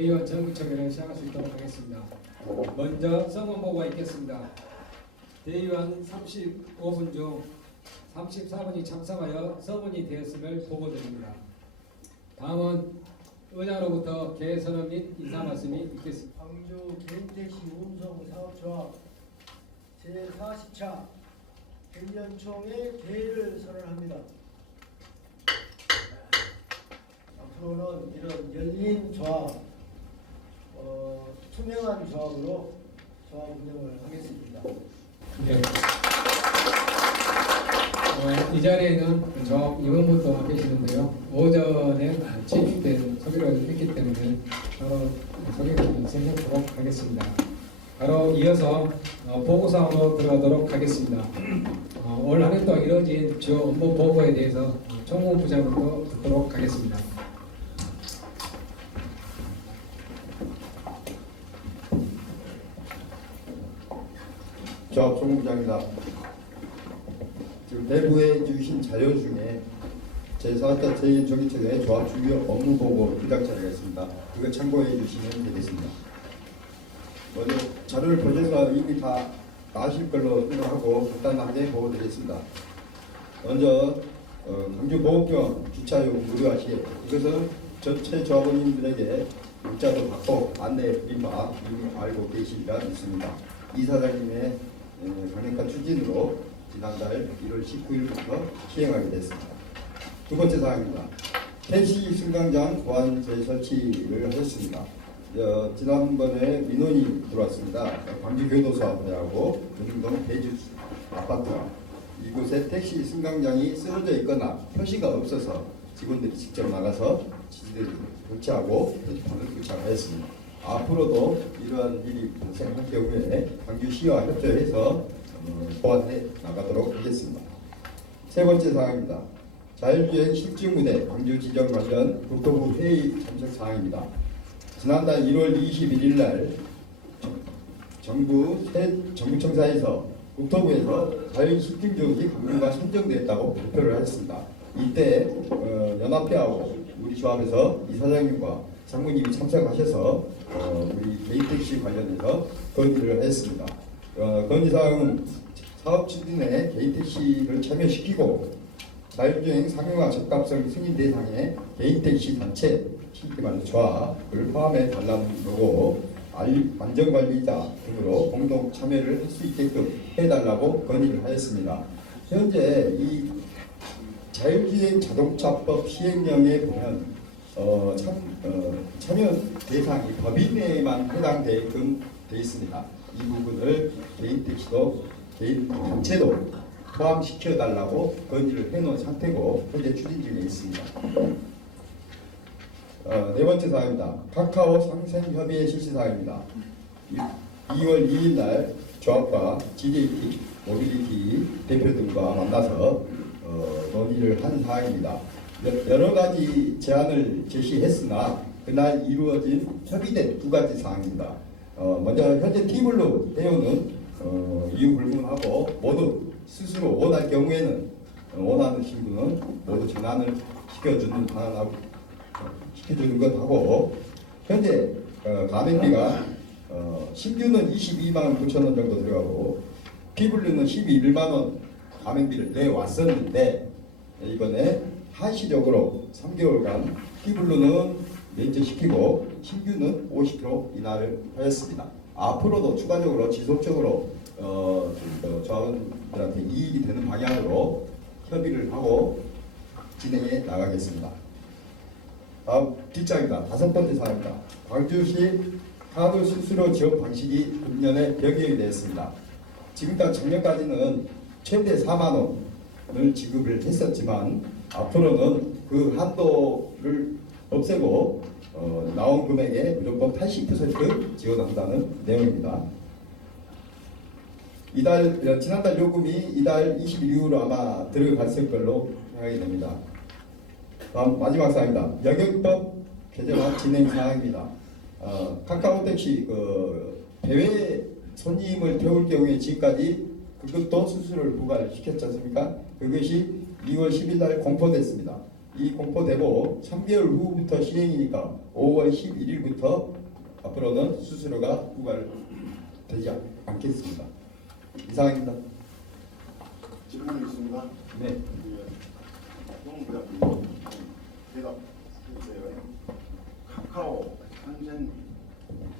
대의원 정기청회를 시작할 수 있도록 하겠습니다. 먼저 성원 보고가 있겠습니다. 대의원 35분 중 34분이 참석하여 서문이 되었음을 보고드립니다. 다음은 의장으로부터 개선언 및 인사 말씀이 있겠습니다. 광주 개인택시 운송 사업조합 제40차 대의원총회 개회를 선언합니다. 앞으로는 이런 열린 조합, 투명한 조합으로 조합 운영을 하겠습니다. 네. 이 자리에는 저 임원분도 계시는데요. 오전에 취임된 소개를 했기 때문에 바로 소개를 진행하도록 하겠습니다. 바로 이어서 보고사항으로 들어가도록 하겠습니다. 올 한 해 동안 이루어진 주 업무 보고에 대해서 총무부장으로 듣도록 하겠습니다. 조합 총무부장입니다. 지금 내부에 주신 자료 중에 제4차 제2정기청의 조합 주요 업무 보고 일장 자료가 있습니다. 이거 참고해 주시면 되겠습니다. 먼저 자료를 보셔서 이미 다 아실 걸로 생각하고 간단하게 보여드리겠습니다. 먼저 광주보호병 주차요금 무료화 시에 이것은 전체 조합원님들에게 문자도 받고 안내 드린 바 이미 알고 계시리라 믿습니다. 이사장님의 강력한 추진으로 지난달 1월 19일부터 시행하게 됐습니다. 두 번째 사항입니다. 펜시 승강장 보안 재설치를 하셨습니다. 지난번에 민원이 들어왔습니다. 광주교도소하고 금융동 대주 아파트가 이곳에 택시 승강장이 쓰러져 있거나 표시가 없어서 직원들이 직접 나가서 지지대를 교체하고 표지판을 부착하였습니다. 앞으로도 이러한 일이 발생할 경우에 광주시와 협조해서 보완해 나가도록 하겠습니다. 세 번째 사항입니다. 자율주행 실증무대 광주 지정 관련 국토부 회의 참석 사항입니다. 지난달 1월 21일 날 정부청사에서 국토부에서 자율실증지역이 광주가 선정됐다고 발표를 하였습니다. 이때 연합회하고 우리 조합에서 이사장님과 장모님이 참석하셔서 우리 개인택시 관련해서 건의를 했습니다. 건의사항은 사업 추진에 개인택시를 참여시키고 자율주행 상용화 적합성 승인 대상의 개인택시 단체 쉽게 말해서 조합을 포함해 달라는 거고 안전관리자 등으로 공동 참여를 할 수 있게끔 해달라고 건의를 하였습니다. 현재 이 자율주행 자동차법 시행령에 보면 참여 대상이 법인에만 해당되게끔 되어 있습니다. 이 부분을 개인택시도 개인 단체도 포함시켜달라고 건의를 해놓은 상태고 현재 추진 중에 있습니다. 네 번째 사항입니다. 카카오 상생협의회 실시사항입니다. 2월 2일 날 조합과 GJT, 모빌리티 대표들과 만나서 논의를 한 사항입니다. 여러 가지 제안을 제시했으나 그날 이루어진 협의된 두 가지 사항입니다. 먼저 현재 티블루 대우는 이유 불문하고 모두 스스로 원할 경우에는 원하는 신분은 모두 전환을 시켜주는 것하고 현재 가맹비가 신규는 22만 9천 원 정도 들어가고 피블루는 11만 원 가맹비를 내왔었는데 이번에 한시적으로 3개월간 피블루는 면제시키고 신규는 50% 인하를 하였습니다. 앞으로도 추가적으로 지속적으로 조합원들한테 이익이 되는 방향으로 협의를 하고 진행해 나가겠습니다. 다음 뒷장입니다. 다섯 번째 사항입니다. 광주시 카드 수수료 지원 방식이 금년에 변경이 되었습니다. 지금까지 작년까지는 최대 4만 원을 지급을 했었지만 앞으로는 그 한도를 없애고 나온 금액의 무조건 80% 지원한다는 내용입니다. 지난달 요금이 이달 20일 이후로 아마 들어갔을 걸로 생각이 됩니다. 다음 마지막 사항입니다. 영역법 개정안 진행 사항입니다. 카카오택시 대외 손님을 태울 경우에 지금까지 그것도 수수료를 부과시켰지 않습니까? 그것이 2월 10일 날 공포됐습니다. 이 공포되고 3개월 후부터 시행이니까 5월 11일부터 앞으로는 수수료가 부과되지 않겠습니다. 이상입니다. 질문이 있습니다. 네. 홍부장님 대답 해주세요. 카카오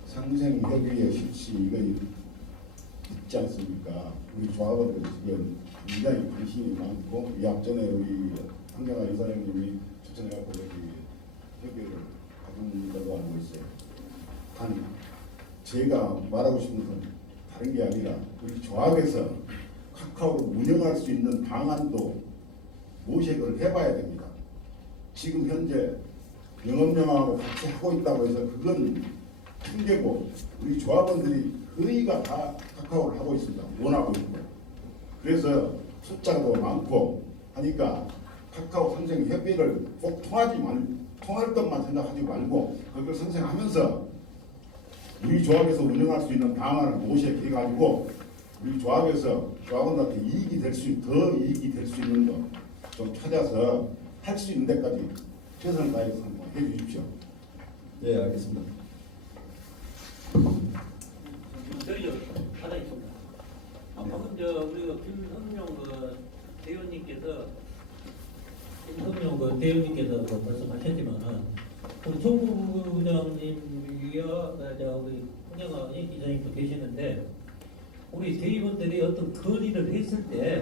상생협의회 실시 이거 있지 않습니까? 우리 조합원들 지금 굉장히 관심이 많고 이 앞전에 우리 황경아 이사장님이 추천해갖고 여기 협의를 가진 걸로 알고 있어요. 단 제가 말하고 싶은 건 다른 게 아니라 우리 조합에서 카카오를 운영할 수 있는 방안도 모색을 해봐야 됩니다. 지금 현재 영업영하고 같이 하고 있다고 해서 그건 핑계고 우리 조합원들이 거의가 다 카카오를 하고 있습니다. 원하고 있고. 그래서 숫자가 더 많고 하니까 카카오 상생협의를 꼭 통할 것만 생각하지 말고 그걸 상생하면서 우리 조합에서 운영할 수 있는 방안을 모색해가지고 우리 조합에서 조합원들한테 이익이 될 수 있는 거 좀 찾아서 할 수 있는 데까지 최선을 다해서 한번 해주십시오. 예, 알겠습니다. 저희요 하나 있습니다. 방금 우리가 김성룡 대원님께서 말씀하셨지만은 우리 총무부장님이야 우리 홍영아 이사님도 계시는데 우리 대의원들이 어떤 건의를 했을 때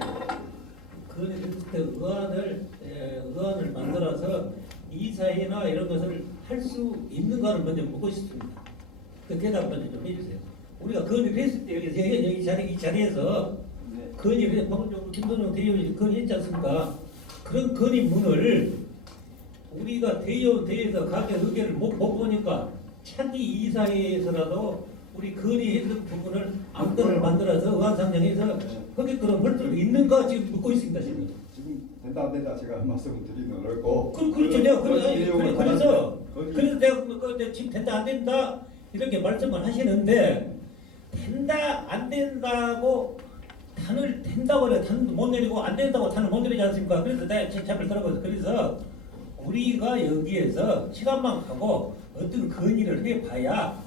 의안을 만들어서 이사회나 이런 것을 할 수 있는가를 먼저 묻고 싶습니다. 그 대답 먼저 좀 해주세요. 우리가 건의를 했을 때 여기 이 자리에서 건의를 방금 김선영 대의원이 건의했지 않습니까? 그런 건의문을 우리가 대의원대회에서 각의 의견을 못 보니까 차기 이사회에서라도 우리 건의했던 부분을 안건을 만들어서 의안상정해서 하게끔 할 수 있는가 지금 묻고 있습니다. 지금 된다 안 된다 제가 말씀을 드리는 어렵고 그렇죠. 내가 그래서 거기 내가 지금 된다 안 된다 이렇게 말씀을 하시는데 된다 안 된다고 단을 된다고 그래 단도 못 내리고 안 된다고 단을 못 내리지 않습니까? 그래서 내가 잡을 들어보세요. 그래서 우리가 여기에서 시간만 하고 어떤 건의를 해봐야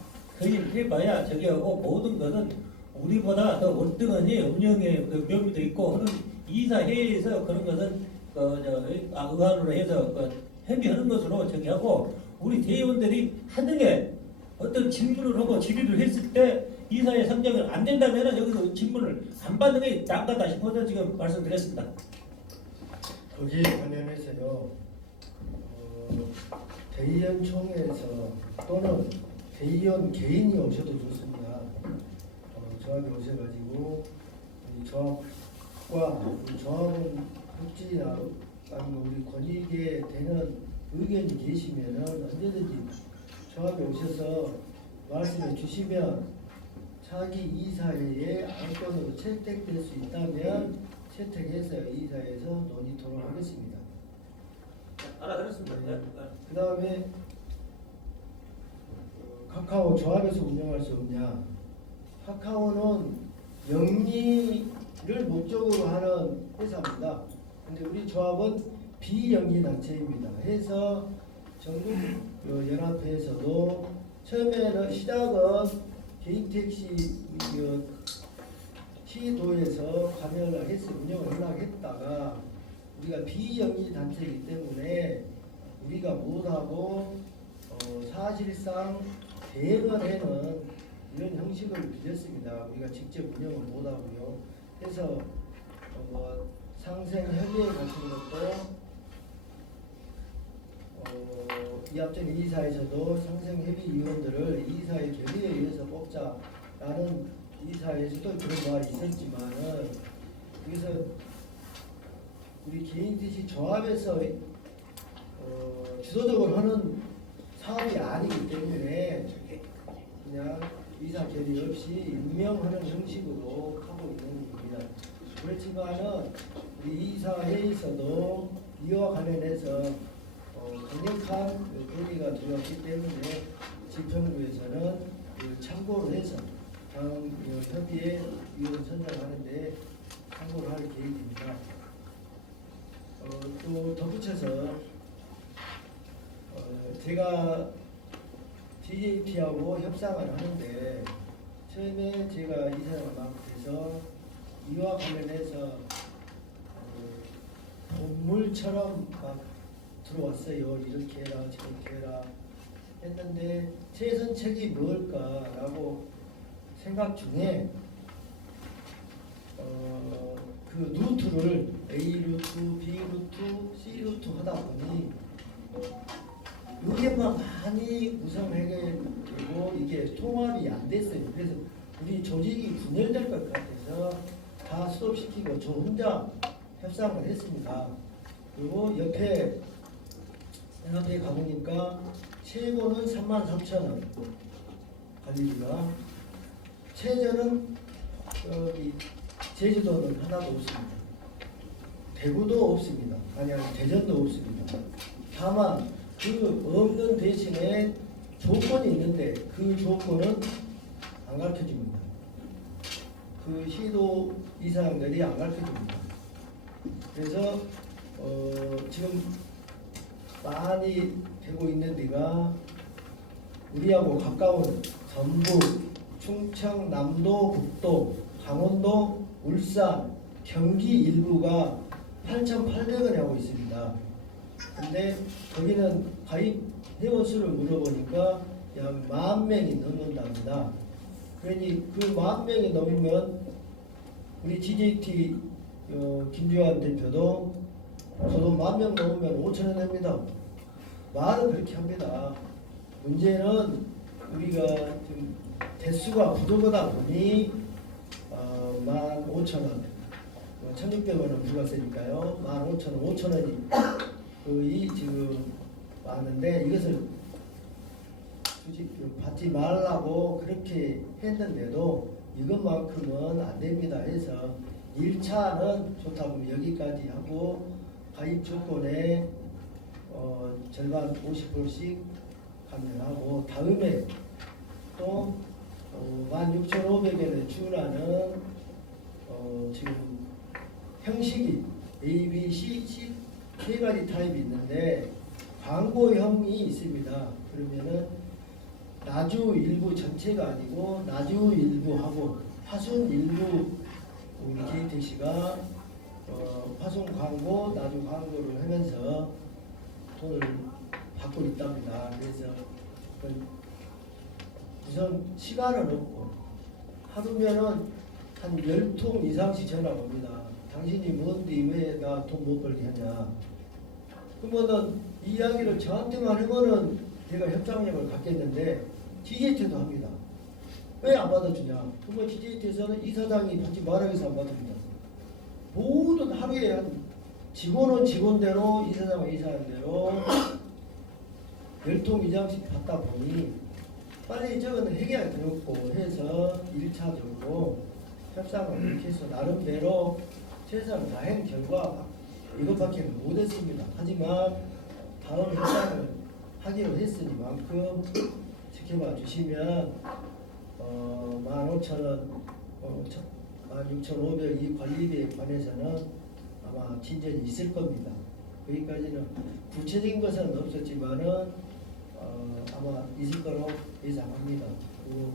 저기하고 모든 것은 우리보다 더 월등하니 운영의 그 묘미도 있고 하는 이사회에서 그런 것은 의안으로 해서 협의하는 것으로 저기하고 우리 대의원들이 하등에 어떤 질문을 하고 질의를 했을 때 이사회 상정을 안 된다면 여기서 질문을 안 받는 게 낫다 싶어서 지금 말씀드렸습니다. 거기에 관련해서요. 대의원총회에서 또는 대의원 개인이 오셔도 좋습니다. 조합에 오셔가지고 우리 조합과 우리 조합원 복지나 아니면 우리 권익에 되는 의견이 계시면은 언제든지 조합에 오셔서 말씀해 주시면 차기 이사회에 안건으로 채택될 수 있다면 채택해서 이사회에서 논의토록 하겠습니다. 알아들었습니다. 그 다음에 카카오 조합에서 운영할 수 없냐? 카카오는 영리를 목적으로 하는 회사입니다. 근데 우리 조합은 비영리 단체입니다. 해서 전국 연합회에서도 처음에는 시작은 개인 택시 시도에서 관여를 해서 운영을 하려고 했다가 우리가 비영리 단체이기 때문에 우리가 못하고 사실상 대거래는 이런 형식을 빌렸습니다. 우리가 직접 운영을 못하고요. 그래서 상생협의회 같은 것도 이 앞전 이사에서도 상생협의위원들을 이사의 결의에 의해서 뽑자라는 이사에서도 그런 말이 있었지만은 그래서 우리 개인 택시 조합에서 주도적으로 하는 사업이 아니기 때문에 그냥 이사 결의 없이 임명하는 형식으로 하고 있는 겁니다. 그렇지만은 우리 이사회에서도 이와 관련해서 강력한 건의가 들어왔기 때문에 집행부에서는 참고를 해서 다음 협의회 위원 선정하는데 참고를 할 계획입니다. 또 덧붙여서 제가 DJT하고 협상을 하는데 처음에 제가 이사장을 맡아서 이와 관련해서 동물처럼 막 들어왔어요. 이렇게 해라 저렇게 해라 했는데 최선책이 뭘까라고 생각 중에 그 루트를 A 루트, B 루트, C 루트 하다 보니 여기에만 많이 구성 해결되고 이게 통합이 안 됐어요. 그래서 우리 조직이 분열될 것 같아서 다 수업시키고 저 혼자 협상을 했습니다. 그리고 옆에 연합회에 가보니까 최고는 33,000원 관리비가, 최저는 여기 제주도는 하나도 없습니다. 대구도 없습니다. 아니 대전도 없습니다. 다만 그 없는 대신에 조건이 있는데 그 조건은 안 가르쳐줍니다. 그 시도 이사장들이 안 가르쳐줍니다. 그래서 지금 많이 되고 있는 데가 우리하고 가까운 전북, 충청, 남도, 북도, 강원도, 울산, 경기 일부가 8,800원 하고 있습니다. 근데 거기는 가입 회원 수를 물어보니까 약 10,000명이 넘는답니다. 그러니 그 10,000명이 넘으면 우리 GJT 김주환 대표도 저도 10,000명 넘으면 5,000원 냅니다. 말은 그렇게 합니다. 문제는 우리가 좀 대수가 부족하다 보니 15,000원, 1,600원은 부가세니까요. 15,000원, 5,000원이 거의 지금 많은데 이것을 굳이 받지 말라고 그렇게 했는데도 이것만큼은 안 됩니다 해서 1차는 좋다고 여기까지 하고 가입 조건에 절반 50%씩 감면하고 다음에 또 16,500원에 준하는 지금 형식이 A, B, C 세 가지 타입이 있는데 광고형이 있습니다. 그러면은 나주 일부 전체가 아니고 나주 일부하고 화순 일부 우리 JTC가 화순 광고, 나주 광고를 하면서 돈을 받고 있답니다. 그래서 우선 시간은 없고 하루면은 한 10통 이상씩 전화가 옵니다. 당신이 뭔데 왜 나 돈 못 벌게 하냐. 그러면은 이 이야기를 저한테만 하면은 제가 협상력을 갖겠는데 GJT도 합니다. 왜 안 받아주냐. 그러면 GJT에서는 이사장이 받지 말아야 해서 안 받습니다. 모든 하루에 한 직원은 직원대로 이사장은 이사장대로 10통 이상씩 받다 보니 빨리 저거는 해결이 되었고 해서 1차적으로 협상을 이렇게 해서 나름대로 최선을 다한 결과 이것밖에 못했습니다. 하지만 다음 협상을 하기로 했으니만큼 지켜봐 주시면 15,000원, 16,500 이 관리비에 관해서는 아마 진전이 있을 겁니다. 거기까지는 구체적인 것은 없었지만은 아마 있을 거로 예상합니다. 그리고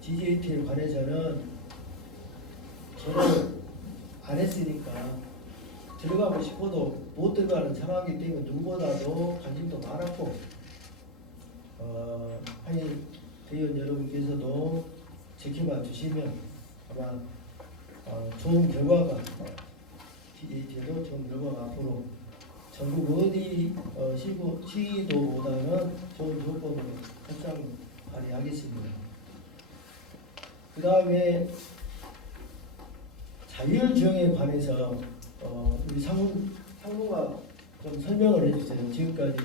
GJT에 관해서는 저를 안 했으니까 들어가고 싶어도 못 들어가는 상황이기 때문에 누구보다도 관심도 많았고 한일 대의원 여러분께서도 지켜봐 주시면 아마 좋은 결과가 GJT에도 좋은 결과가 앞으로 전국 어디 시도보다는 좋은 조건으로 협상 발휘하겠습니다. 그 다음에 자율주행에 관해서 우리 상무가 좀 설명을 해주세요. 지금까지.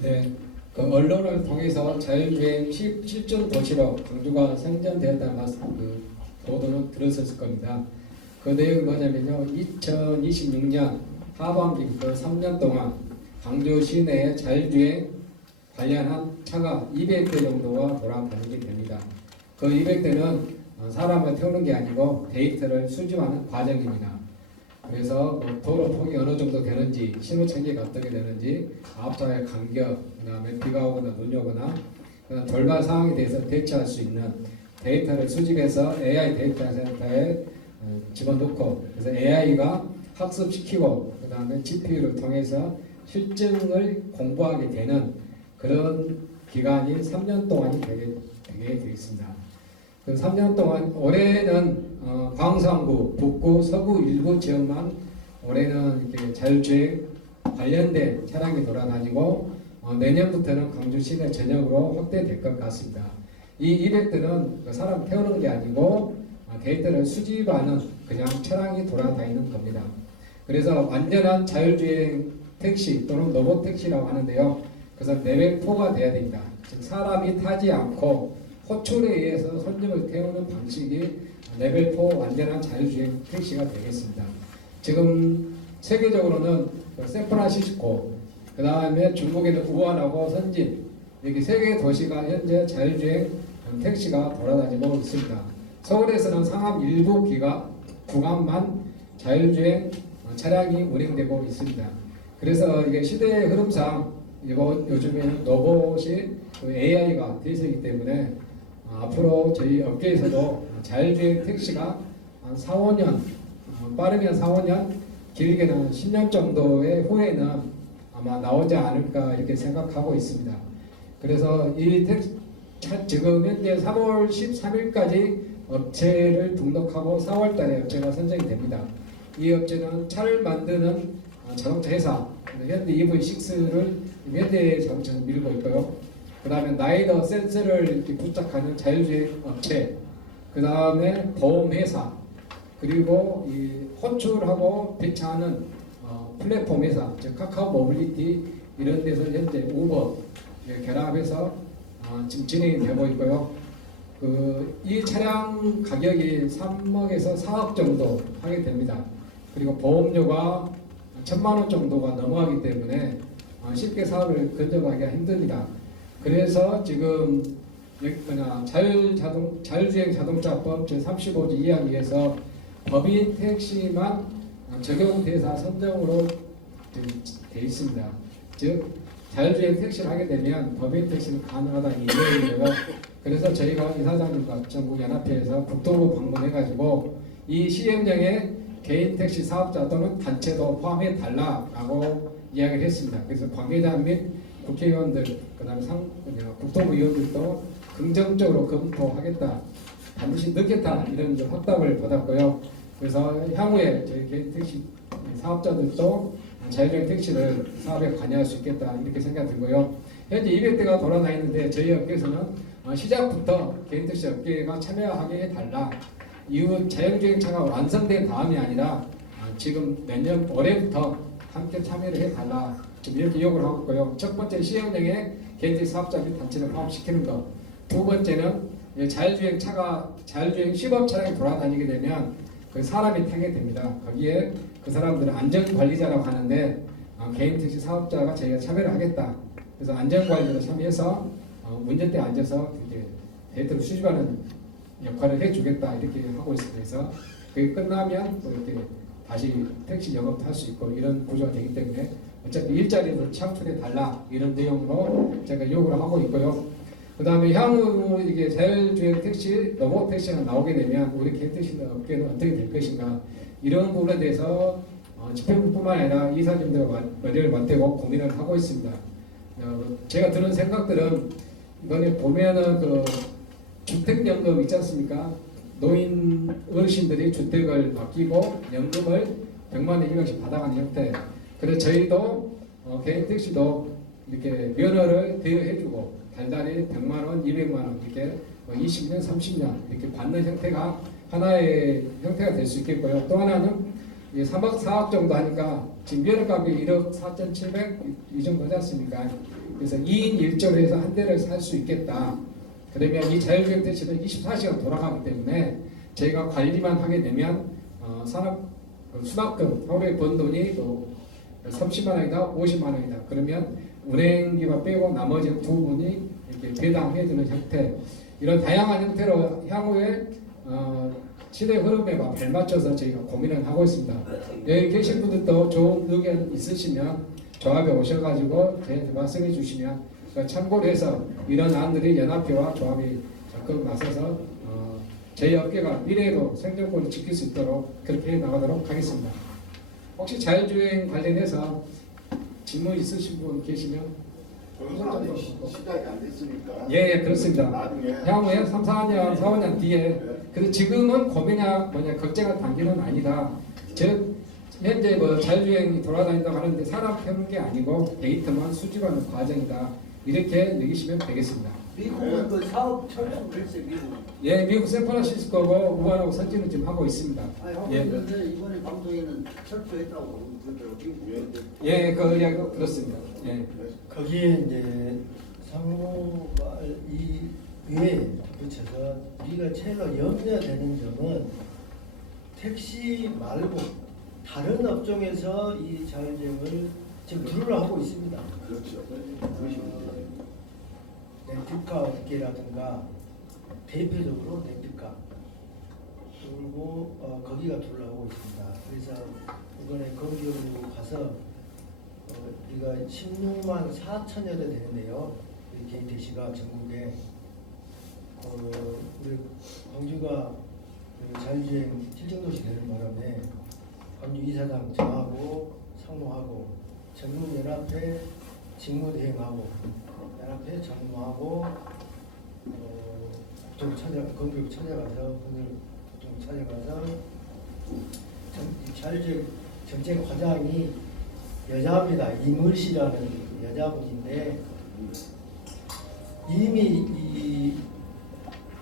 네, 그 언론을 통해서 자율주행 실존 도시로 광주가 선전되었다는 말씀, 보도는 들었을 겁니다. 그 내용이 뭐냐면요, 2026년 하반기부터 3년 동안 광주 시내에 자율주행 관련한 차가 200대 정도가 돌아다니게 됩니다. 그 200대는 사람을 태우는 게 아니고 데이터를 수집하는 과정입니다. 그래서 뭐 도로 폭이 어느 정도 되는지, 신호 체계가 어떻게 되는지, 앞차의 간격, 그다음에 비가 오거나 눈이 오거나 그다음 돌발 상황에 대해서 대처할 수 있는 데이터를 수집해서 AI 데이터 센터에 집어넣고, 그래서 AI가 학습시키고 그다음에 GPU를 통해서 실증을 공부하게 되는 그런 기간이 3년 동안이 되게 되겠습니다. 그 3년 동안 올해는 광산구, 북구, 서구 일부 지역만 올해는 이렇게 자율주행 관련된 차량이 돌아다니고 내년부터는 광주 시내 전역으로 확대될 것 같습니다. 이 이벤트는 사람 태우는 게 아니고 데이터를 수집하는 그냥 차량이 돌아다니는 겁니다. 그래서 완전한 자율주행 택시 또는 로봇 택시라고 하는데요. 그래서 레벨 4가 돼야 됩니다. 즉 사람이 타지 않고 호출에 의해서 손님을 태우는 방식이 레벨 4 완전한 자율주행 택시가 되겠습니다. 지금 세계적으로는 샌프란시스코, 그 다음에 중국에는 우한하고 선진, 이렇게 세 개의 도시가 현재 자율주행 택시가 돌아다니고 있습니다. 서울에서는 상암 일부 구간만 자율주행 차량이 운행되고 있습니다. 그래서 이게 시대의 흐름상 요즘에는 로봇이 AI가 되어있기 때문에 앞으로 저희 업계에서도 자율주행 택시가 한 4, 5년, 빠르면 4, 5년, 길게는 10년 정도의 후에는 아마 나오지 않을까 이렇게 생각하고 있습니다. 그래서 이 지금 현재 3월 13일까지 업체를 등록하고 4월 달에 업체가 선정이 됩니다. 이 업체는 차를 만드는 자동차 회사, 현대 EV6를 현대 자동차에서 밀고 있고요. 그 다음에 라이더 센서를 이렇게 부착하는 자율주행 업체, 그 다음에 보험회사, 그리고 이 호출하고 배차하는 플랫폼 회사, 즉 카카오 모빌리티 이런 데서 현재 우버 결합해서 지금 진행이 되고 있고요. 이 차량 가격이 3억에서 4억 정도 하게 됩니다. 그리고 보험료가 1,000만 원 정도가 넘어가기 때문에 쉽게 사업을 건져가기가 힘듭니다. 그래서 지금 자율주행 자동차법 제35조 2항에서 법인 택시만 적용대사 선정으로 되어 있습니다. 즉 자율주행 택시를 하게 되면 법인 택시는 가능하다는 이유이고요. 그래서 저희가 이사장님과 전국연합회에서 국토부 방문해가지고 이 시행령에 개인 택시 사업자 또는 단체도 포함해 달라라고 이야기를 했습니다. 그래서 관계자 및 국회의원들, 그다음에 국토부 의원들도 긍정적으로 검토하겠다, 반드시 넣겠다 이런 확답을 받았고요. 그래서 향후에 저희 개인 택시 사업자들도 자율주행 택시를 사업에 관여할 수 있겠다 이렇게 생각이 들고요. 현재 200대가 돌아다니는데 저희 업계에서는 시작부터 개인 택시 업계가 참여하게 해달라. 이후 자율주행 차가 완성된 다음이 아니라 지금 내년 올해부터 함께 참여를 해달라. 지금 이렇게 요구를 하고 있고요. 첫 번째 시행령에 개인 택시 사업자 및 단체를 포함시키는 것. 두 번째는 자율주행 시범 차량이 돌아다니게 되면 그 사람이 타게 됩니다. 거기에 그 사람들은 안전관리자라고 하는데 개인 택시 사업자가 저희가 참여를 하겠다. 그래서 안전관리자로 참여해서 운전대에 앉아서 이렇게 데이터를 수집하는 역할을 해주겠다 이렇게 하고 있습니다. 그래서 그게 끝나면 또 이렇게 다시 택시 영업도 할 수 있고 이런 구조가 되기 때문에 어차피 일자리를 창출해 달라 이런 내용으로 제가 요구를 하고 있고요. 그 다음에 향후 이게 자율주행 택시, 로봇 택시가 나오게 되면 우리 개인 택시 업계는 어떻게 될 것인가 이런 부분에 대해서 집행부뿐만 아니라 이사님들과 머리를 맞대고 고민을 하고 있습니다. 제가 드는 생각들은 이번에 보면은 그 주택연금 있지 않습니까? 노인 어르신들이 주택을 맡기고 연금을 100만 원, 200씩 받아가는 형태. 그래서 저희도 개인 택시도 이렇게 면허를 대여해주고 달달이 100만 원, 200만 원 이렇게 20년, 30년 이렇게 받는 형태가 하나의 형태가 될 수 있겠고요. 또 하나는 3억, 4억 정도 하니까 지금 면허 가격이 1억 4,700 이 정도 되지 않습니까? 그래서 2인 1조로 해서 한 대를 살 수 있겠다. 그러면 이 자율주행 택시는 24시간 돌아가기 때문에 저희가 관리만 하게 되면 수납금 하루에 번 돈이 30만 원이다, 50만 원이다. 그러면 운행비만 빼고 나머지 두 분이 이렇게 배당해주는 형태, 이런 다양한 형태로 향후에 시대 흐름에 발맞춰서 저희가 고민을 하고 있습니다. 여기 계신 분들도 좋은 의견 있으시면 조합에 오셔가지고 저희한테 말씀해 주시면 참고를 해서 이런 안들이 연합회와 조합이 적극 나서서 저희 업계가 미래로 생존권을 지킬 수 있도록 그렇게 해 나가도록 하겠습니다. 혹시 자율주행 관련해서 질문 있으신 분 계시면 저는 아직 시작이 안 됐으니까. 예, 그렇습니다. 나중에 향후에 3, 4년, 4, 5년 뒤에 그래서 지금은 고민이나 걱정할 단계는 아니다. 즉 현재 자율주행이 돌아다닌다고 하는데 사람 펴는 게 아니고 데이터만 수집하는 과정이다. 이렇게 여기시면 되겠습니다. 미국은 그 사업 철수했어요. 미국은. 예, 미국 샌프란시스코고 우한하고 선진을 지금 하고 있습니다. 아니 예, 그런데 이번에 방송에는 철수했다고 그러더라고요. 예, 그 이야기가 그렇습니다. 예, 거기에 이제 상호가 이 외에 붙여서 우리가 제일 염려되는 점은 택시 말고 다른 업종에서 이 자율주행을 지금 두루를 하고 있습니다. 그렇죠. 그것이 문제예요. 렌트카 업계라든가 대표적으로 렌트카 그리고 거기가 둘러하고 있습니다. 그래서 이번에 거기로 가서 우리가 16만 4천여 대 되는데요. 우리 KTC가 전국에 우리 광주가 자율주행 실증도시 되는 바람에 광주 이사장 저하고 상무하고 전국연합회 직무대행하고 연합회 전무하고 좀 건국 찾아가서 오늘 좀 찾아가서 자율주행 정책 과장이 여자입니다. 이물씨라는 여자분인데 이미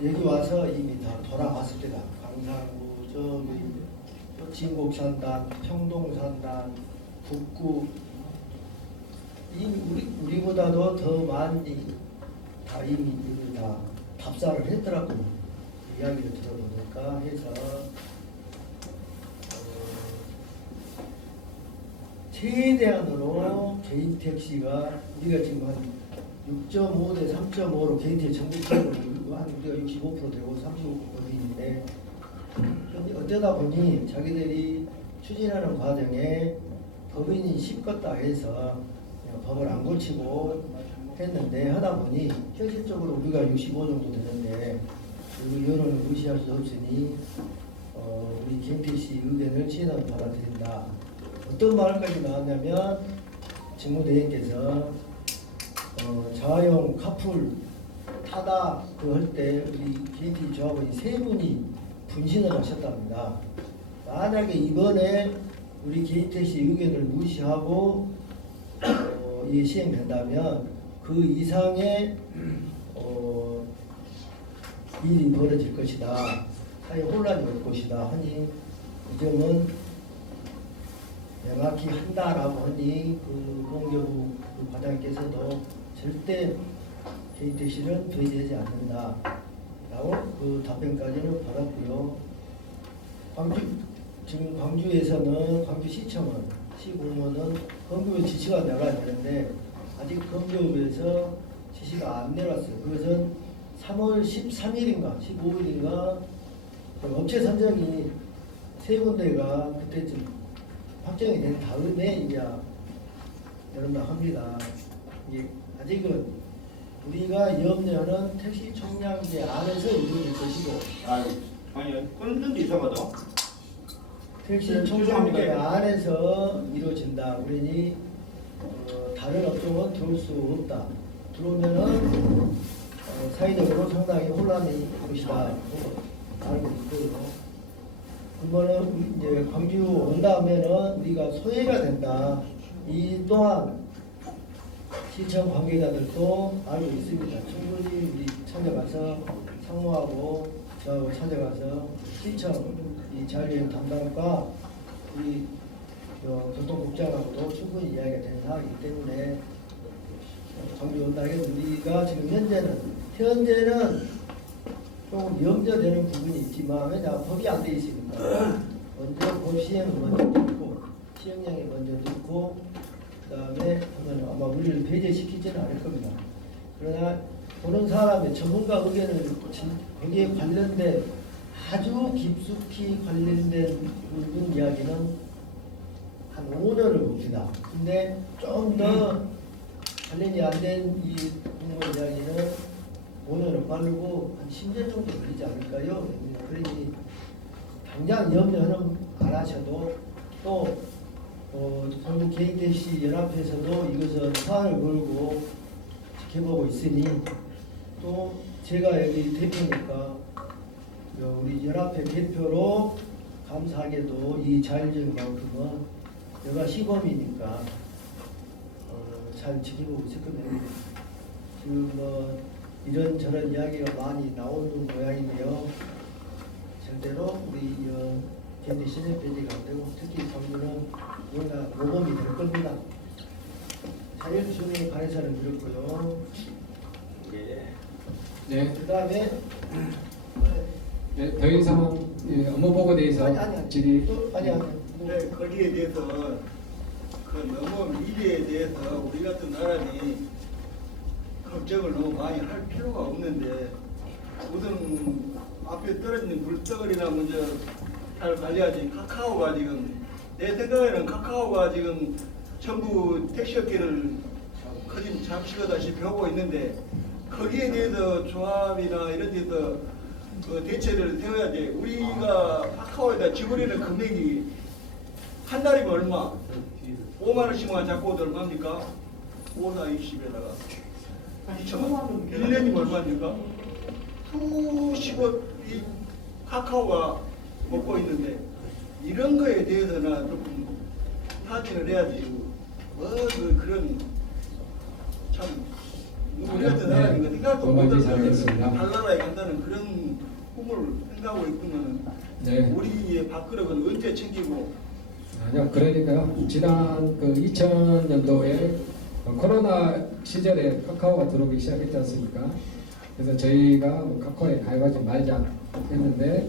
여기 와서 이미 다 돌아갔을 때다. 강상구 저기 진곡산단, 평동산단, 북구 이미 우리보다도 더 많이 다 이미 여기 다 답사를 했더라고요. 이야기를 들어보니까 해서 최대한으로 개인 택시가 우리가 지금 한 6.5 대 3.5로 개인택시 전국적으로 한 우리가 65% 되고 35% 있는데 어쩌다 보니 자기들이 추진하는 과정에 법인이 씹었다 해서 그냥 법을 안 고치고 했는데 하다 보니 현실적으로 우리가 65 정도 되는데 그리고 여론을 무시할 수 없으니 우리 개인택시 의견을 최대한 받아들인다. 어떤 말까지 나왔냐면 직무대행께서 자가용 카풀 타다 그 할 때 우리 KT 조합원이 3분이 분신을 하셨답니다. 만약에 이번에 우리 KTC 의견을 무시하고 이게 시행된다면 그 이상의 일이 벌어질 것이다. 사회 혼란이 올 것이다 하니 이 점은 명확히 한다라고 하니 그 공교부 그 과장께서도 절대 KTC는 배제하지 않는다라고 그 답변까지는 받았고요. 지금 광주에서는 광주시청은 시공무원은 건교부 지시가 내려야 되는데 아직 건교부에서 지시가 안 내려왔어요. 그것은 3월 13일인가 15일인가 업체 선정이 3군데가 그때쯤 확정이 된 다음에 이제 내린다 합니다. 이게 아직은 우리가 염려는 택시 총량제 안에서 이루어질 것이고 아니 끊는 데 이상하다. 택시 총량제 안에서 이루어진다. 그러니 다른 업종은 들어올 수 없다. 들어오면은 사회적으로 상당히 혼란이 올 것이다. 알고 있고요. 그거는 이제 광주 온다 하면은 우리가 소외가 된다. 이 또한 시청 관계자들도 알고 있습니다. 충분히 우리 찾아가서 상무하고 저하고 찾아가서 시청 이 자율주행 담당과 우리 교통국장하고도 충분히 이야기가 된 상황이기 때문에 광주 온다 해도 우리가 지금 현재는 조금 염려되는 부분이 있지만 왜냐 법이 안 돼 있으니까 먼저 법 시행을 먼저 듣고 시행령이 먼저 듣고 그 다음에 하면 아마 우리를 배제시키지는 않을 겁니다. 그러나 보는 사람의 전문가 의견을 거기에 관련된 아주 깊숙이 관련된 부분 이야기는 한 5년을 봅니다. 근데 좀 더 관련이 안 된 이 부분 이야기는 5년을 빠르고 한 10년 정도 걸리지 않을까요? 그러니 당장 염려는 안 하셔도 또 전국 개인택시 연합회에서도 이것은 사안을 걸고 지켜보고 있으니 또 제가 여기 대표니까 우리 연합회 대표로 감사하게도 이 자율적인 만큼은 내가 시범이니까 잘 지켜보고 있을 겁니다. 지금 뭐 이런저런 이야기가 많이 나오는 모양이며 절대로 우리 개인의 신뢰 배제가 안 되고 특히 정부는 뭔가 모범이 될 겁니다. 자율주행에 관해서는 그렇고요. 네. 그 다음에 네, 더 이상 업무 보고에 대해서 질의. 아니 네, 거기에 대해서 그 너무 미래에 대해서 우리 같은 나라니 걱정을 너무 많이 할 필요가 없는데 우선 앞에 떨어지는 물덩어리나 먼저 잘 관리하지. 카카오가 지금 내 생각에는 카카오가 지금 전부 택시업계를 거진 잠식하다시피 하고 있는데 거기에 대해서 조합이나 이런 데서 그 대책을 세워야 돼. 우리가 카카오에다 지불하는 금액이 한 달이면 얼마? 5만 원씩만 잡고 오도 얼마입니까? 5, 4, 20에다가 2천만 원. 1년이면 얼마입니까? 수십억 이 카카오가 먹고 있는데 이런 거에 대해서는 조금 타진을 해야지. 그런 참 우리 같은 사람이 생각도 못하는 달나라에 간다는 그런 꿈을 생각하고 있으면 네. 우리의 밥그릇은 언제 챙기고. 아니요, 그러니까요. 지난 그 2000년도에 코로나 시절에 카카오가 들어오기 시작했지 않습니까? 그래서 저희가 뭐 카카오에 가입하지 말자 했는데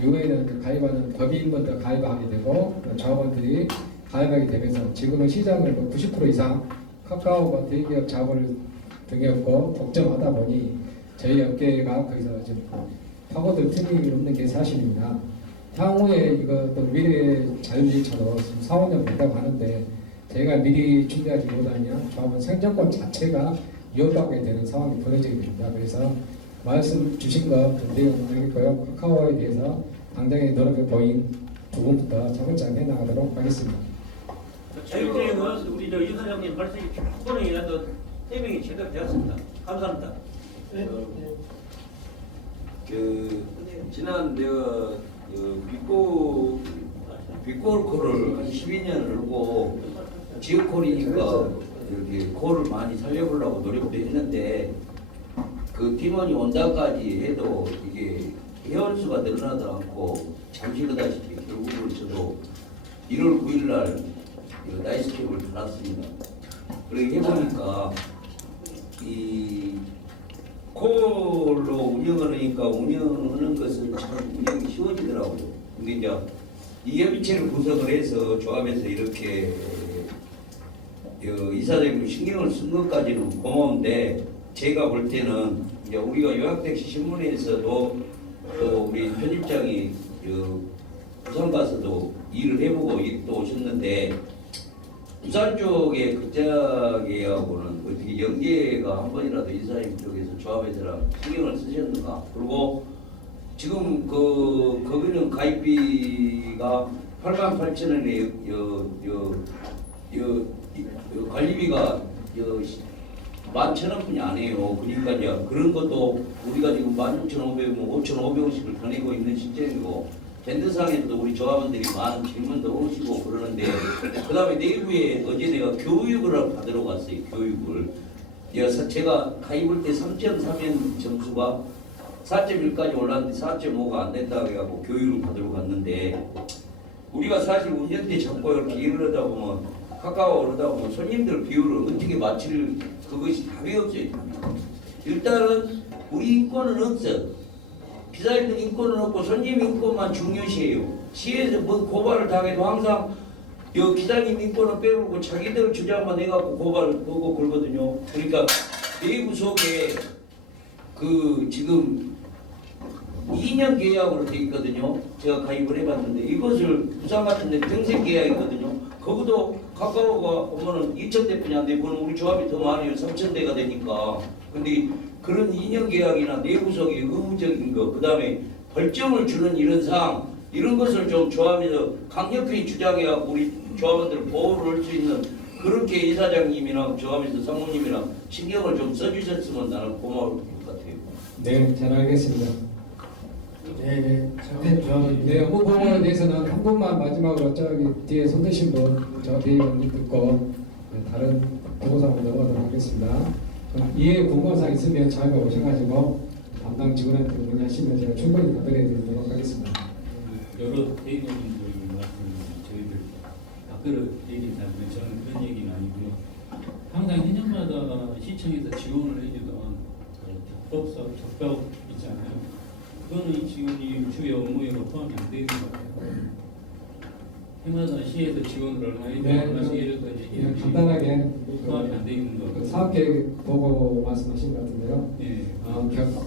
이후에는 그 가입하는 법인부터 가입하게 되고 조합원들이 가입하게 되면서 지금은 시장을 90% 이상 카카오가 대기업 자본을 등에 업고 독점하다 보니 저희 업계가 거기서 지금 파고들 틈이 없는 게 사실입니다. 향후에 이거 또 미래 자율주행차도 지금 4, 5년 된다고 하는데 저희가 미리 준비하지 못하면 조합원 생존권 자체가 위협받게 되는 상황이 벌어지게 됩니다. 그래서 말씀 주신 것 내용 알겠고요. 카카오에 대해서 당장의 노력을 보인 부분부터 차근차근 해나가도록 하겠습니다. 자율주행은 우리 이 사장님 말씀이 충분히라도 3명이 제대되었습니다. 감사합니다. 네. 그 지난 내가 빅콜 콜을 한 12년을 하고 지역콜이니까 이렇게 콜을 많이 살려보려고 노력도 했는데 그 팀원이 온다까지 해도 이게 회원수가 늘어나지 않고 잠시 그다시피 결국은 저도 1월 9일 날 나이스캡을 달았습니다. 그렇게 해보니까 이 콜로 운영을 하니까 운영하는 것은 참 운영이 쉬워지더라고요. 근데 이제 이 협의체를 구성을 해서 조합에서 이렇게 이사장님 신경을 쓴 것까지는 고마운데 제가 볼 때는 이제 우리가 요약택시 신문에서도 또 우리 편집장이 부산 가서도 일을 해보고 또 오셨는데 부산 쪽의 극작계하고는 어떻게 연계가 한 번이라도 이사님 쪽에서 조합에서랑 신경을 쓰셨는가? 그리고 지금 거기는 가입비가 88,000원에 관리비가 11,000원뿐이 안 해요. 그러니까 이제 그런 것도 우리가 지금 16,500원, 5,500원씩을 더 내고 있는 시점이고 밴드상에서도 우리 조합원들이 많은 질문도 오시고 그러는데 그 다음에 내부에 어제 내가 교육을 받으러 갔어요. 교육을. 제가 가입할 때 3.3면 점수가 4.1까지 올랐는데 4.5가 안 된다고 해갖고 교육을 받으러 갔는데 우리가 사실 운전대 잡고 이렇게 일을 하다 보면 카카오 그러다 보면 손님들 비율을 어떻게 맞출 그것이 답이 없어요. 일단은 우리 인권은 없어. 기사님들 인권은 없고 손님 인권만 중요시해요. 시에서 뭐 고발을 당해도 항상 기사님 인권은 빼고 자기들 주장만 해갖고 고발을 보고 걸거든요. 그러니까 내부 속에 지금 2년 계약으로 돼 있거든요. 제가 가입을 해봤는데 이것을 부산 같은 데 평생 계약이거든요. 그것도 카카오가 보면은 2,000대뿐이 안 되고 우리 조합이 더 많아요. 3,000대가 되니까. 근데 그런 2년 계약이나 내구성이 의무적인 거, 그 다음에 벌점을 주는 이런 사항, 이런 것을 좀 조합에서 강력히 주장해야 우리 조합원들 보호를 할 수 있는 그렇게 이사장님이나 조합에서 상무님이나 신경을 좀 써주셨으면 나는 고마울 것 같아요. 네, 잘 알겠습니다. 네. 네, 업무 보고에 대해서는 한 분만 마지막으로 저기 뒤에 손 드신 분, 저 대의원님 듣고 다른 보고사항으로 넘어가도록 하겠습니다. 이해 궁금한 사항 있으면 저희가 오셔가지고 담당 직원한테 문의하시면 제가 충분히 답변해 드리도록 하겠습니다. 여러 대의원님들 말씀 저희들 밖으로 얘기를 하는데 저는 그런 얘기는 아니고요. 항상 해년마다 시청에서 지원을 해주던 적법사 적법 있잖아요. 그거는 지금 이 주요 업무에 포함이 안 되는 것 같아요. 해마다 시에서 지원을 얼마 해주고 예를 들어 그냥 간단하게 포함이 안 돼 있는 거. 그 사업계획 보고 말씀하신 것 같은데요. 예.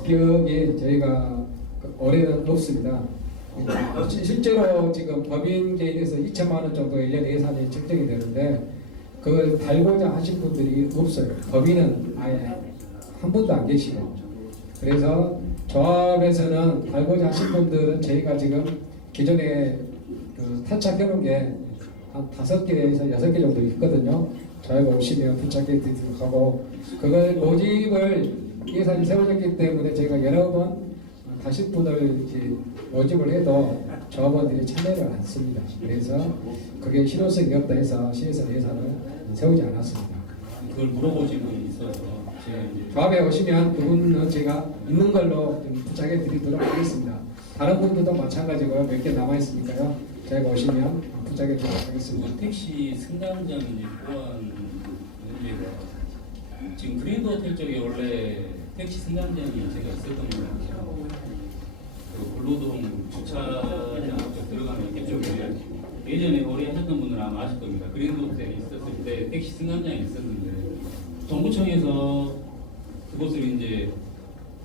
격이 저희가 올해는 높습니다. 실제로 지금 법인 개인에서 2천만 원 정도 1년 예산이 책정이 되는데 그걸 달고자 하신 분들이 없어요. 법인은 아예 한 분도 안 계시고. 그래서 조합에서는 달고자 하신 분들은 저희가 지금 기존에 그 탈착해 놓은 게 한 5개에서 6개 정도 있거든요. 저희가 오시면 부착해 드리도록 하고 그걸 모집을 예산이 세워졌기 때문에 저희가 여러 번 다시 분을 이제 모집을 해도 조합원들이 참여를 않습니다. 그래서 그게 실효성이 없다 해서 시에서 예산을 세우지 않았습니다. 그걸 물어보신 분이 있어서 제가 이제 조합에 오시면 그분은 제가 있는 걸로 좀 부착해 드리도록 하겠습니다. 다른 분들도 마찬가지고요. 몇 개 남아 있으니까요. 저희가 오시면 부착해 드리도록 하겠습니다. 뭐 택시 승강장 이제 보안 문제가 지금 그린도 호텔 쪽에 원래 택시 승강장이 제가 있었던 거예요. 그 블루동 주차장 쪽 들어가는 이쪽에 예전에 오래 하셨던 분들은 아마 아실 겁니다. 그린도 호텔에 있었을 때 택시 승강장이 있었는데 정부청에서 그곳을 이제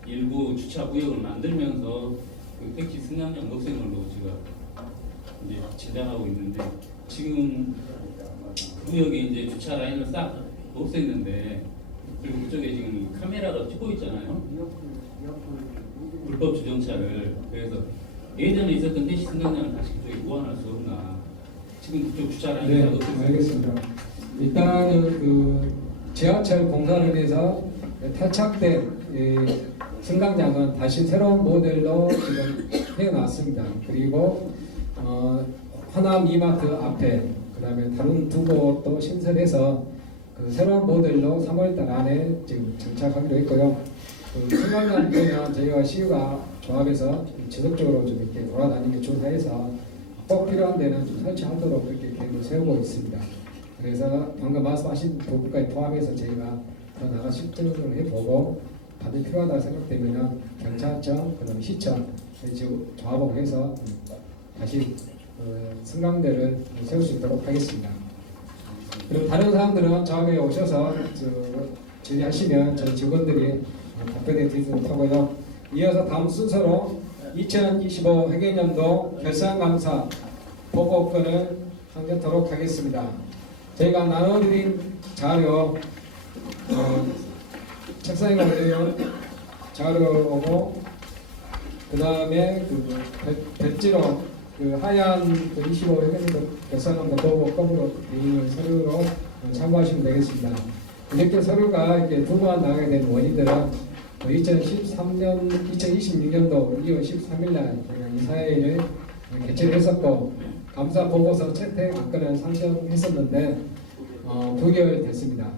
일부 주차 구역을 만들면서 그 택시 승강장 없앤 걸로 제가 이제 제작하고 있는데 지금 구역에 이제 주차 라인을 싹 없앴는데 그리고 그쪽에 지금 카메라로 찍고 있잖아요. 불법 주정차를. 그래서 예전에 있었던 택시 승강장을 다시 그쪽에 보완할 수 없나. 지금 그쪽 주차 라인을 네, 없앴습니다. 알겠습니다. 일단은 그 지하철 공사를 해서 탈착된 승강장은 다시 새로운 모델로 지금 해놨습니다. 그리고 하남 이마트 앞에 그다음에 다른 두 곳도 신설해서 그 새로운 모델로 3월달 안에 지금 정착하기로 했고요. 그 승강장은 저희가 시가 조합에서 지속적으로 좀 이렇게 돌아다니며 조사해서 꼭 필요한 데는 좀 설치하도록 그렇게 계획을 세우고 있습니다. 그래서 방금 말씀하신 부분까지 포함해서 저희가 더 나가 실증을 해보고 다들 필요하다고 생각되면 경찰청, 그다음에 시청, 지금 조합하고 해서 다시 승강대를 세울 수 있도록 하겠습니다. 그리고 다른 사람들은 조합에 오셔서 질의하시면 저희 직원들이 답변해 드리도록 하고요. 이어서 다음 순서로 2025 회계연도 결산감사 보고권을 상정토록 하겠습니다. 저희가 나눠드린 자료 책상에 올려놓은 자료고 그 다음에 그 배지로 그 하얀 그 25 회계연도 결산감사 보고권으로 되어 서류로 참고하시면 되겠습니다. 이렇게 서류가 이렇게 두 번 나가게 된 원인들은 2026년도 2월 13일 날 이사회를 개최를 했었고 감사 보고서 채택 안건을 상정했었는데 9개월 됐습니다.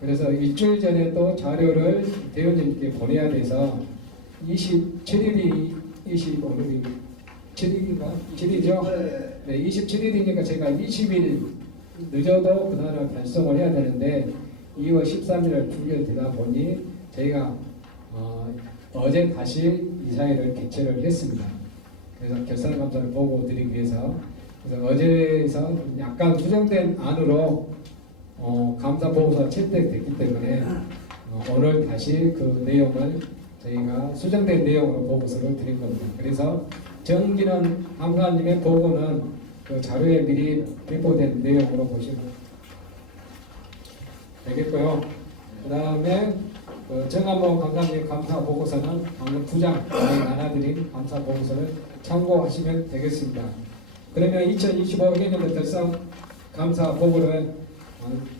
그래서 일주일 전에 또 자료를 대원님께 보내야 돼서 27일이 25일이 7일인가? 7일이죠? 네, 27일이니까 제가 20일 늦어도 그날을 발송을 해야 되는데 2월 13일을 9개월 되다 보니 저희가 어제 다시 이사회를 개최를 했습니다. 그래서 결산감사를 보고 드리기 위해서 그래서 어제에서 약간 수정된 안으로 감사 보고서가 채택됐기 때문에 오늘 다시 그 내용을 저희가 수정된 내용으로 보고서를 드린 겁니다. 그래서 정기는 감사님의 보고는 그 자료에 미리 배포된 내용으로 보시면 되겠고요. 그 다음에 정한모 감사님 감사 보고서는 방금 2장 나눠드린 감사 보고서를 참고하시면 되겠습니다. 그러면 2025년도 달성 감사 보고를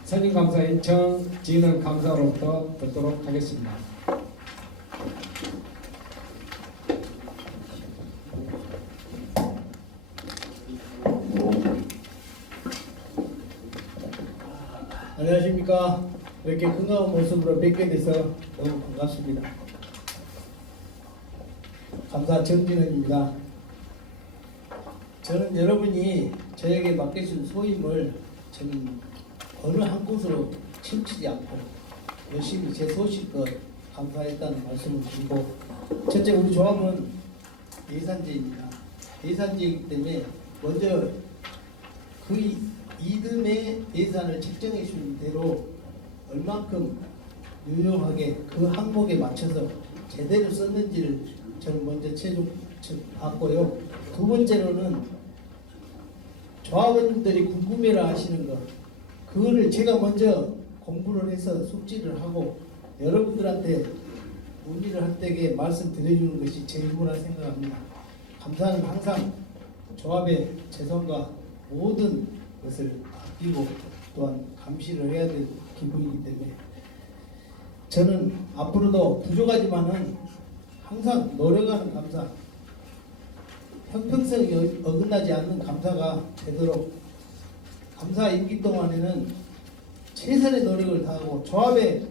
선임 감사인 정진은 감사로부터 듣도록 하겠습니다. 안녕하십니까. 이렇게 건강한 모습으로 뵙게 돼서 너무 반갑습니다. 감사 정진은입니다. 저는 여러분이 저에게 맡겨준 소임을 저는 어느 한 곳으로 치우치지 않고 열심히 제 소식껏 감사했다는 말씀을 드리고, 첫째, 우리 조합은 예산제입니다. 예산제이기 때문에 먼저 그 이듬해 예산을 책정해 준 대로 얼만큼 유용하게 그 항목에 맞춰서 제대로 썼는지를 저는 먼저 봤고요. 두 번째로는 조합원들이 궁금해라 하시는 것, 그거를 제가 먼저 공부를 해서 숙지를 하고 여러분들한테 문의를 할 때에 말씀드려주는 것이 제 임무라 생각합니다. 감사는 항상 조합의 재성과 모든 것을 아끼고 또한 감시를 해야 될 기분이기 때문에 저는 앞으로도 부족하지만은 항상 노력하는 감사, 형평성이 어긋나지 않는 감사가 되도록 감사 임기 동안에는 최선의 노력을 다하고 조합의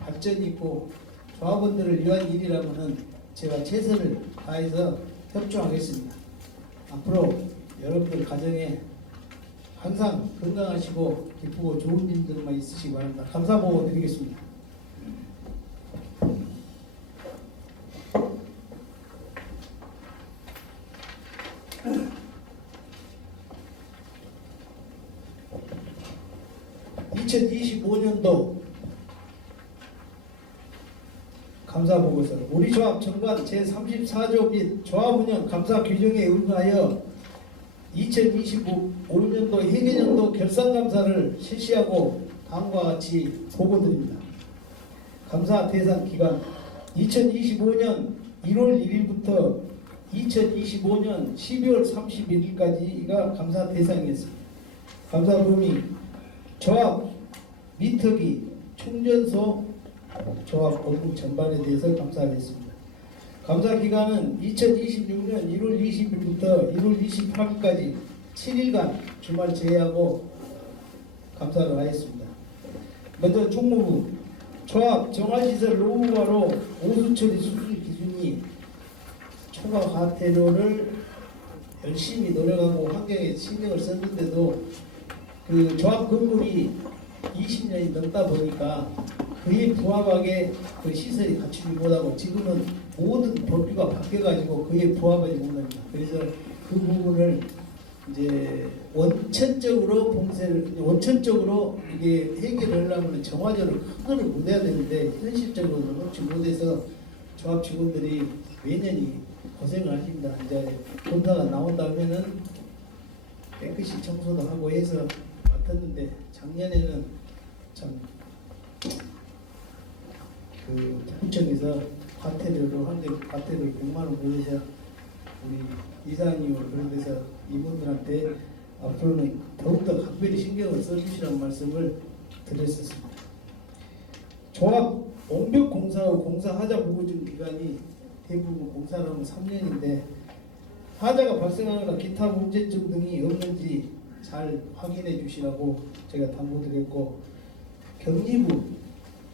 발전이 있고 조합원들을 위한 일이라면은 제가 최선을 다해서 협조하겠습니다. 앞으로 여러분들 가정에 항상 건강하시고 기쁘고 좋은 일들만 있으시기 바랍니다. 감사 보고 드리겠습니다. (2025년도) 감사 보고서 우리 조합 정관 제34조 및 조합 운영 감사 규정에 응하여 2025년도 회계년도 결산감사를 실시하고 다음과 같이 보고드립니다. 감사 대상 기간 2025년 1월 1일부터 2025년 12월 31일까지가 감사 대상이었습니다. 감사 범위 조합 미터기 충전소 조합 업무 전반에 대해서 감사를 했습니다. 감사 기간은 2026년 1월 20일부터 1월 28일까지 7일간 주말 제외하고 감사를 하였습니다. 먼저 총무부 조합 정화시설 노후화로 오수처리 수술 기준이 초과 과태료를 열심히 노력하고 환경에 신경을 썼는데도 그 조합 건물이 20년이 넘다 보니까 그에 부합하게 그 시설이 갖추지 못하고 지금은 모든 법규가 바뀌어가지고 그에 부합하지 못합니다. 그래서 그 부분을 이제 원천적으로 이게 해결을 하려면 정화조를 큰 거를 못해야 되는데 현실적으로는 그렇지 못해서 조합 직원들이 매년이 고생을 하십니다. 이제 검사가 나온다면은 깨끗이 청소도 하고 해서 맡았는데 작년에는 참 그 구청에서 과태료를 한대 과태료를 100만 원 물으셔 우리 이사님을 그런 데서 이분들한테 앞으로는 더욱더 각별히 신경을 써주시라는 말씀을 드렸었습니다. 조합 원벽 공사 후 공사 하자 보고준 기간이 대부분 공사를 하면 3년인데 하자가 발생하거나 기타 문제점 등이 없는지 잘 확인해 주시라고 제가 당부드렸고, 경리부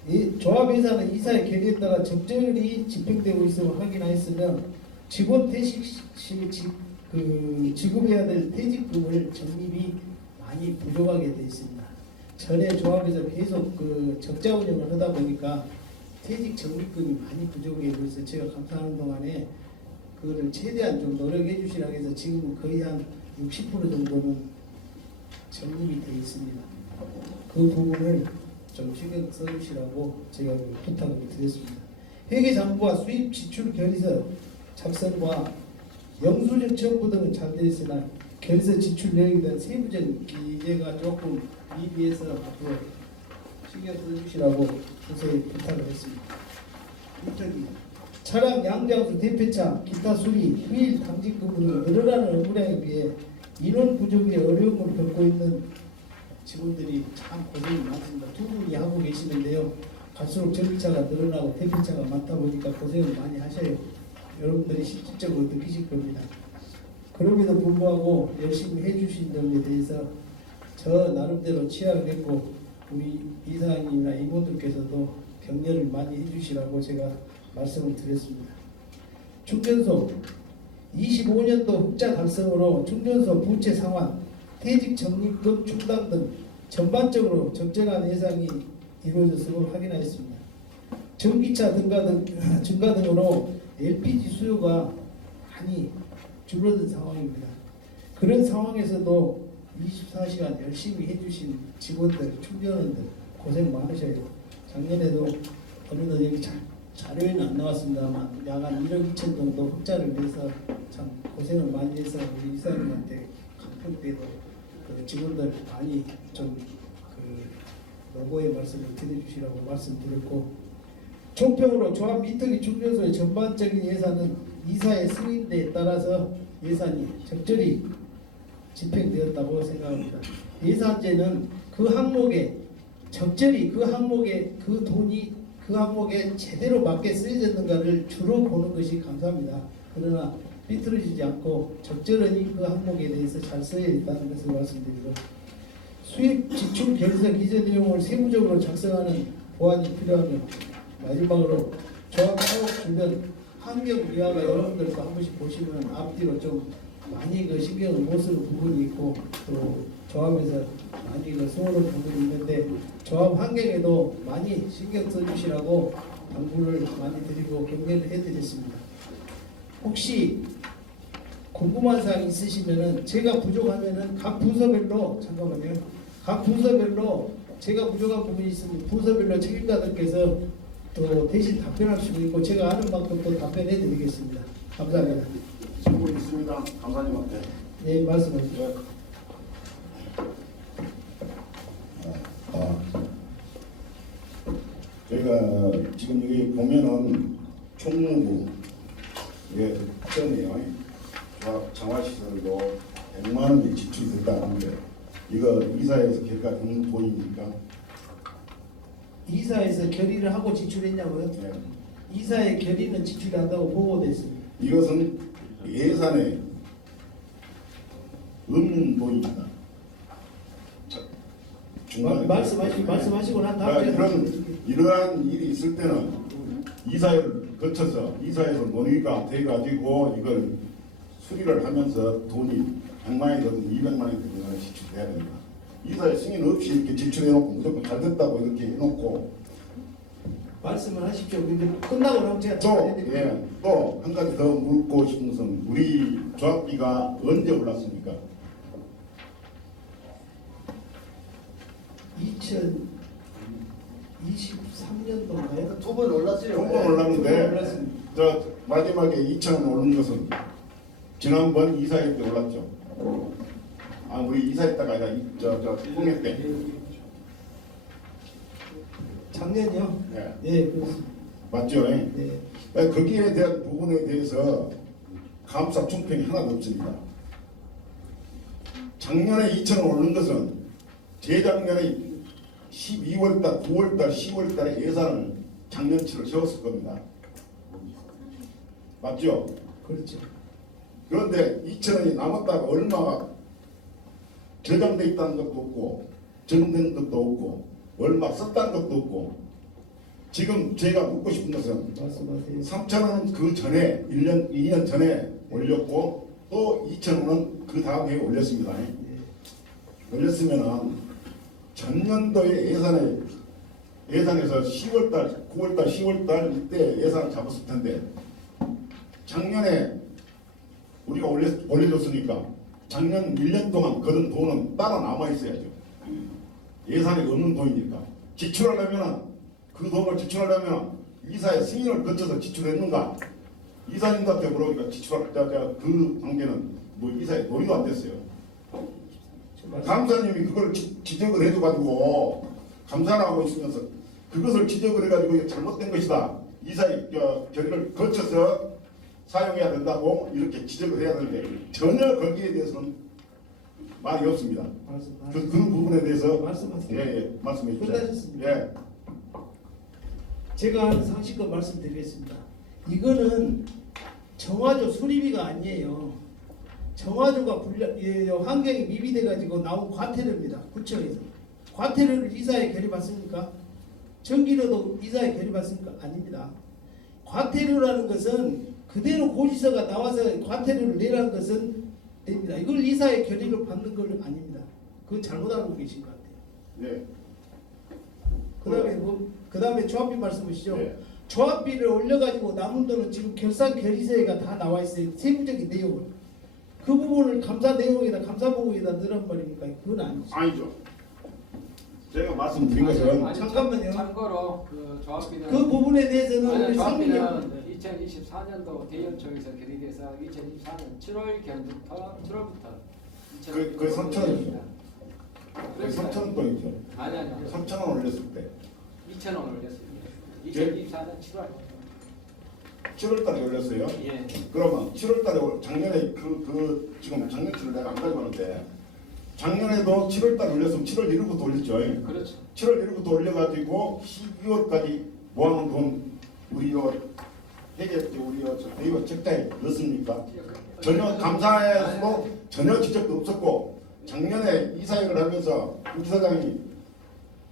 이 조합 이사는 이사의 결의에 따라 적절히 집행되고 있음을 확인하였으며 직원 퇴직 시 지급해야 될 퇴직금을 적립이 많이 부족하게 되어 있습니다. 전에 조합에서 계속 그 적자 운영을 하다 보니까 퇴직 적립금이 많이 부족해 보여서 제가 감사하는 동안에 그거를 최대한 좀 노력해 주시라고 해서 지금 거의 한 60% 정도는 적립이 되어 있습니다. 그 부분을 좀 신경 써주시라고 제가 부탁을 드렸습니다. 회계장부와 수입 지출 결의서 작성과 영수증 첨부 등은 잘 되어 있으나 결의서 지출 내용에 대한 세부적인 기재가 조금 미비해서 앞으로 신경 써주시라고 조세히 부탁을 했습니다. 차량 양장수 대폐차 기타 수리 휴일 당직금 등 늘어나는 업무량에 비해 인원 부족에 어려움을 겪고 있는 직원들이 참 고생이 많습니다. 두 분이 하고 계시는데요. 갈수록 전기차가 늘어나고 대폐차가 많다 보니까 고생을 많이 하셔요. 여러분들이 실질적으로 느끼실 겁니다. 그럼에도 불구하고 열심히 해주신 점에 대해서 저 나름대로 취하를 했고 우리 이사장님이나 이모들께서도 격려를 많이 해주시라고 제가 말씀을 드렸습니다. 충전소 25년도 흑자 달성으로 충전소 부채 상환, 퇴직 적립금 충당 등 전반적으로 적절한 예상이 이루어졌음을 확인하였습니다. 전기차 증가 등으로 LPG 수요가 많이 줄어든 상황입니다. 그런 상황에서도 24시간 열심히 해주신 직원들, 충전원들 고생 많으셔요. 작년에도 어느덧 여기 자료에는 안 나왔습니다만 야간 1억 2천 정도 흑자를 내서 참 고생을 많이 해서 우리 이사님한테 강평 때도 그 직원들 많이 좀 그 노고의 말씀을 드려주시라고 말씀드렸고 총평으로 조합 미터기 충전소의 전반적인 예산은 이사의 승인대에 따라서 예산이 적절히 집행되었다고 생각합니다. 예산제는 그 항목에 적절히 그 항목에 그 돈이 그 항목에 제대로 맞게 쓰여졌는가를 주로 보는 것이 감사합니다. 그러나 삐뚤어지지 않고 적절히 그 항목에 대해서 잘 쓰여 있다는 것을 말씀드리고 수입 지출 결의서 기재 내용을 세부적으로 작성하는 보완이 필요하며 마지막으로 조합 사업 주변 환경 미화가 여러분들도 한 번씩 보시면 앞뒤로 좀 많이 그 신경을 못 쓰는 부분이 있고 또 조합에서 많이 그 소홀한 부분이 있는데 조합 환경에도 많이 신경 써주시라고 당부를 많이 드리고 격려를 해드렸습니다. 혹시 궁금한 사항 있으시면은 제가 부족하면은 각 부서별로 잠깐만요. 각 부서별로 제가 부족한 부분이 있으면 부서별로 책임자들께서 또 대신 답변할 수도 있고 제가 아는 만큼 또 답변해 드리겠습니다. 감사합니다. 질문 있습니다. 감사님한테. 네, 말씀하십시오. 저희가 지금 여기 보면은 총무부 이게 처음이에요. 장화시설도 100만 원이 지출됐다 하는데 이거 이사에서 결과 보입니까? 이사에서 결의를 하고 지출했냐고요? 네. 이사의 결의는 지출이 한다고 보고됐습니다. 이것은 예산에 없는 돈입니다. 말씀하시고 난 다음에 이러한 일이 있을 때는 이사회를 거쳐서 이사회에서 논의가 돼가지고 이걸 수리를 하면서 돈이 100만 원이든 200만 원이든 지출해야 됩니다. 이사회 승인 없이 이렇게 지출해놓고 무조건 잘 됐다고 이렇게 해놓고 말씀을 하십시오. 근데 끝나고 나면 제가 또 한 가지 더 묻고 싶은 것은 우리 조합비가 언제 올랐습니까? 2023년도인가요? 두 번 올랐어요. 한 번 올랐는데 올랐습니다. 저 마지막에 2,000원 오른 것은 지난번 이사회 때 올랐죠. 아 우리 이사회 때가 아니라 저 통해 때. 작년이요? 네. 네, 그렇습니다. 맞죠? 네. 거기에 대한 부분에 대해서 감사 총평이 하나도 없습니다. 작년에 2,000원 오른 것은 재작년에 12월달, 9월달, 10월달에 예산을 작년치를 세웠을 겁니다. 맞죠? 그렇죠. 그런데 2,000원이 남았다가 얼마가 저장돼 있다는 것도 없고 정된 것도 없고 얼마 썼다는 것도 없고 지금 제가 묻고 싶은 것은 말씀하세요. 3,000원은 그 전에 2년 전에 올렸고 또 2,000원은 그 다음 해에 올렸습니다. 올렸으면은 전년도의 예산에서 10월달, 9월달, 10월달 이때 예산을 잡았을 텐데 작년에 우리가 올려줬으니까 작년 1년 동안 그런 돈은 따로 남아 있어야죠. 예산에 없는 돈이니까 지출하려면 그 돈을 지출하려면 이사의 승인을 거쳐서 지출했는가? 이사님한테 물어보니까 지출할 그 관계는 뭐 이사의 논의도 안 됐어요. 감사님이 그걸 지적을 해줘가지고 감사를 하고 있으면서 그것을 지적을 해가지고 이게 잘못된 것이다. 이사의 결의를 거쳐서 사용해야 된다고 이렇게 지적을 해야 되는데 전혀 거기에 대해서는 말이 없습니다. 그 부분에 대해서 말씀하세요. 예, 말씀해 주세요. 끝나셨습니다. 예. 제가 하는 상식껏 말씀드리겠습니다. 이거는 정화조 수리비가 아니에요. 정화조가 환경이 미비돼 가지고 나온 과태료입니다. 구청에서. 과태료를 이사에 결의받습니까? 전기료도 이사에 결의받습니까? 아닙니다. 과태료라는 것은 그대로 고지서가 나와서 과태료를 내라는 것은 됩니다. 이걸 이사의 결의를 받는 건 아닙니다. 그건 잘못 알고 계신 것 같아요. 네. 그다음에 조합비 말씀하시죠. 네. 조합비를 올려가지고 남은 돈은 지금 결산 결의서에가 다 나와 있어요. 세부적인 내용을. 그 부분을 감사 내용에다 감사 보고에다 넣으란 말입니까? 그건 아니죠. 아니죠. 제가 말씀드린 것은 잠깐만요. 참고로 그 조합비는 그 부분에 대해서는 아니, 우리 상민이 조합비는 2024년도 대연청에서 결의돼서 2024년 7월부터 그 3,000원이죠. 그 3,000원 돈이죠. 아니 3,000원 올렸을 때 2,000원 올렸습니다. 2024년 7월 7월 달에 올렸어요. 예. 그러면 7월 달에 작년에 지금 작년치를 내가 안 가져가는데 작년에도 7월 달에 올렸으면 7월 1일부터 올렸죠. 그렇죠. 7월 1일부터 올려가지고 12월까지 모아놓은 돈 우리 대의원 책자에 넣었습니까? 전혀 감사에서도 전혀 지적도 없었고 작년에 이사회를 하면서 우 지사장이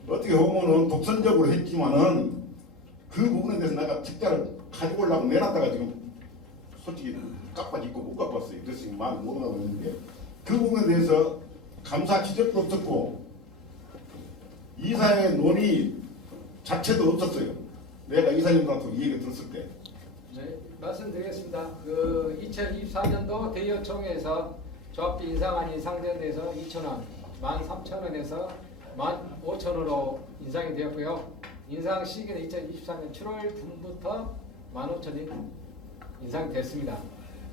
어떻게 보면은 독선적으로 했지만은 그 부분에 대해서 내가 책자를 가지고 오려고 내놨다가 지금 솔직히 깎아짓고 못 갖고 왔어요. 그래서 지금 마음 못 하고 있는데 그 부분에 대해서 감사 지적도 없었고 이사회 논의 자체도 없었어요. 내가 이사님들한테 이 얘기 들었을 때. 네, 말씀드리겠습니다. 그 2024년도 대여총회에서 조합비 인상안이 상정돼서 2,000원, 13,000원에서 15,000원으로 인상이 되었고요. 인상 시기는 2024년 7월 분부터 15,000원이 인상됐습니다.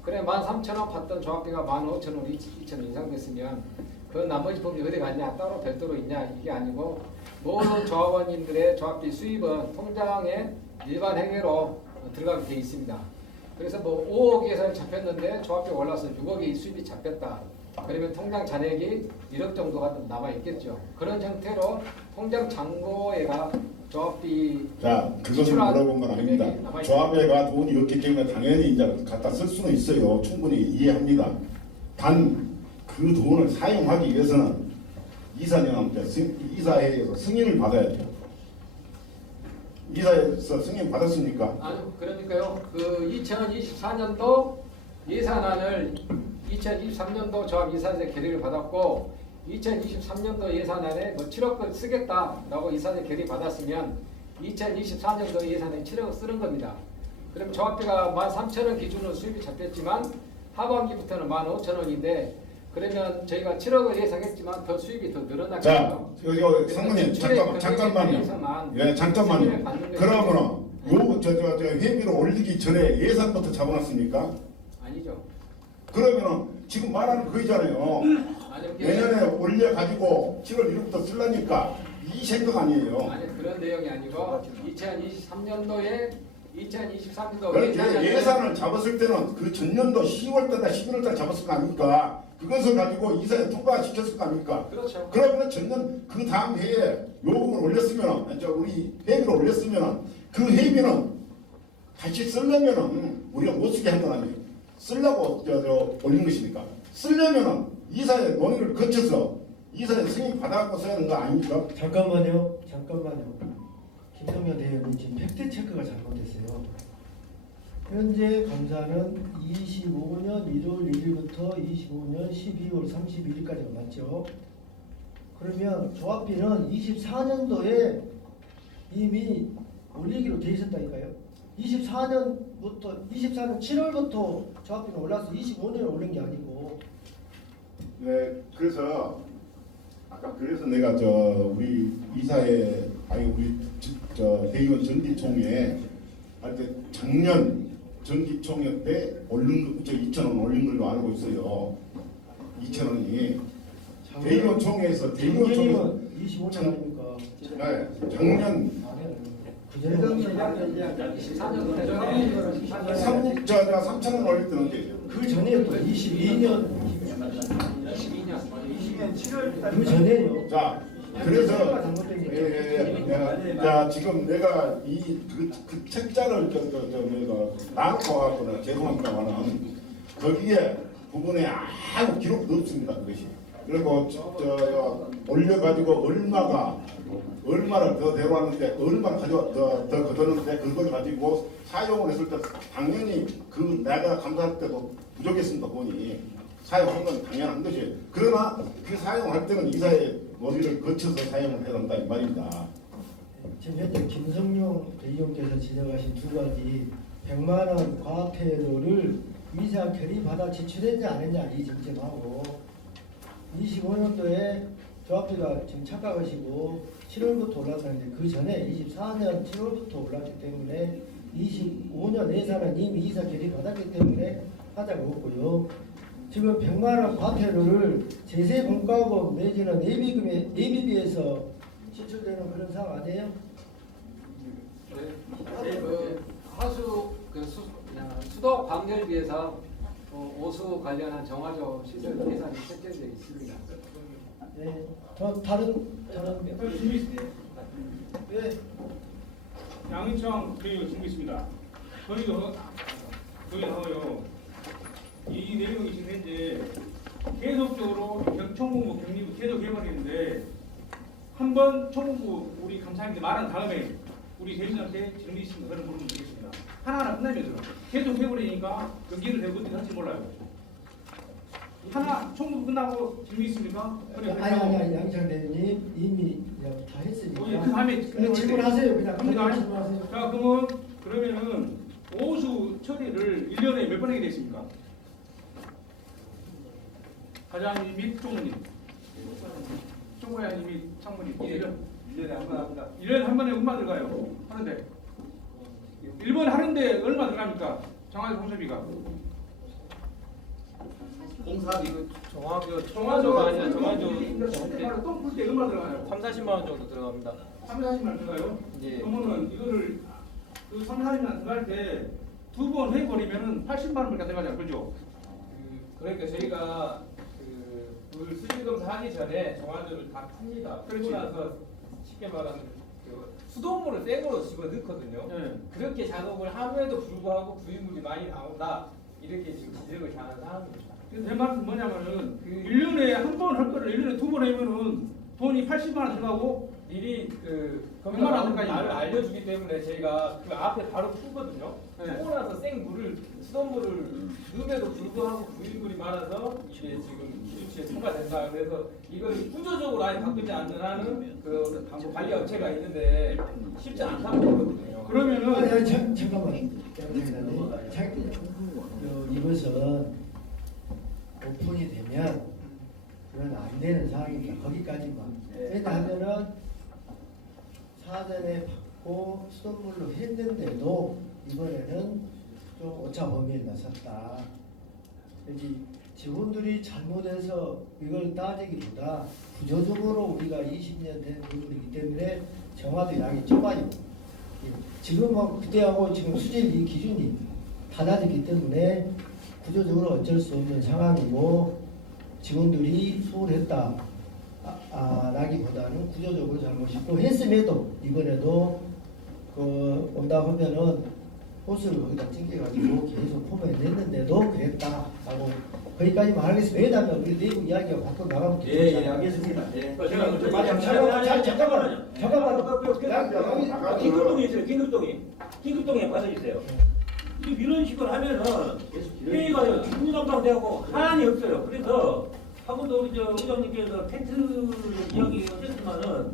그래 13,000원 받던 조합비가 15,000원으로 2,000원 인상됐으면 그 나머지 부분이 어디 갔냐, 따로 별도로 있냐, 이게 아니고 모든 조합원님들의 조합비 수입은 통장에 일반 행위로 들어가게 돼 있습니다. 그래서 뭐 5억 예산이 잡혔는데 조합비 올라서 6억이 수입이 잡혔다. 그러면 통장 잔액이 1억 정도가 남아 있겠죠. 그런 형태로 통장 잔고에가 조합비 자, 그것을 물어본 건 아닙니다. 조합회가 돈이 없기 때문에 당연히 이제 갖다 쓸 수는 있어요. 충분히 이해합니다. 단 그 돈을 사용하기 위해서는 이사회에서 승인을 받아야 돼요. 이사회에서 승인 받았습니까? 아니 그러니까요. 그 2024년도 예산안을 2023년도 조합 이사회 결의를 받았고 2023년도 예산안에 뭐 7억을 쓰겠다라고 이사회 결의 받았으면 2024년도 예산에 7억을 쓰는 겁니다. 그럼 조합비가 13,000원 기준으로 수입이 잡혔지만 하반기부터는 15,000원인데 그러면 저희가 7억을 예상했지만 더 수입이 더 늘어나겠죠. 자, 여기 상무님 잠깐만요. 예, 잠깐만요. 그러면은 요 회비를 올리기 전에 예산부터 잡아놨습니까? 아니죠. 그러면은 지금 말하는 그거잖아요. 내년에 올려 가지고 7월 1일부터 쓰려니까 이 생각 아니에요. 아니 그런 내용이 아니고 2023년도에 2023년도 그렇게 예산을 잡았을 때는 그 전년도 10월달에 11월달에 잡았을 거 아닙니까? 그것을 가지고 이사에 통과시켰을 거 아닙니까? 그렇죠. 그러면 전년 그 다음 해에 요금을 올렸으면, 우리 회비를 올렸으면 그 회비는 다시 쓰려면은 우리가 못 쓰게 한 건 아니에요. 쓰려고 올린 것이니까. 쓰려면은 이사의 논의를 거쳐서 이사의 승인 받아갖고 써야 하는 거 아닙니까? 잠깐만요. 김성현 대표님 지금 팩트 체크가 잘못됐어요. 현재 감사는 25년 1월 1일부터 25년 12월 31일까지가 맞죠? 그러면 조합비는 24년도에 이미 올리기로 돼 있었다니까요. 24년 7월부터 조합비는 올라서 25년에 올린 게 아니고. 네, 그래서 아까 그래서 내가 우리 이사회 우리 대의원 정기총회 하여튼 작년 정기총회 때 올린 저 2,000원 올린 걸로 알고 있어요. 2,000원이 대의원 총회에서 대의원 총회 25년 아닙니까? 네, 작년 제가 3,000원 올릴 때는 언제예요? 그 전에 또 22년 20년 7월 그 전에요. 자, 그래서 자 지금 내가 그 책자를 내가 나눠 갖고는 죄송합니다만은 거기에 부분에 아무 기록도 없습니다. 그것이. 그리고 올려가지고 얼마를 더 내려왔는데 얼마를 더 걷었는데 그걸 가지고 사용을 했을 때 당연히 그 내가 감사할 때도 부족했습니다. 본인이 사용한 건 당연한 것이에요. 그러나 그 사용할 때는 이사의 논의를 거쳐서 사용을 해야 한다 이 말입니다. 지금 현재 김성용 대의원께서 지적하신 두 가지 100만 원 과태료를 이사 결의받아 지출했냐 안 했냐 이 쟁점하고 25년도에 조합비가 지금 착각하시고 7월부터 올랐는데 그 전에 24년 7월부터 올랐기 때문에 25년 예산은 이미 이사 결의받았기 때문에 하자가 없고요. 지금 100만 원 과태료를 제세 공과금 내지는 예비비에서 지출되는 그런 상황 아니에요? 그 하수 수도 방열비에서 오수 관련한 정화조 시설 예산이 책정되어 있습니다. 네. 다른 네. 양희청 그리고 준비했습니다. 저희도 저희하고요. 이 내용이 지금 현재 계속적으로 청문부 격리부 계속 해버리는데 한번 청문부 우리 감사님들 말한 다음에 우리 대신한테 정리했습니다. 그런 부분을 드리겠습니다. 하나하나 끝나면서 계속 해버리니까 연기를 되고 어떻게 할지 몰라요. 하나 청문부 끝나고 정리했습니까? 아니 양장 대표님 이미 다 했으니까. 그 다음에 그냥 질문하세요. 그냥 질문하세요. 자 그러면은 오수 처리를 1년에 몇 번 하게 됐습니까? 과장님 및 총무님, 총무장님 및 창무님 1년에 한 번 합니다. 1년에 한 번에 얼마 들어가요? 하는데 1번 하는데 얼마 들어갑니까? 정화조 공사비가 공사비 정화조가 아니라 정화조 똥풀때 얼마 들어가요? 3, 40만 원 정도 들어갑니다. 3, 40만 들어가요? 예. 그러면은 이거를 그 3, 40만 들어갈 때 두 번 해버리면은 80만 원밖에 안 들어가잖아요. 그죠? 그러니까 저희가 물 수질 검사하기 전에 정화조를 다 풉니다. 그러고 나서 쉽게 말하면 수돗물을 생으로 집어 넣거든요. 네. 그렇게 작업을 함에도 불구하고 부유물이 많이 나온다. 이렇게 지금 지적을 하는 상황입니다. 내 말은 뭐냐면은 1년에 한 번 할 거를 1년에 두 번 하면은 돈이 80만 원 들어가고 미리 얼마나 검사를 들어가요? 알려주기 때문에 저희가 그 앞에 바로 풀거든요. 네. 풀고 나서 생물을 수돗물을 넣음에도 불구하고 부유물이 많아서 이게 지금 기준치에 초과된다. 그래서 이걸 구조적으로 아예 바꾸지 않는 한은 그 관리 업체가 있는데 쉽지 않다고 보거든요. 그러면은 잠깐만. 이것은 오픈이 되면 그건 안 되는 상황입니다. 거기까지만. 왜냐하면은 사전에 받고 수돗물로 했는데도 이번에는 좀 오차 범위에 나섰다. 여기 직원들이 잘못해서 이걸 따지기보다 구조적으로 우리가 20년 된 부분이기 때문에 정화도 양이 좁아요. 지금하고 그때하고 지금 수질 이 기준이 달라지기 때문에 구조적으로 어쩔 수 없는 상황이고 직원들이 소홀했다 라기보다는 구조적으로 잘못이고 했음에도 이번에도 그 온다 하면은 호스를 거기다 찡겨가지고 계속 폼에 냈는데도 그랬다라고 거기까지만 하겠습니다. 왜냐하면 우리 내부 이야기가 밖으로 나가면 예, 알겠습니다. 예. 잠깐만. 긴급동이 있어요. 긴급동에 받아주세요. 이런 식으로 하면은 회의가 중구난방되고 한이 없어요. 그래서 하고도 우리 의장님께서 팩트 이야기 하셨지만은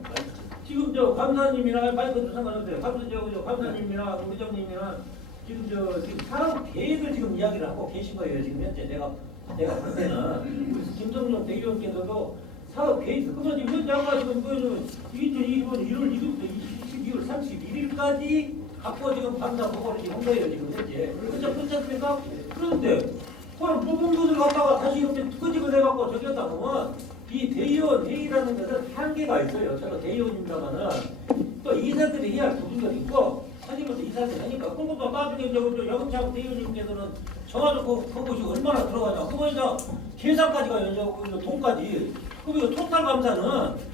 지금 감사님이나 마이크도 상관없어요. 감사님이나 의장님이나 지금 사업 계획을 지금 이야기를 하고 계신 거예요. 지금 현재 내가 볼 때는 그래서 김성룡 대의원께서도 사업 계획 그래서 지금 현재 아까 지금 2025년 1월 1일부터 22월 31일까지 갖고 지금 반다 보고를 지금 한 거예요 지금 현재. 그렇지 않습니까? 그런데 그럼 뽑은 것을 갖다가 다시 이렇게 끄집을 해갖고 저기 하다 보면 이 대의원 회의라는 것은 한계가 있어요. 저는 대의원입니다만은 또 이사들이 해야 할 부분들이 있고 사실부터 이사들이 하니까 그것도 나중에 여금차고 대의원님께서는 정화도 그것이 얼마나 들어가냐. 그거 이제 계산까지 가요. 돈까지. 그럼 이거 토탈 감사는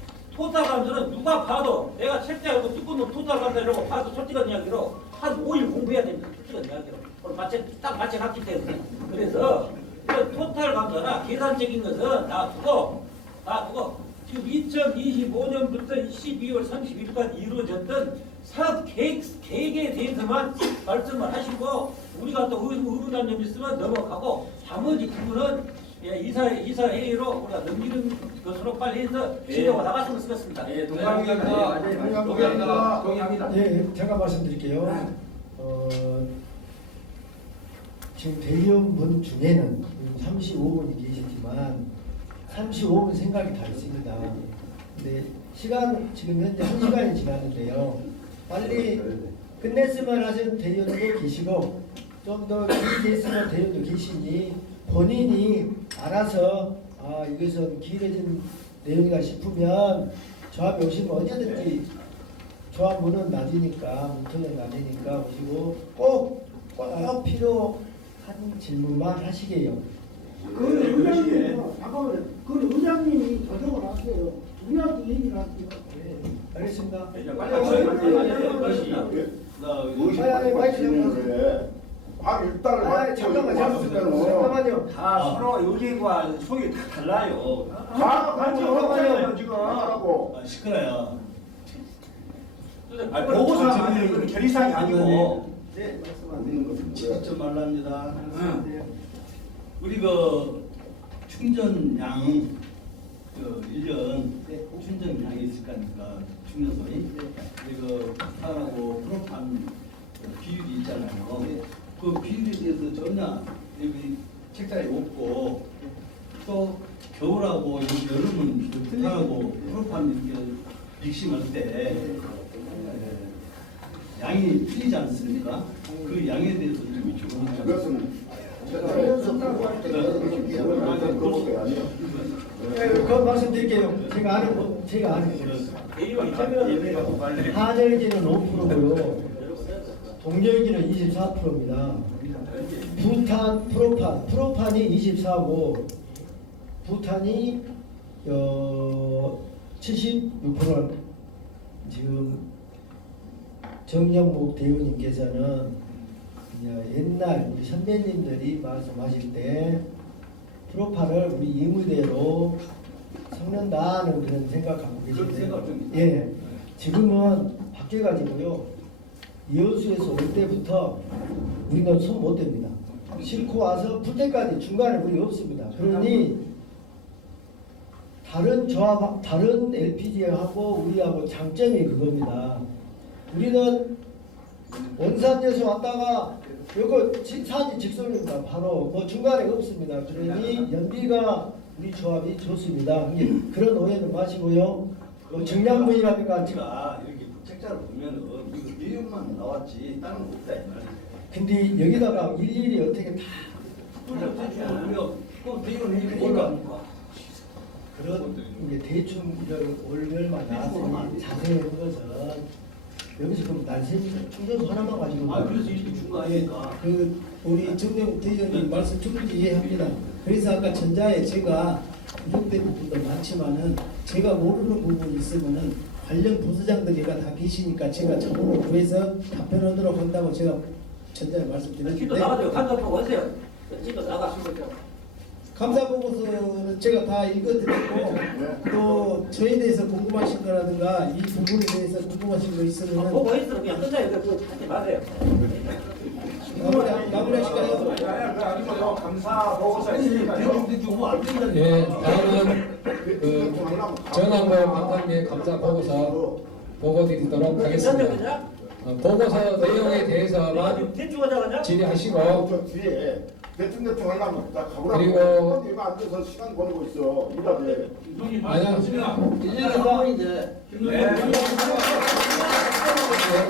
누가 봐도 내가 책자하고 뜯고 놓은 토탈 감사 이러고 봐도 솔직한 이야기로 한 5일 공부해야 됩니다. 솔직한 이야기로. 그걸 딱 맞춰놨기 때문에. 그래서 이런 토탈 감사나 계산적인 것은 놔두고 지금 2025년부터 12월 30일까지 이루어졌던 사업 계획에 대해서만 말씀을 하시고 우리가 또 의문단점 있으면 넘어가고 나머지 부분은 이사회의로 우리가 넘기는 것으로 빨리 해서 진행을 나갔으면 좋겠습니다. 예, 동의합니다. 예, 제가 말씀드릴게요. 지금 대의원분 중에는 35분이 계시지만 35분 생각이 다 있습니다. 근데 시간 지금 현재 1시간이 지났는데요. 빨리 끝냈으면 하시는 대의원도 계시고 좀 더 길게 있으면 대의원도 계시니 본인이 알아서 이것은 길어진 내용이다 싶으면 조합에 오시면 언제든지 조합 문은 낮으니까 문턱은 낮으니까 오시고 꼭 필요한 질문만 하시게요. 그 의장님이 조정을 하세요. 우리한테 얘기를 하세요. 네, 알겠습니다. 잠깐만요. 다 서로 의견과 속이 다 달라요. 잠깐만요. 시끄러요. 보고서 하면 이건 결의사항이 아니고. 네, 말씀하세요. 직접 말랍니다. 우리 그 충전양 그 1년 충전량이 있을 거니까 충전소에 그 탄하고 프로판 비율이 있잖아요. 그 비율에 대해서 전혀 여기 책자에 없고 또 겨울하고 여름은 탄하고 프로판 이렇게 믹싱할 때 양이 틀리지 않습니까? 그 양에 대해서 좀 조금 그것은 그건 말씀드릴게요. 제가 아는 거. 하절기는 5%고요. 동절기는 24%입니다. 부탄, 프로판이 24고 부탄이 76%. 지금 정영목 대표님께서는 옛날 우리 선배님들이 말씀하실 때 프로판을 우리 임의대로 섞는다는 그런 생각 갖고 계신데요. 예, 지금은 바뀌어가지고요. 이호수에서 올 때부터 우리는 손 못 댑니다. 싣고 와서 풀 때까지 중간에 우리 없습니다. 그러니 다른 조합, 다른 LPG하고 우리하고 장점이 그겁니다. 우리는 원산에서 왔다가 이거 산이 직선입니다. 바로 뭐 중간에 없습니다. 그러니 연비가 우리 조합이 좋습니다. 그런 오해는 마시고요. 뭐 정량분이라든가 제가 이렇게 책자를 보면은 이거 내용만 나왔지 다른 거 없다 이 말이에요. 근데 여기다가 일일이 어떻게 다 그러니까 그런 이제 대충 이런 월별만 나왔으니 자세한 것은 여기서 그럼 날쌘 충전소 하나만 가지고 그래서 이렇게 준 거 아닙니까? 그 우리 정명 대의원님 말씀 충분히 이해합니다. 그래서 아까 전자에 제가 부족된 부분도 많지만은 제가 모르는 부분이 있으면은 관련 부서장들이가 다 계시니까 제가 전문을 구해서 답변하도록 한다고 제가 전자에 말씀드렸는데 나가세요. 감사 보고 오세요. 집도 나가. 감사 보고서는 제가 다 읽어드렸고 또 저에 대해서 궁금하신 거라든가 이 부분에 대해서 궁금하신 거 있으면 보고 있으면 그냥 끝나요. 그거 하지 마세요. 마무리하실까요? 아니고요. 감사 보고서 있으니까 예, 다음은 그 전환고 감사님의 감사 보고서 보고드리도록 하겠습니다. 보고서 내용에 대해서만 대충 하자가냐? 질의하시고 저 뒤에 대충 하려면 다 가보라고. 그리고 이거 앉아서 시간 보내고 있어. 이다에 아니요. 일일이 상황인데.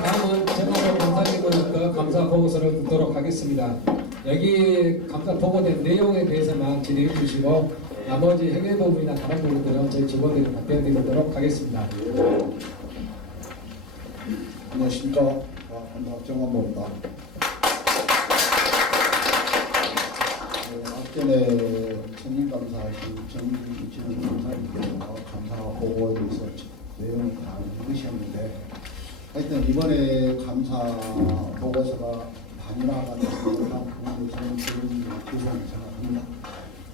다음은 전환고 감사님 듣도록 하겠습니다. 여기 감사 보고된 내용에 대해서만 질의해 주시고 나머지 해결 부분이나 다른 부분들은 저희 직원들이 답변 드리도록 하겠습니다. 안녕하십니까. 정원모입니다. 앞전에 청문감사하신 정진진 감사님께서 감사 보고에 대해서 내용을 다 읽으셨는데 하여튼 이번에 감사 보고서가 단일화가 되는 부분에 저는 죄송히 생각합니다.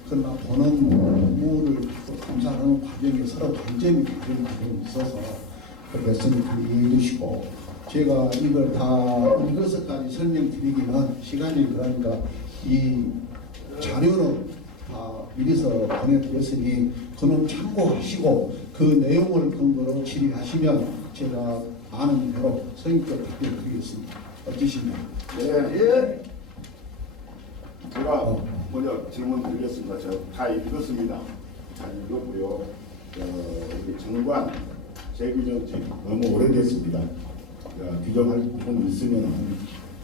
그러나 보는 업무를 감사하는 과정에 서로 관점이 다른 부분이 있어서 그 말씀을 이해해 주시고 제가 이걸 다 읽어서까지 설명드리기는 시간이 그러니까 이 자료는 다 미리서 보내드렸으니 그놈 참고하시고 그 내용을 근거로 질의하시면 제가 아는 대로 성의껏 답변 드리겠습니다. 어떠십니까? 예. 제가 먼저 질문 드리겠습니다. 저 다 읽었습니다. 잘 읽었고요. 우리 정관 재규정지 너무 오래됐습니다. 규정할 부분이 있으면 한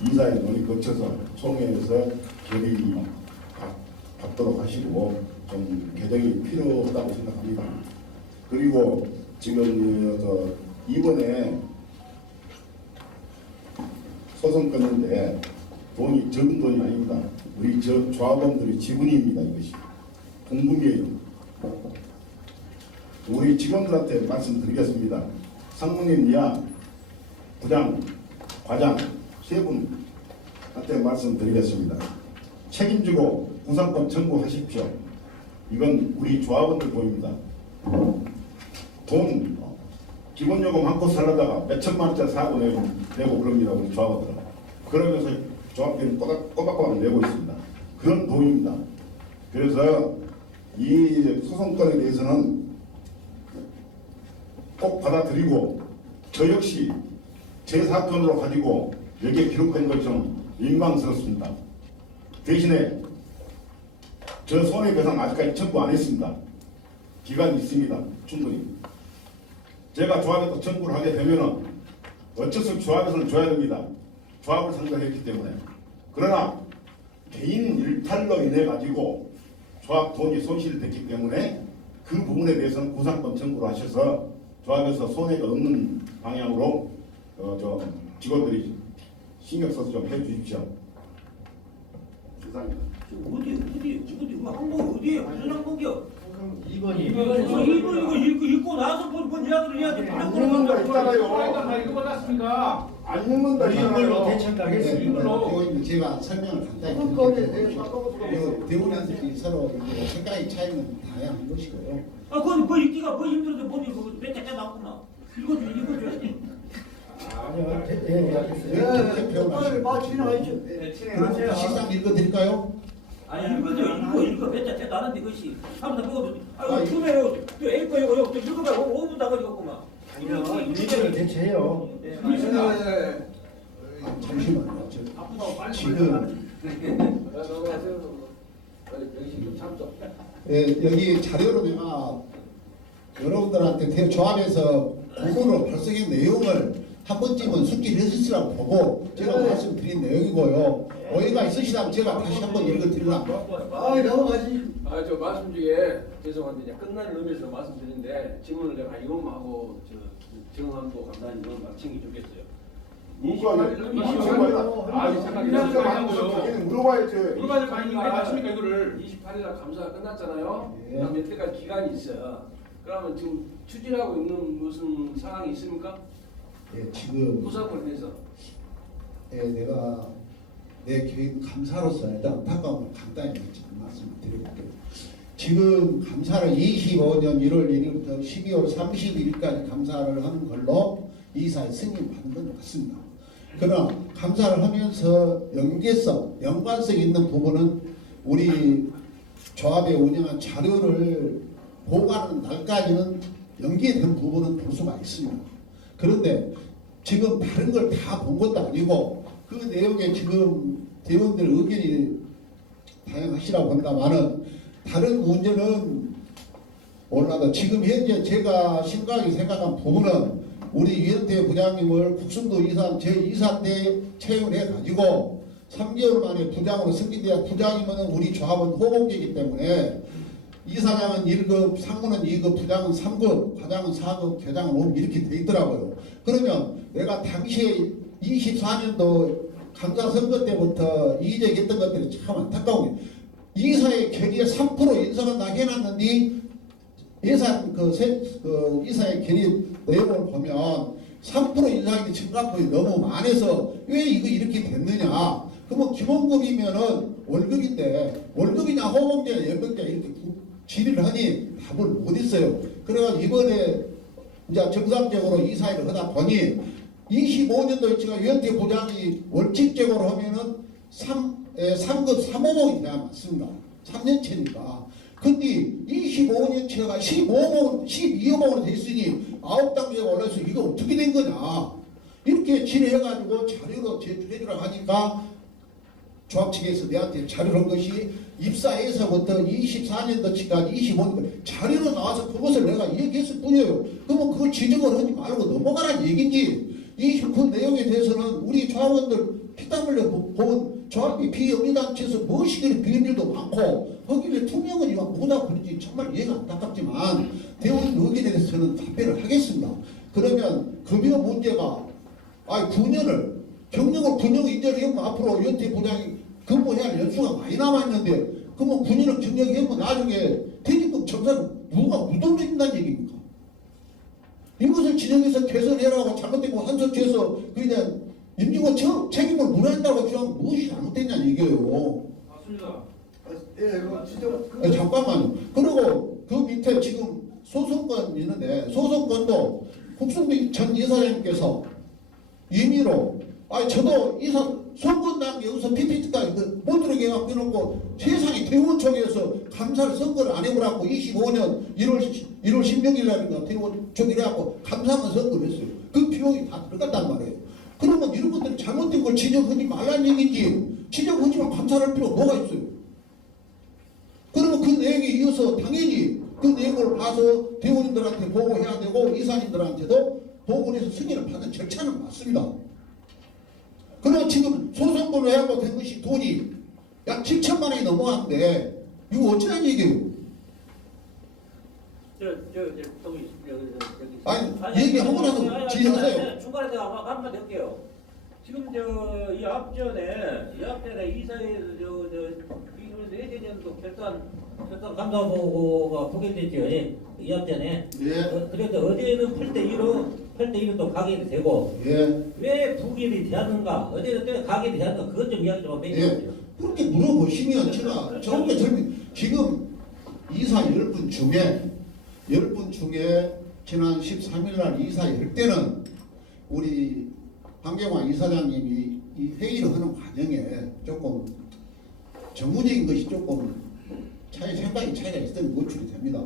이사의 논의 거쳐서 총회에서 결의 받도록 하시고 좀 개정이 필요하다고 생각합니다. 그리고 지금 이번에 소송 끊는데 돈이 적은 돈이 아닙니다. 우리 조합원들의 지분입니다. 이것이 공금이에요. 우리 직원들한테 말씀드리겠습니다. 상무님 이하 부장, 과장 세 분한테 말씀드리겠습니다. 책임지고 구상권 청구하십시오. 이건 우리 조합원들 돈입니다. 돈 기본요금 한코 살려다가 몇천만 원짜리 사고 내고 그럽니다. 우리 조합원들은. 그러면서 조합비는 꼬박꼬박 내고 있습니다. 그런 돈입니다. 그래서 이 소송권에 대해서는 꼭 받아들이고 저 역시 제 사건으로 가지고 여기에 기록된 것 좀 민망스럽습니다. 대신에 저 손해배상 아직까지 청구 안 했습니다. 기간이 있습니다. 충분히. 제가 조합에서 청구를 하게 되면은 어쩔 수 없이 조합에서는 줘야 됩니다. 조합을 상대했기 때문에. 그러나 개인 일탈로 인해 가지고 조합 돈이 손실됐기 때문에 그 부분에 대해서는 구상권 청구를 하셔서 조합에서 손해가 없는 방향으로 직원들이 신경 써서 좀 해주십시오. 이상입니다. 어디 항목 어디에 무슨 항목이요? 2번 이거 읽고 나서 뭔 이야기를 해야지. 안 읽는다 있잖아요. 다 읽어봤습니까? 안 읽는다 이걸로 있잖아요. 대처하겠습니다. 제가 설명을 간단히 소송권에 드릴게요. 대해서 바꿔서 대우란들이 서로 이렇게 생각의 차이는 다양한 것이고요. 그건 뭐 읽기가 뭐 힘들어도 못 읽고 몇 자자 나왔구나. 읽어줘야지. 아니요, 알겠어요. 소송권을 진행하시죠. 그럼 시상 읽어드릴까요? 아니 읽어 몇 자자 나는데 그것이 한번 보고 처음에 또 A 거 이거 또 읽어봐 5분 다 걸리겠구만. 이걸로 대처해요. 잠시만요. 지금 여기 자료로 내가 여러분들한테 조합에서 공문으로 발송한 내용을 한 번쯤은 숙지했으라고 보고 제가 말씀드린 내용이고요. 오해가 있으시다면 제가 다시 한번 읽어드리려고. 넘어가시. 저 말씀 중에 죄송한데 이제 끝날 의미에서 말씀드린데 질문을 내가 이것만 하고 정함도 간단히 이건 마치는 게 좋겠어요. 물어봐야지. 물어봐야 거 아닙니까? 맞춥니까 이거를? 28일날 감사가 끝났잖아요. 예. 그다음 몇 때까지 기간이 있어요. 그러면 지금 추진하고 있는 무슨 상황이 있습니까? 예, 지금 구상권에 대해서. 내가 내 개인 감사로서 일단 안타까움을 간단히 말씀을 드려볼게요. 지금 감사를 25년 1월 1일부터 12월 31일까지 감사를 하는 걸로 이사에 승인받은 건 맞습니다. 그러나 감사를 하면서 연관성 있는 부분은 우리 조합에 운영한 자료를 보고하는 날까지는 연계된 부분은 볼 수가 있습니다. 그런데 지금 다른 걸 다 본 것도 아니고 그 내용에 지금 대원들 의견이 다양하시라고 합니다만은 다른 문제는 몰라도 지금 현재 제가 심각하게 생각한 부분은 우리 위원태 부장님을 국sun도 이사 제2사 때 채용을 해가지고 3개월 만에 부장으로 승진돼야 부장이면 우리 조합은 호봉제이기 때문에 이사장은 1급, 상무는 2급, 부장은 3급, 과장은 4급, 계장은 5급 이렇게 돼 있더라고요. 그러면 내가 당시에 24년도 감사 선거 때부터 이직했던 것들이 참 안타까운 게 이사의 결의에 3% 인상을 다 해놨는데 예산 이사의 결의 내용을 보면 3% 인상이 증가폭이 너무 많아서 왜 이거 이렇게 됐느냐? 그러면 기본급이면은 월급인데 월급이냐 호봉제냐 연봉제냐 이렇게 질의를 하니 답을 못 했어요. 그래가지고 이번에 이제 정상적으로 이사회를 하다 보니 25년도치가 위원회 부장이 월칙적으로 하면은 3급 3호봉이 돼야 맞습니다. 3년치니까. 근데 25년치가 15호봉, 12호봉으로 됐으니 9단계가 올라서 이거 어떻게 된 거냐. 이렇게 질의해가지고 자료로 제출해주라고 하니까 조합 측에서 내한테 자료를 한 것이 입사에서부터 24년도치까지 25년까지 자료로 나와서 그것을 내가 얘기했을 뿐이에요. 그러면 그걸 지적을 하지 말고 넘어가라는 얘기인지 그 내용에 대해서는 우리 조합원들 피땀 흘려 본 조합이 비영리단체에서 무엇이 그리 비는 일도 많고 거기에 투명은 이와 뭐다 그런지 정말 이해가 안타깝지만 대우인 의견에 대해서는 답변을 하겠습니다. 그러면 급여 문제가 9년을 경력을 9년 인정을 하면 앞으로 위원회 부장이 근무해야 할 연수가 많이 남아있는데 그러면 9년을 경력하면 나중에 퇴직금 정산을 누가 묻어내준다는 얘기입니까? 이것을 진영에서 개선해라고 잘못된 거 한서치에서 그에 대한 임직원 책임을 물어낸다고 주장하면 무엇이 잘못됐냐는 얘기예요. 맞습니다. 예, 이거 진짜 잠깐만요. 그리고 그 밑에 지금 소송권 있는데 소송권도 국승비 전 이사장님께서 임의로 저도 이사 선거 단계 여기서 PPT까지 못 들어게 갖고 해놓고 세상에 대원 쪽에서 감사를 선거를 안 해보라고 25년 1월 16일 날인가 대원 쪽에 해갖고 감사만 선거를 했어요. 그 비용이 다 들어갔단 말이에요. 그러면 이런 것들이 잘못된 걸 지적하지 말라는 얘기지. 지적하지만 감사할 필요가 뭐가 있어요. 그러면 그 내용에 이어서 당연히 그 내용을 봐서 대원님들한테 보고해야 되고 이사님들한테도 보고를 해서 승인을 받는 절차는 맞습니다. 그러나 지금 소송권을 해갖고 된 것이 돈이 약 7천만 원이 넘어갔는데 이거 어쩌라는 얘기예요? 아니 얘기하고 나서 진행하세요. 중간에 내가 한마디 할게요. 지금 이 앞전에 이사회에서 이거 내년도 결산 감사 보고가 보고됐죠. 이 앞전에. 예. 그래서 어제는 8대1로 또 가결이 되고 예. 왜 부결이 되었는가? 어제는 또 가결이 되었는가? 그것 좀 이야기 좀 해주세요. 예. 그렇게 물어보시면 제가 저렇게 지금 이사 10분 중에 지난 13일 날 이사 열 때는 우리 황경화 이사장님이 이 회의를 하는 과정에 조금 정무적인 것이 조금 생각이 차이가 있으면 노출이 됩니다.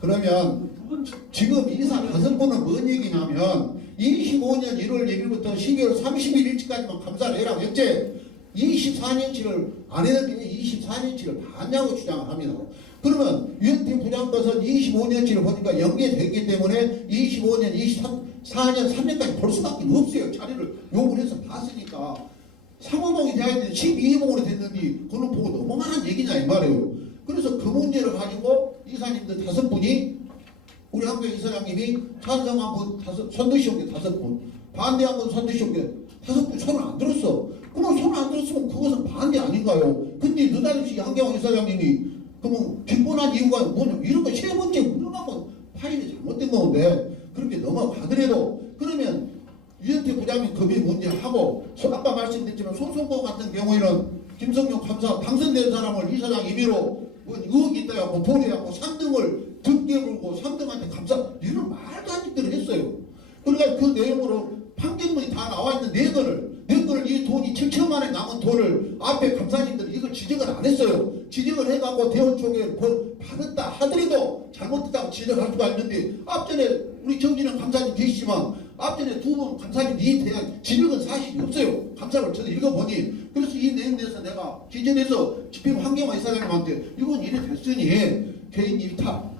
그러면 지금 이사 5분은 뭔 얘기냐면 25년 1월 1일부터 12월 31일까지만 감사를 해라고 했지 24년치를 안 했는데 24년치를 봤냐고 주장을 합니다. 그러면 위원회 부장 것은 25년치를 보니까 연계되기 때문에 25년, 24년, 3년까지 볼 수밖에 없어요. 자료를 요구를 해서 봤으니까 3호봉이 돼야 되는데 12호봉으로 됐는데 그걸 보고 넘어가는 얘기냐 이 말이에요. 그래서 그 문제를 가지고 이사님들 5분이 우리 한국 이사장님이 찬성한 분 손 드시온 게 5분 반대한 분 손 드시온 게 5분 손을 안 들었어. 그럼 손을 안 들었으면 그것은 반대 아닌가요? 근데 느닷없이 한경화 이사장님이 그러면 빈곤한 이유가 뭐냐 이런 거 세 번째 물어보고 파일이 잘못된 건데 그렇게 넘어가더라도 그러면 위원회 부장님 급여 문제하고 아까 말씀드렸지만 소송권 같은 경우에는 김성용 감사 당선된 사람을 이사장 임의로 의혹이 있다고 보내갖고 3등을 등게 물고 3등한테 감사 이런 말도 안 짓기를 했어요. 그러니까 그 내용으로 판결문이 다 나와 있는 네 건을 이 돈이 7천만 원 남은 돈을 앞에 감사님들이 이걸 지적을 안 했어요. 지적을 해갖고 대원 쪽에 받았다 하더라도 잘못했다고 지적할 수가 있는데 앞전에 우리 정진영 감사님 계시지만 앞전에 2번 감사님에 대한 지적은 사실이 없어요. 감사를 저도 읽어보니 그래서 이 내용에 대해서 내가 기존에서 집행 환경화 이사장님한테 이건 이래 됐으니 개인 일탈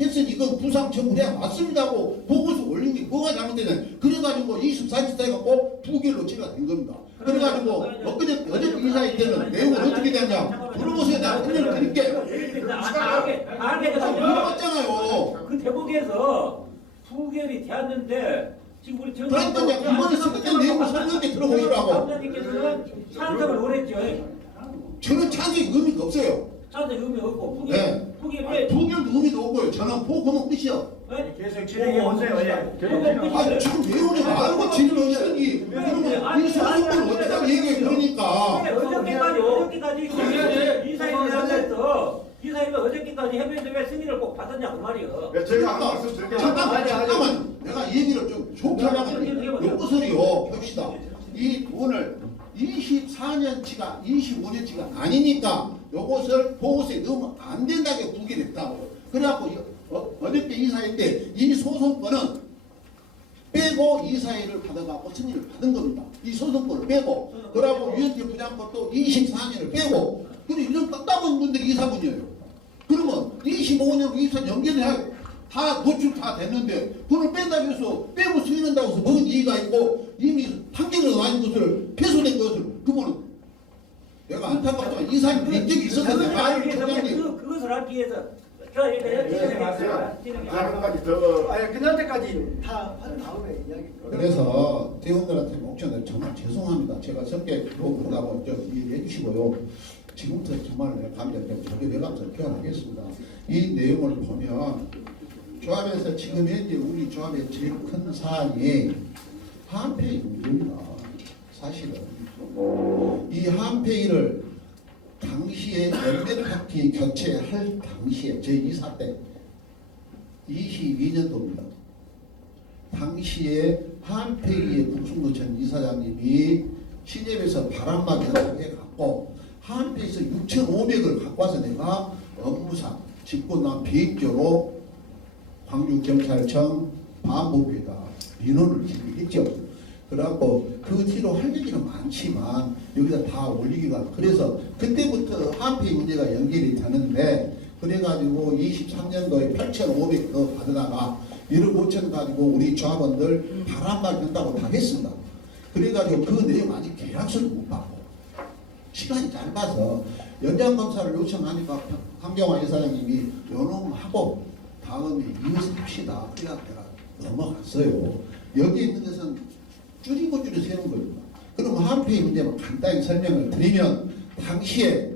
해서 이건 부상 청구해야 맞습니다고 보고서 올린 게 뭐가 잘못되냐. 그래가지고 24일 해갖고 부결로 제가 된 겁니다. 그래가지고 어제 이사회 때는 내용은 어떻게 됐냐. 물어보세요. 내가 설명을 드릴게요. 물어봤잖아요. 그 대목에서 부결이 되었는데 지금 우리 그러니까 이번에 선거된 내용을 설명에 들어보시라고. 장관님께서는 찬성을 원했죠. 저는 찬성이 의미가 없어요. 찬성 의미 없고 네. 부결도 의미도 없고요. 저는 보고는 끝이요. 계속 진행해 보세요. 아니 지금 내용이 알고 진행하시더니 그러면 이 소송을 어디다 얘기해 그러니까. 어저께까지 이사회가 어저께까지 협의해서 왜 승인을 꼭 받았냐 그 말이요. 제가 말씀드릴게요. 잠깐만 내가 얘기를 좀 좋게 하려면 요것을요 봅시다. 이 돈을 24년치가 25년치가 아니니까 요것을 보고서에 넣으면 안 된다고 부결했다고. 그래갖고 어저께 이사회 때 이 소송권은 빼고 이사회를 받아가고 승인을 받은 겁니다. 이 소송권을 빼고 그러고 유엔티 부장권도 24년을 빼고 그리고 이런 딱딱한 분들이 이사분이에요. 그러면 25년 이사 연결해 다 도출 다 됐는데 돈을 뺀다고 해서 빼고 승인한다고 해서 뭔 이의가 있고 이미 판결이 나온 것을 패소된 것을 그거는 내가 안타깝지만 이사님 인적이 있었는데 말을 총장님 그것을 하기 위해서 아니 그날 때까지 다 한 다음에 이야기. 그래서 대원들한테 목전에 정말 죄송합니다. 제가 성격도 그러다고 좀 이해해 주시고요. 지금부터 정말 내가 감사드리고 저기 외감사를 표현하겠습니다. 이 내용을 보면 조합에서 지금 현재 우리 조합의 제일 큰 사안이 한페이 문제입니다. 사실은 이 한페이를 당시에 연대파티 교체할 당시에 제 이사 때 22년도입니다. 당시에 한페이의 국sun도 전 이사장님이 시내에서 바람막이를 해갖고 한페이에서 6,500을 갖고 와서 내가 업무상 직권남 비입조로 광주경찰청 반부부에다 민원을 제기했죠. 그래갖고 그 뒤로 할 얘기는 많지만 여기다 다 올리기가 그래서 그때부터 한페이 문제가 연결이 되는데 그래가지고 23년도에 8,500 더 받으다가 1억 5천 가지고 우리 조합원들 바람만 된다고 다 했습니다. 그래가지고 그 내용 아직 계약서를 못 받고 시간이 짧아서 연장검사를 요청하니까 황경화 이사장님이 요놈하고 다음에 이어서 합시다. 그래야 내가 넘어갔어요. 여기 있는 것은 줄이고 세운 겁니다. 그럼 한페이 문제만 간단히 설명을 드리면 당시에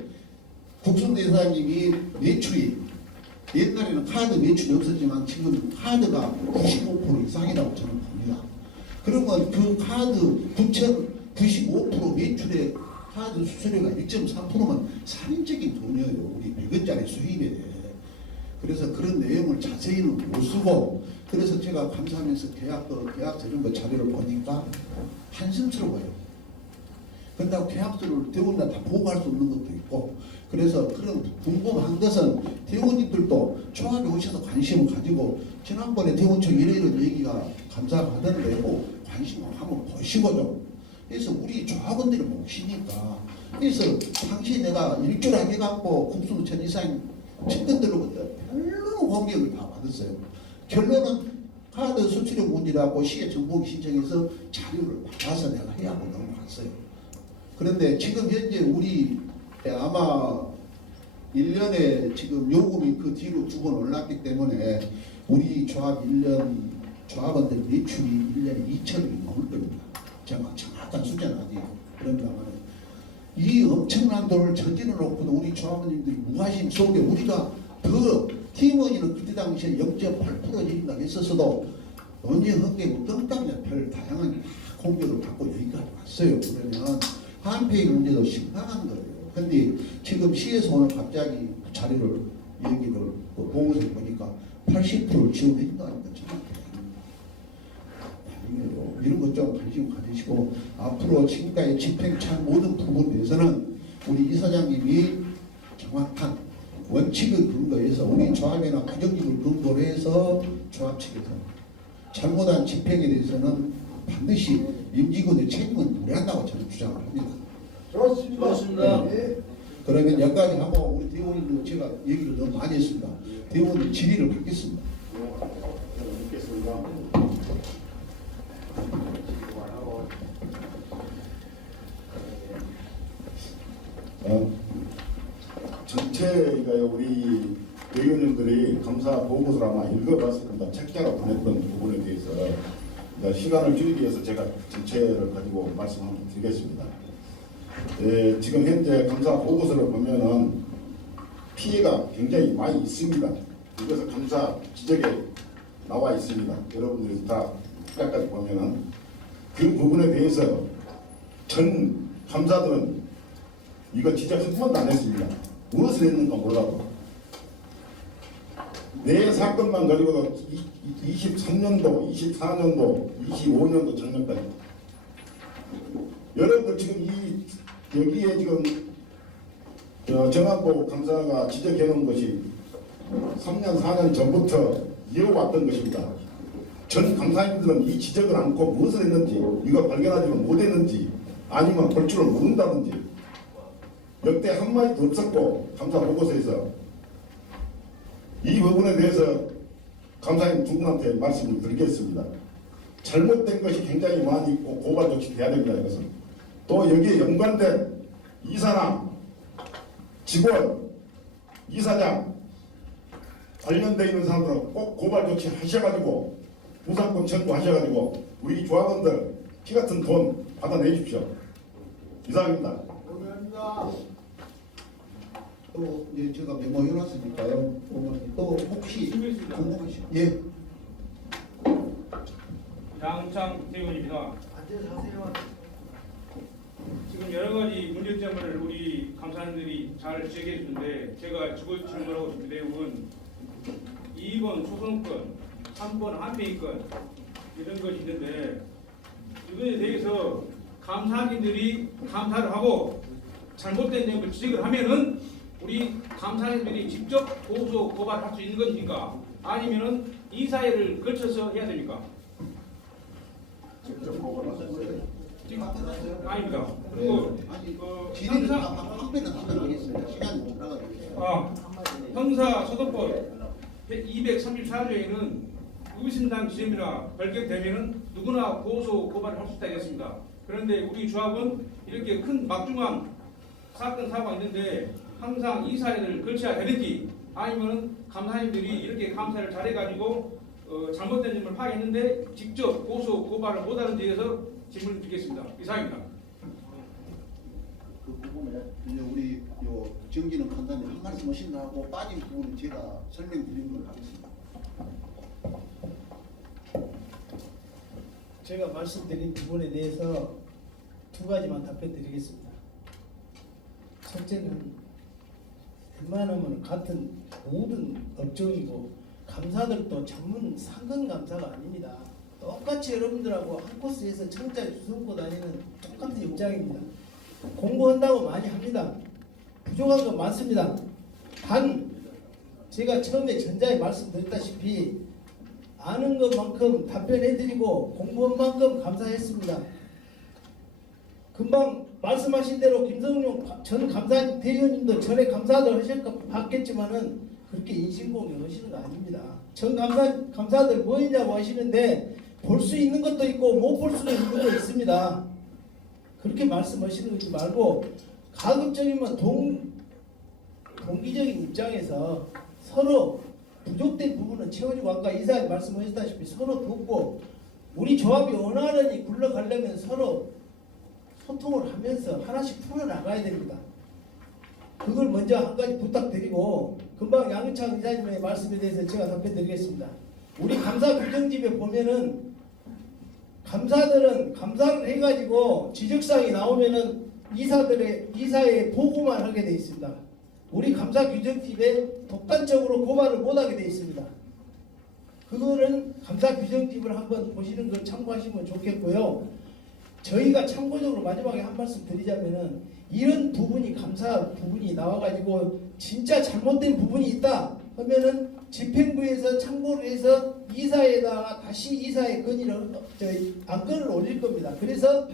국sun도 이사장님이 매출이 옛날에는 카드 매출이 없었지만 지금 카드가 95% 이상이라고 저는 봅니다. 그러면 그 카드 95% 매출의 카드 수수료가 1.3%면 살인적인 돈이에요. 우리 100원짜리 수입에. 그래서 그런 내용을 자세히는 못 쓰고 그래서 제가 감사하면서 계약서 이런 거 자료를 보니까 한심스러워요. 그런다고 계약서를 대원이나 다 보고할 수 없는 것도 있고 그래서 그런 궁금한 것은 대원님들도 조합에 오셔서 관심을 가지고 지난번에 대원청 이런 얘기가 감사하던데 관심을 한번 보시고 좀 그래서 우리 조합원들이 모시니까 그래서 당시 내가 일주일 해갖고 국수노 전 이사님 측근들로부터 별로 공격을 다 받았어요. 결론은 카드 수수료 문제라고 시에 정보기 신청해서 자료를 받아서 내가 해야하고 넘어갔어요. 그런데 지금 현재 우리 아마 1년에 지금 요금이 그 뒤로 2번 올랐기 때문에 우리 조합 1년 조합원들 매출이 1년에 2천억이 넘을 겁니다. 정확한 숫자는 아직 그런다면 이 엄청난 돈을 저질러 놓고도 우리 조합원님들이 무관심 속에 우리가 더 팀원이는 그때 당시에 0.8% 일인가 했었어도 논쟁 헛개고 똥땅에 별 다양한 공격을 받고 여기까지 왔어요. 그러면 한페이 문제도 심각한 거예요. 근데 지금 시에서 오늘 갑자기 자료를 얘기를 보고서 보니까 80%를 지원했다는 건 정확해요. 이런 것 좀 관심 가지시고 앞으로 지금까지 집행찬 모든 부분에 대해서는 우리 이사장님이 정확한 원칙을 근거해서 우리 조합이나 가정집을 근거로 해서 조합 측에서 잘못한 집행에 대해서는 반드시 임직원의 책임은 물어야 한다고 저는 주장을 합니다. 좋습니다. 네. 그러면 여기까지 하고 우리 대원님도 제가 얘기를 너무 많이 했습니다. 대원님 질의를 받겠습니다. 저는 묻겠습니다. 전체가 우리 의원님들이 감사 보고서를 아마 읽어봤을 겁니다. 책자로 보냈던 부분에 대해서 시간을 줄이기 위해서 제가 전체를 가지고 말씀 한번 드리겠습니다. 지금 현재 감사 보고서를 보면은 피해가 굉장히 많이 있습니다. 이것은 감사 지적에 나와 있습니다. 여러분들이 다 끝까지 보면은 그 부분에 대해서 전 감사들은 이거 지적 한 번도 안 했습니다. 무엇을 했는가 몰라도 내 사건만 가지고도 23년도, 24년도, 25년도 작년까지 여러분들 지금 여기에 지금 정한보 감사가 지적해놓은 것이 3년, 4년 전부터 이어왔던 것입니다. 전 감사님들은 이 지적을 않고 무엇을 했는지, 이거 발견하지 못했는지, 아니면 볼 줄을 모른다든지 역대 한마디도 없었고, 감사 보고서에서 이 부분에 대해서 감사님 두 분한테 말씀을 드리겠습니다. 잘못된 것이 굉장히 많이 있고 고발 조치돼야 됩니다. 이것은 또 여기에 연관된 이사나 직원, 이사장 관련되어 있는 사람들은 꼭 고발 조치 하셔가지고 무상권 청구하셔가지고 우리 조합원들 피 같은 돈 받아내십시오. 이상입니다. 또 이제 제가 메모해놨으니까요. 또 혹시 예. 양창 대의원입니다. 지금 여러 가지 문제점을 우리 감사님들이 잘 지적해 주는데 제가 질문하고 싶은 내용은 2번 소송권, 3번 한패인권 이런 것이 있는데 이거에 대해서 감사님들이 감사를 하고 잘못된 점을 지적을 하면은 우리 감사님들이 직접 고소 고발할 수 있는 것인가 아니면은 이사회를 거쳐서 해야 됩니까? 직접 고발하셨어요? 아닙니다. 그리고 질의는 확대는 하도록 하겠습니다. 시간이 못 나가요. 형사 소송법 234조에는 의심당 지점이나 발견되면은 누구나 고소 고발을 할 수 있다 했습니다. 그런데 우리 조합은 이렇게 큰 막중한 사건 사고가 있는데 항상 이사회를 거쳐야 되는지 아니면은 감사님들이 이렇게 감사를 잘해가지고 잘못된 점을 파악했는데 직접 고소 고발을 못하는지에 대해서 질문을 드리겠습니다. 이상입니다. 그 부분에 이제 우리 요 정기는 간단히 한 말씀 하신다 하고 빠진 부분은 제가 설명드리는 걸 하겠습니다. 제가 말씀드린 부분에 대해서 두 가지만 답변드리겠습니다. 첫째는 웬만하면 같은 모든 업종이고 감사들도 전문 상근 감사가 아닙니다. 똑같이 여러분들하고 한 코스에서 청자리 주섬고 다니는 똑같은 입장입니다. 공부한다고 많이 합니다. 부족한 건 많습니다. 단 제가 처음에 전자에 말씀드렸다시피 아는 것만큼 답변해드리고 공부한 만큼 감사했습니다. 금방 말씀하신 대로 김성용 전 감사 대의원님도 전에 감사들 하셨겠지만은 그렇게 인신공격 하시는 거 아닙니다. 전 감사들 뭐 했냐고 하시는데 볼 수 있는 것도 있고 못 볼 수도 있는 것도 있습니다. 그렇게 말씀하시는 거지 말고 가급적이면 동기적인 입장에서 서로 부족된 부분은 채워주고 아까 이사님 말씀하셨다시피 서로 돕고 우리 조합이 원활하게 굴러가려면 서로 소통을 하면서 하나씩 풀어나가야 됩니다. 그걸 먼저 한 가지 부탁드리고 금방 양희창 이사님의 말씀에 대해서 제가 답변드리겠습니다. 우리 감사 규정집에 보면은 감사들은 감사를 해가지고 지적사항이 나오면은 이사에 보고만 하게 돼 있습니다. 우리 감사 규정집에 독단적으로 고발을 못하게 돼 있습니다. 그거는 감사 규정집을 한번 보시는 걸 참고하시면 좋겠고요. 저희가 참고적으로 마지막에 한 말씀 드리자면은 이런 부분이 감사 부분이 나와가지고 진짜 잘못된 부분이 있다 하면은 집행부에서 참고를 해서 이사에다가 다시 이사의 건의를 안건을 올릴 겁니다. 그래서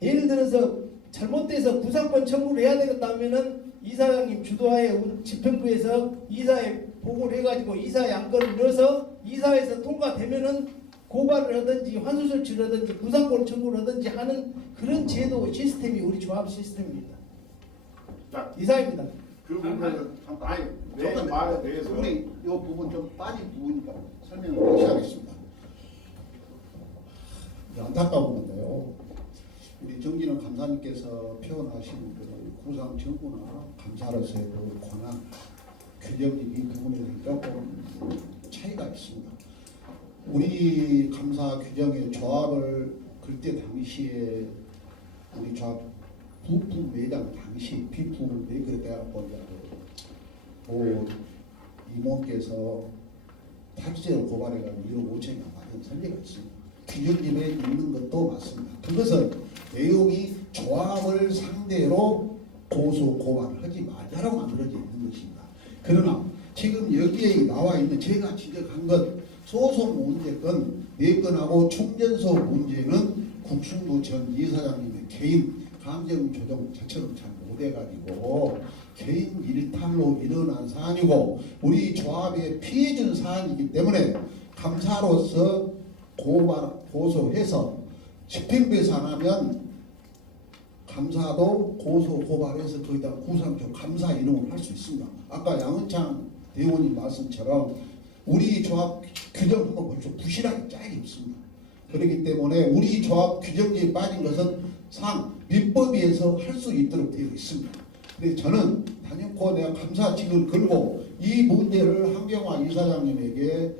예를 들어서 잘못돼서 구상권 청구를 해야 되겠다 하면은 이사장님 주도하에 우리 집행부에서 이사에 보고를 해가지고 이사 양건을 넣어서 이사에서 통과되면은 고발을 하든지 환수 조치를 하든지 부상권 청구를 하든지 하는 그런 제도 시스템이 우리 조합 시스템입니다. 자, 이사입니다. 그 부분은 아니 내 말에 대해서 우리 이 부분 좀 빠진 부분이니까 설명을 다시 하겠습니다. 안타까운 건데요. 우리 정진원 감사님께서 표현하신 그 구상 정부나 감사로서의 그 권한, 규정이 이 부분에 조금 차이가 있습니다. 우리 감사 규정의 조합을 그때 당시에 우리 조합 부품 매장 당시 비품을 매그래갖고 그 이모께서 탈세를 고발해가지고 1억 5천이 받은 선례가 있습니다. 규정집에 있는 것도 맞습니다. 그것은 내용이 조합을 상대로 고소 고발을 하지 말자라고 만들어져 있는 것입니다. 그러나 지금 여기에 나와 있는 제가 지적한 것 소송 문제건 내건하고 충전소 문제는 국sun부 전 이사장님의 개인 감정 조정 자체는 잘 못해가지고 개인 일탈로 일어난 사안이고 우리 조합에 피해준 사안이기 때문에 감사로서 고소해서 집행부에서 안 하면 감사도 고소 고발해서 거기다 구상조 감사 이름을 할 수 있습니다. 아까 양은창 대원님 말씀처럼 우리 조합 규정 한번 보십시오. 부실하게 짝이 없습니다. 그렇기 때문에 우리 조합 규정지에 빠진 것은 민법위에서 할 수 있도록 되어 있습니다. 그래서 저는 단연코 내가 감사직을 걸고 이 문제를 한경화 이사장님에게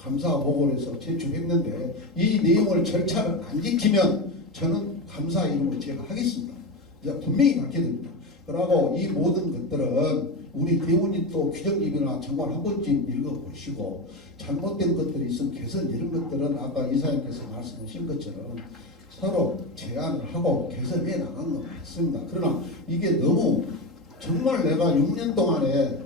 감사 보고를 해서 제출했는데 이 내용을 절차를 안 지키면 저는 감사 이름을 제가 하겠습니다. 이제 분명히 밝혀야 됩니다. 그러고 이 모든 것들은 우리 대원님도 규정집이나 정말 한 번쯤 읽어보시고 잘못된 것들이 있으면 개선 이런 것들은 아까 이사님께서 말씀하신 것처럼 서로 제안을 하고 개선해 나가는 건 맞습니다. 그러나 이게 너무 정말 내가 6년 동안에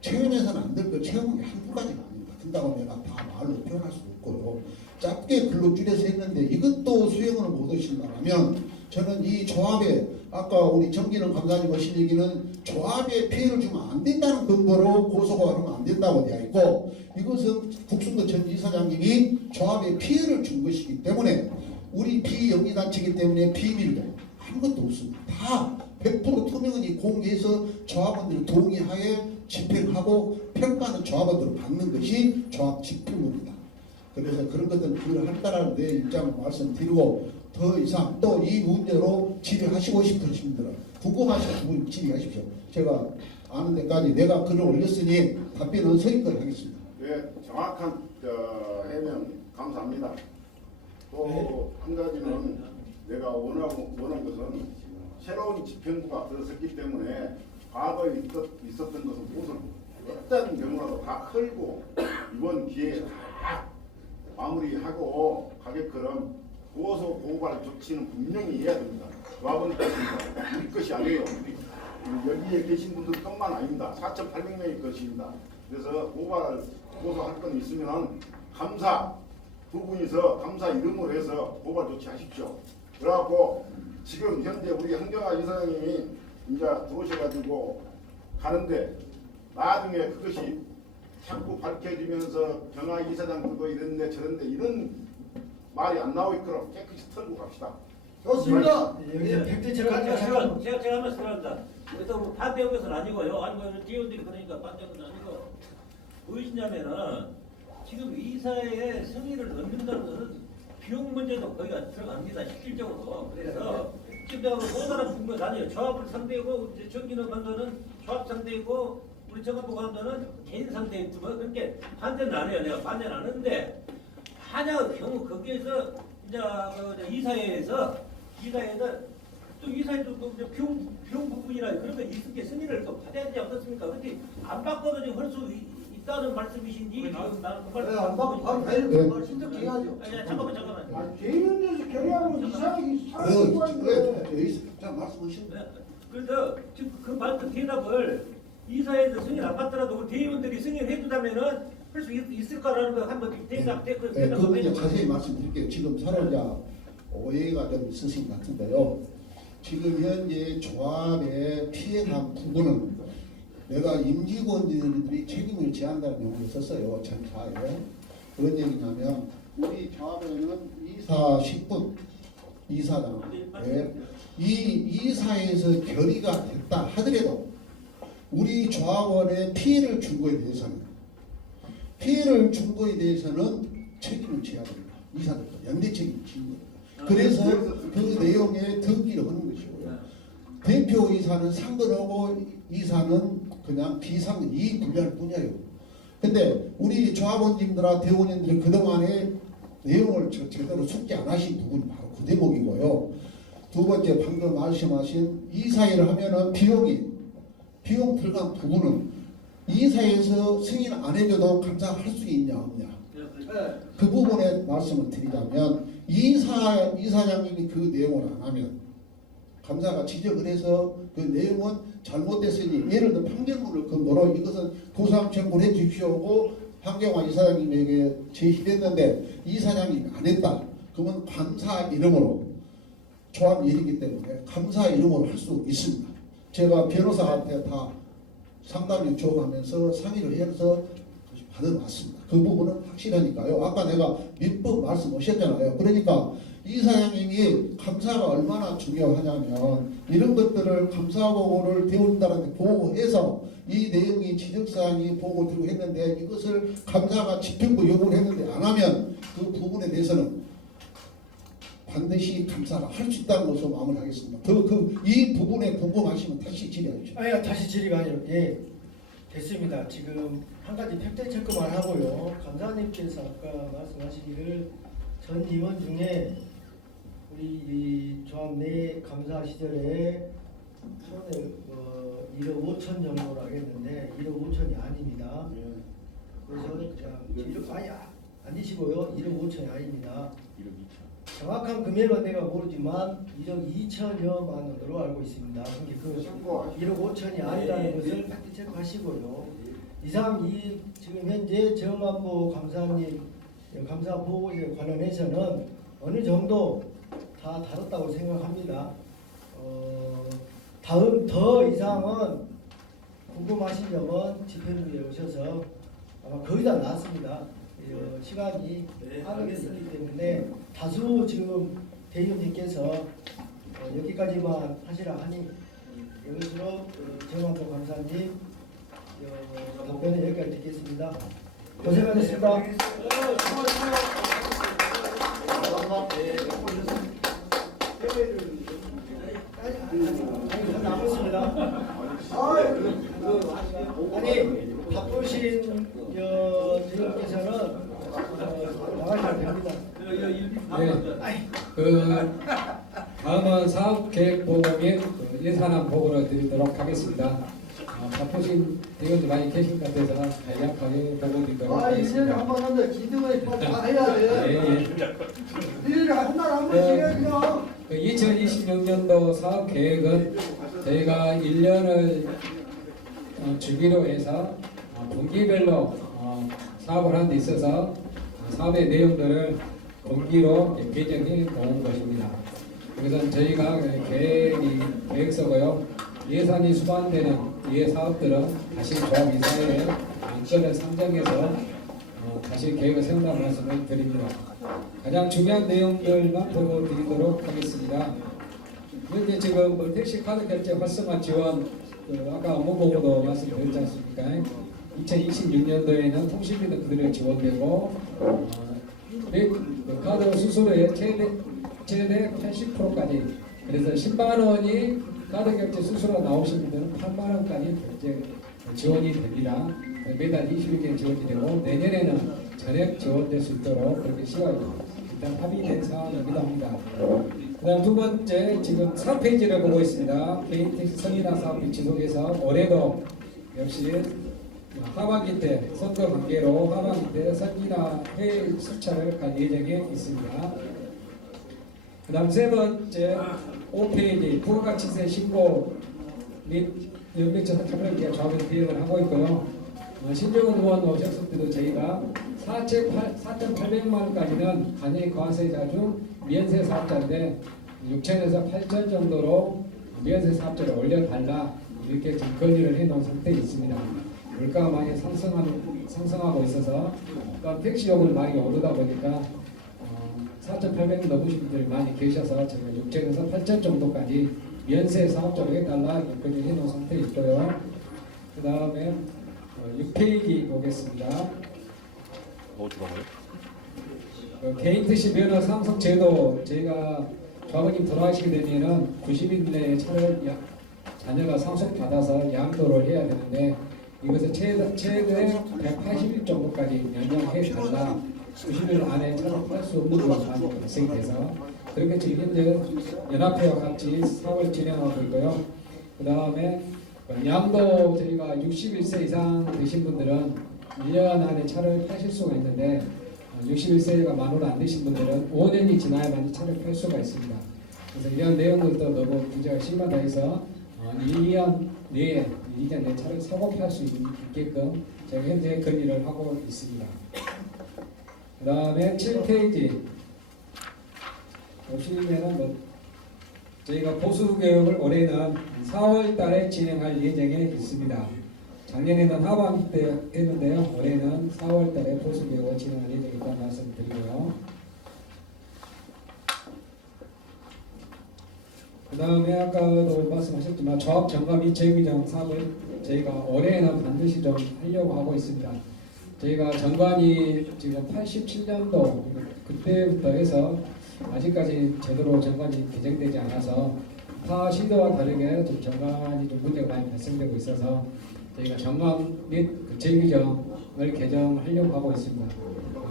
체험해서는 안 될 거 체험한 게 한두 가지가 아닙니다. 그런다고 내가 다 말로 표현할 수 없고요. 짧게 글로 줄여서 했는데 이것도 수용을 못 하신다면 저는 이 조합에 아까 우리 정진원 감사님 하신 얘기는 조합에 피해를 주면 안 된다는 근거로 고소가 하면 안 된다고 되어 있고 이것은 국sun부 전 이사장님이 조합에 피해를 준 것이기 때문에 우리 비영리단체이기 때문에 비밀도 아무것도 없습니다. 다 100% 투명하게 공개해서 조합원들 동의하에 집행하고 평가하는 조합원들을 받는 것이 조합 집행부입니다. 그래서 그런 것들은 그걸 한다라는 내 입장을 말씀드리고 더 이상 또 이 문제로 질의하시고 싶으신 분들은 궁금하신 부분 질의하십시오. 제가 아는 데까지 내가 글을 올렸으니 답변은 서기껏 하겠습니다. 네, 정확한 해명 감사합니다. 또 한 가지는 내가 원한 것은 새로운 집행부가 들어섰기 때문에 과거에 있었던 것은 무슨 어떤 경우라도 다 헐고 이번 기회에 다 마무리하고 가게처럼 고소 고발 조치는 분명히 해야 됩니다. 조합원 것입니다. 우리 것이 아니에요. 여기에 계신 분들뿐만 아닙니다. 4,800명의 것입니다. 그래서 고소할 건 있으면 감사 두 분이서 감사 이름으로 해서 고발 조치하십시오. 그래갖고 지금 현재 우리 한경화 이사장님이 이제 들어오셔가지고 가는데 나중에 그것이 자꾸 밝혀지면서 경화 이사장 그거 이런데 저런데 이런 말이 안 나오도록 깨끗이 털고 갑시다. 좋습니다. 제가 한 말씀 합니다. 그래서 뭐 반대한 것은 아니고요. 아니고 뒤원들이 그러니까 반대한 것은 아니고 무엇이냐면은 지금 이사의 승인을 얻는다는 것은 비용 문제도 거기가 들어갑니다. 실질적으로. 그래서 지금 내가 모자란 분건 아니에요. 조합을 상대고 이제 정진호 관도는 조합 상대고 우리 정한부 관도는 개인 상대이고 그렇게 반대는 안 해요. 내가 반대는 안 하는데 만약 경우 거기에서 이제 이사회에서 또 이사회도 그 비용 부분이나 그런 거 있을 게 승인을 또 받아야 되지 않겠습니까? 그렇게 안 받고도 지금 할 수 있다는 말씀이신지 지금 나는 그 말씀 안 받고 바로 가야죠. 신청해야죠. 잠깐만. 개인에서 결의하고 이사회가 사는 거인데. 자 말씀하시죠. 그래서 지금 그 말씀 대답을 이사회에서 승인 안 받더라도 우리 대의원들이 승인해 주자면은 할 수 있을까라는 거 한번 대답 그건 이제 자세히 말씀드릴게요. 지금 서로 이제 오해가 좀 있으신 것 같은데요. 지금 현재 조합의 피해간 부분은 내가 임직원들이 책임을 지한다는 용어를 썼어요. 전사에. 그런 얘기냐면 우리 조합에는 이사 10분, 이사장. 이 이사에서 결의가 됐다 하더라도 우리 조합원의 피해를 준 거에 대해서는 책임을 져야 됩니다. 이사들도 연대 책임을 지는 겁니다. 그래서 그 내용에 등기를 하는 것이고요. 대표이사는 상근하고 이사는 그냥 비상근 이익 분리할 뿐이에요. 근데 우리 조합원님들과 대원님들이 그동안에 내용을 제대로 숙지 안 하신 부분이 바로 그 대목이고요. 두 번째 방금 말씀하신 이사회를 하면은 비용 들어간 부분은 이사회에서 승인 안 해줘도 감사할 수 있냐 없냐. 그 부분에 말씀을 드리자면 이사장님이 그 내용을 안 하면 감사가 지적을 해서 그 내용은 잘못됐으니 예를 들어 판결문을 근거로 이것은 고소함 청구를 해 주십시오고 황경화 이사장님에게 제시했는데 이사장님이 안 했다. 그러면 감사 이름으로 조합 일이기 때문에 감사 이름으로 할 수 있습니다. 제가 변호사한테 다 상담 요청하면서 상의를 해서 받아놨습니다. 그 부분은 확실하니까요. 아까 내가 민법 말씀하셨잖아요. 그러니까 이사장님이 감사가 얼마나 중요하냐면 이런 것들을 감사보고를 대원들한테 보고해서 이 내용이 지적사항이 보고 들고 했는데 이것을 감사가 집행부 요구를 했는데 안 하면 그 부분에 대해서는 반드시 감사를 할 수 있다는 것으로 마무리하겠습니다. 이 부분에 궁금하시면 다시 질의해 주십시오. 아니 다시 질의가 아니라 예 됐습니다. 지금 한 가지 팩트 체크만 하고요. 감사님께서 아까 말씀하시기를 전 임원 중에 우리 이 조합 내 감사 시절에 손에 1억 5천 정도로 하겠는데 1억 5천이 아닙니다. 그래서 그냥 1억 아니시고요. 1억 5천이 아닙니다. 정확한 금액은 내가 모르지만 1억 2천여만 원으로 알고 있습니다. 그러니까 그 1억 5천이 아니라는 것을 팩트 체크하시고요. 이상 이 지금 현재 정안보 감사님 감사 보고에 관련해서는 어느 정도 다 다뤘다고 생각합니다. 다음 더 이상은 궁금하신 점은 집행부에 오셔서 아마 거의 다 나왔습니다. 시간이 빠르겠기 때문에 다수 지금 대의원님께서 여기까지만 하시라 하니 이것으로 정안보 감사님 답변을 여기까지 듣겠습니다. 고생하셨습니다. 아니 바쁘신 대표께서는 나가셔도 됩니다. 네. 다음은 사업계획보고 및 예산안 보고를 드리도록 하겠습니다. 바쁘신 대원들 많이 계신 것 같아서 간략하게 보고 드리도록 하겠습니다. 한번 하는데 기둥을 다 해야 돼. 일을 한날 한 번씩 해야죠. 2026년도 사업계획은 저희가 1년을 주기로 해서 분기별로 사업을 하는 데 있어서 사업의 내용들을 분기로 배정해 놓은 것입니다. 그래서 저희가 계획서고요. 예산이 수반되는 이 사업들은 다시 조합이사회에 안건을 상정해서 다시 계획을 세운다는 말씀을 드립니다. 가장 중요한 내용들만 보고 드리도록 하겠습니다. 현재 지금 택시 카드 결제 활성화 지원 아까 업무보고도 말씀드렸지 않습니까? 2026년도에는 통신비는 그대로 지원되고 카드 수수료의 최대 80%까지 그래서 10만 원이 카드 결제 수수료 나오신 분들은 8만 원까지 결제 지원이 됩니다. 매달 20일에 지원이 되고 내년에는 전액 지원될 수 있도록 그렇게 시각이 일단 합의된 사항이기도 합니다. 그 다음 두 번째 지금 4페이지를 보고 있습니다. 개인 택시 선인화 사업비 지속해서 올해도 역시 하반기 때 선거 관계로 하반기 때 선진화 회의 수차를 갈 예정에 있습니다. 그 다음 세 번째 5페이지 부가가치세 신고 및 연명조사 참여기가 조합에서 대응을 하고 있고요. 신정은 의원 오셨을 때도 저희가 4,800만 원까지는 간이 과세자 중 면세 사업자인데 6천에서 8천 정도로 면세 사업자를 올려달라 이렇게 지금 건의를 해놓은 상태에 있습니다. 물가가 많이 상승하고 있어서 또 택시 요금이 많이 오르다 보니까 4,800 넘으신 분들이 많이 계셔서 제가 6천에서 8천 정도까지 면세 사업자로 해달라 건의를 해놓은 상태에 있고요. 그 다음에 6페이지 보겠습니다. 개인 택시 면허 상속 제도 저희가 조합원님 돌아가시게 되면은 90일 내에 차를 자녀가 상속받아서 양도를 해야 되는데 이것을 최대 180일 정도까지 연장해 달라. 90일 안에 차를 팔 수 없는 것만 발생이 돼서 그렇게 지금 현재 연합회와 같이 사업을 진행하고 있고요. 그 다음에 양도 저희가 61세 이상 되신 분들은 1년 안에 차를 파실 수가 있는데 61세가 만으로 안 되신 분들은 5년이 지나야만 차를 팔 수가 있습니다. 그래서 이런 내용들도 너무 문제가 심하다 해서 2년 내에 차를 사고 팔 수 있게끔 제가 현재 건의를 하고 있습니다. 그 다음에 7페이지 보시면은 저희가 보수교육을 올해는 4월 달에 진행할 예정에 있습니다. 작년에는 하반기 때 했는데요. 올해는 4월 달에 보수교육을 진행할 예정에 있다는 말씀 드리고요. 그 다음에 아까도 말씀하셨지만 조합 점검 및 재규정 사업을 저희가 올해는 반드시 좀 하려고 하고 있습니다. 저희가 정관이 지금 87년도 그때부터 해서 아직까지 제대로 정관이 개정되지 않아서 타 시도와 다르게 좀 정관이 좀 문제가 많이 발생되고 있어서 저희가 정관 및 재규정을 개정하려고 하고 있습니다.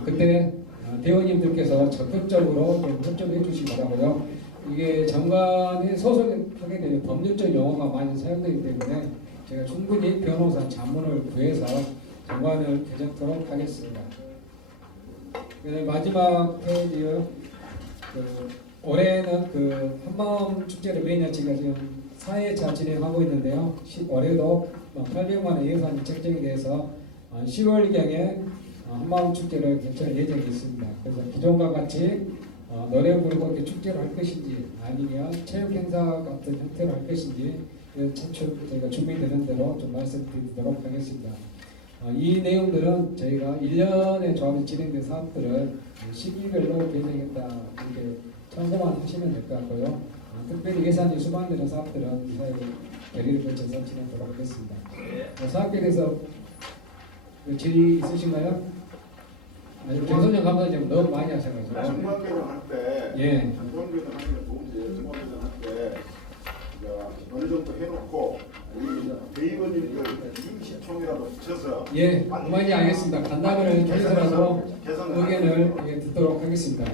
그때 대원님들께서 적극적으로 좀 협조해 주시기 바라고요. 이게 정관에 소속하게 되면 법률적 용어가 많이 사용되기 때문에 제가 충분히 변호사 자문을 구해서 정관을 개정토록 하겠습니다. 마지막 페이지요. 올해는 한마음 축제를 매년 제가 지금 4회차 진행하고 있는데요. 올해도 800만 원 예산이 책정이 돼서 10월경에 한마음 축제를 개최할 예정이 있습니다. 그래서 기존과 같이 노래 부르고 이렇게 축제를 할 것인지 아니면 체육 행사 같은 형태로 할 것인지 차츰 저희가 준비되는 대로 좀 말씀드리도록 하겠습니다. 이 내용들은 저희가 1년에 조합이 진행된 사업들을 시기별로 배정했다 이렇게 참고만 하시면 될 것 같고요. 특별히 예산이 수반되는 사업들은 이사회에 결의를 거쳐서 진행하도록 하겠습니다. 사업에 대해서 질의 있으신가요? 김선영 감독님 너무 많이 하셔가지고. 정관계정 할때 예. 정관계정 하면 좋은데 정관계정 할때 어느 정도 해놓고 우리 대의원님들 임시총이라도 붙여서 예, 많이 알겠습니다. 간담회를 통해서라도 의견을 듣도록 하겠습니다.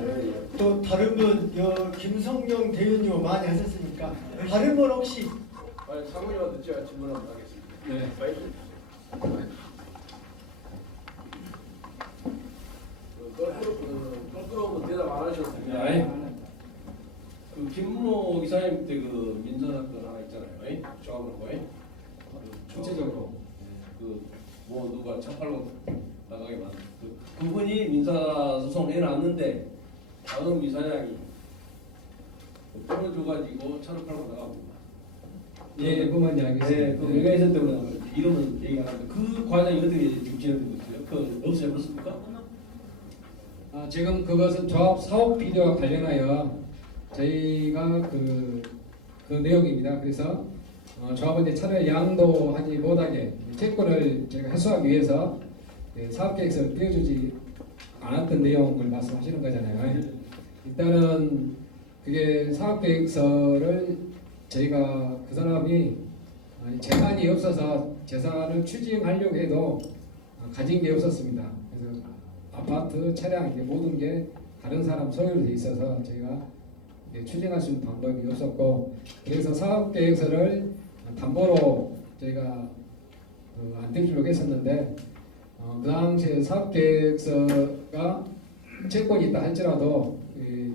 또 다른 분 김성령 대변인 많이 하셨으니까 다른 분 혹시 사모님한테 제가 질문 한번 하겠습니다. 네. 껄끄러우면 대답 안 하셨습니다. 그 김문호 이사님 때 그 민사 사건 하나 있잖아요. 조합으로 구체적으로 뭐 누가 차 팔고 나가게 만든 그분이 민사 소송 내놨는데 다음 이사장이 풀어줘가지고 차를 팔고 나가고. 예, 그만 이야기했습니다. 네, 그 외가에서 때문에 이름은 얘기 안 하는데 그 과정이 어떻게 지금 진행되고 있어요? 그 없애버렸습니까? 지금 그것은 조합 사업 비리와 관련하여 저희가 그 내용입니다. 그래서 조합은 이제 차를 양도하지 못하게 채권을 저희가 해소하기 위해서 사업계획서를 띄워주지 않았던 내용을 말씀하시는 거잖아요. 일단은 그게 사업계획서를 저희가 그 사람이 재산이 없어서 재산을 추징하려고 해도 가진 게 없었습니다. 그래서 아파트, 차량 이게 모든 게 다른 사람 소유로 돼 있어서 저희가 추징할 수 있는 방법이 없었고 그래서 사업계획서를 담보로 저희가 안 떼주려고 했었는데 그 당시에 사업계획서가 채권이 있다 할지라도 이게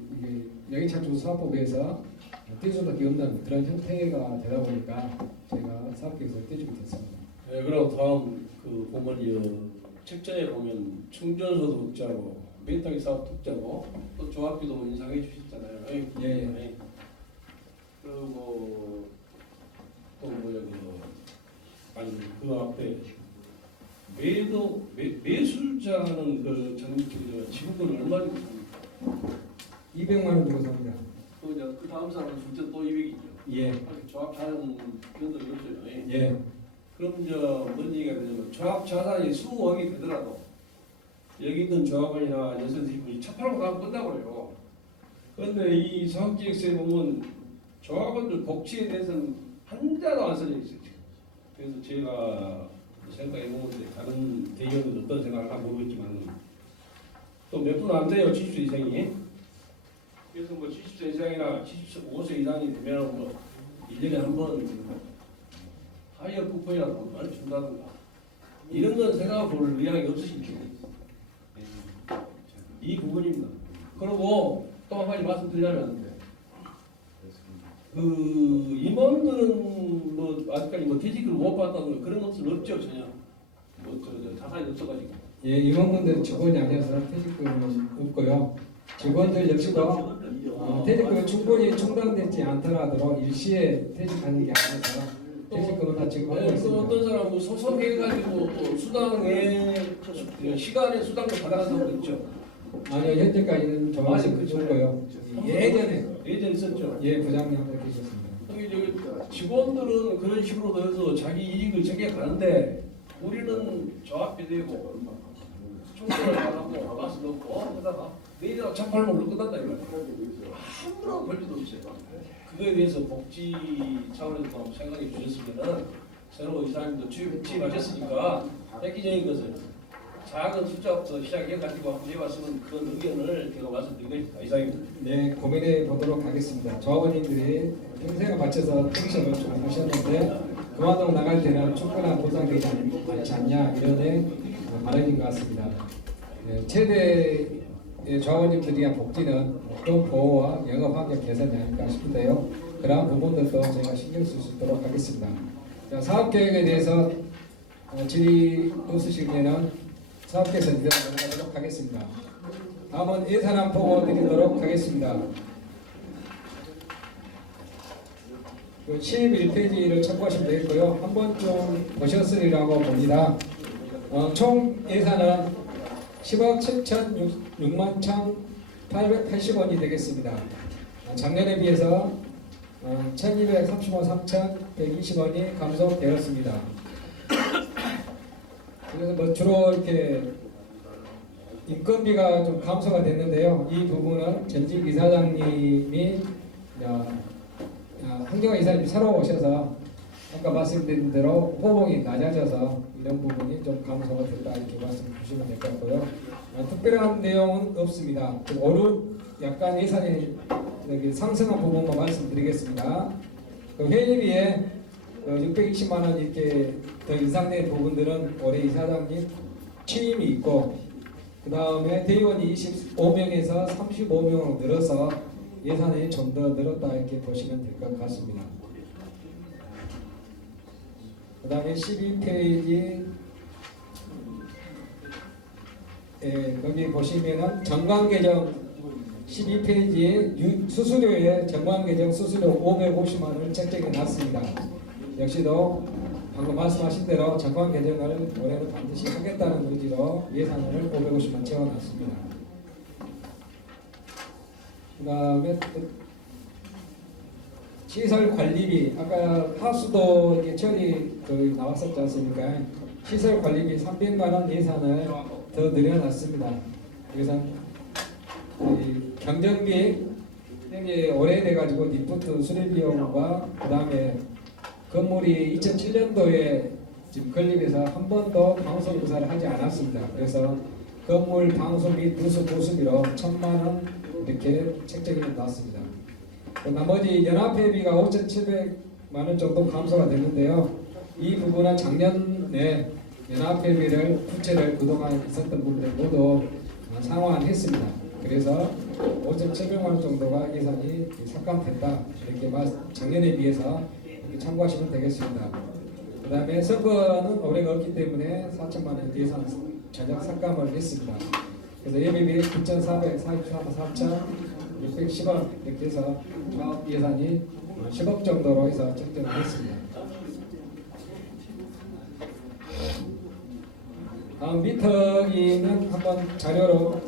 여기차주사업법에서 떼줄 수밖에 없는 그런 형태가 되다 보니까 저희가 사업계획서를 떼주게 됐습니다. 네, 그럼 다음 그 보면 책자에 보면 충전소득자고 메타기 사업 특자고 또 조합비도 인상해 주셨잖아요. 예. 그 앞에 매수자는 그 지분권을 얼마 주고 삽니까? 200만 원 주고 삽니다. 그 다음 사람 줄때 또 200이죠. 예. 조합 자산 변동이 없어요. 예. 그럼 뭔 얘기가 되냐면 조합 자산이 수억이 되더라도 여기 있는 조합원이나 연수님이 차 팔고 가면 끝나버려요. 그런데 이 사업계획서에 보면 조합원들 복지에 대해서는 한자도 안 써져 있어요. 그래서 제가 생각해 보는데 다른 대의원은 어떤 생각을 할까 모르겠지만 또 몇 분 안 돼요. 70세 이상이. 그래서 뭐 70세 이상이나 75세 이상이 되면 뭐 1년에 한 번 하이어 쿠폰이라도 많이 준다든가 이런 건 생각해 볼 의향이 없으신지 이 부분입니다. 그리고 또 한 가지 말씀드리자면 그 임원들은 뭐 아직까지 뭐 퇴직을 못 받았다는 그런 것은 없죠 전혀. 자산이 없어가지고. 예, 임원분들 직원이 아니어서 퇴직금은 없고요. 직원들 역시도 퇴직금이 충분히 충당되지 않더라도 일시에 퇴직하는 게 아니어서 퇴직금은 다 지급하고 있습니다. 어떤 사람은 소송해가지고 수당에 시간에 수당도 받아간다고 했죠. 아니요, 현재까지는 정확히 없고요. 예전에 있었죠. 예, 부장님 계셨습니다. 여기 직원들은 그런 식으로 해서 자기 이익을 챙겨가는데 우리는 조합이 되고 총선을 나가고 가서 넣고 하다가 내일이나 차 팔면 물로 끝났다 이거예요. 아무런 권리도 없어요. 그거에 대해서 복지 차원에서 한번 생각해 주셨으면은 새로 이사님도 취임하셨으니까 획기적인 것을 작은 숫자부터 시작해가지고 한번 해봤으면 그런 의견을 제가 말씀드리겠습니다. 이상입니다. 네, 고민해 보도록 하겠습니다. 조합원님들이 평생을 바쳐서 pension을 좀 하셨는데 그만두고 나갈 때는 충분한 보상되지 않지 않냐 이런 발언인 것 같습니다. 네, 최대의 조합원님들이 위한 복지는 어떤 보호와 영업 환경 개선이 아닐까 싶은데요. 그러한 부분들도 저희가 신경 쓸 수 있도록 하겠습니다. 자, 사업 계획에 대해서 질의 없으시면은 사업 개선 진행하도록 하겠습니다. 다음은 예산안 보고 드리도록 하겠습니다. 11페이지를 참고하시면 되겠고요. 한 번쯤 보셨으리라고 봅니다. 총 예산은 10억 7천 6만 1,880원이 되겠습니다. 작년에 비해서 1,235만 3,120원이 감소되었습니다. 그래서 뭐 주로 이렇게 인건비가 좀 감소가 됐는데요. 이 부분은 전직 이사장님이 황경화 이사님이 새로 오셔서 아까 말씀드린 대로 호봉이 낮아져서 이런 부분이 좀 감소가 됐다 이렇게 말씀 주시면 될 것 같고요. 특별한 내용은 없습니다. 오늘 약간 예산이 상승한 부분만 말씀드리겠습니다. 그 회의비에 620만 원 이렇게 더 인상된 부분들은 올해 이사장님 취임이 있고 그 다음에 대의원이 25명에서 35명으로 늘어서 예산이 좀 더 늘었다 이렇게 보시면 될 것 같습니다. 그 다음에 12페이지 거기 보시면은 정관개정 12페이지에 수수료에 정관개정 수수료 550만 원을 책정해 놨습니다. 역시도 방금 말씀하신 대로 정관개정을 올해는 반드시 하겠다는 의지로 예산을 550만 채워놨습니다. 그 다음에 시설관리비 아까 하수도 처리 나왔었지 않습니까? 시설관리비 300만 원 예산을 더 늘려놨습니다. 그래서 경정비 이게 오래돼가지고 리프트 수리비용과 그 다음에 건물이 2007년도에 지금 건립해서 한 번도 방수 공사를 하지 않았습니다. 그래서 건물 방수 및 누수 보수비로 1,000만 원 이렇게 책정해 놨습니다. 나머지 연합회비가 5,700만 원 정도 감소가 됐는데요. 이 부분은 작년에 연합회비를 부채를 그동안 있었던 분들 모두 상환했습니다. 그래서 5,700만 원 정도가 예산이 삭감됐다 이렇게 작년에 비해서 이렇게 참고하시면 되겠습니다. 그 다음에 선거는 올해가 없기 때문에 4천만 원 예산 전액 삭감을 했습니다. 그래서 예비비 9,443만 4,610원 이렇게 해서 사업 예산이 10억 정도로 해서 책정을 했습니다. 다음 미터기는 한번 자료로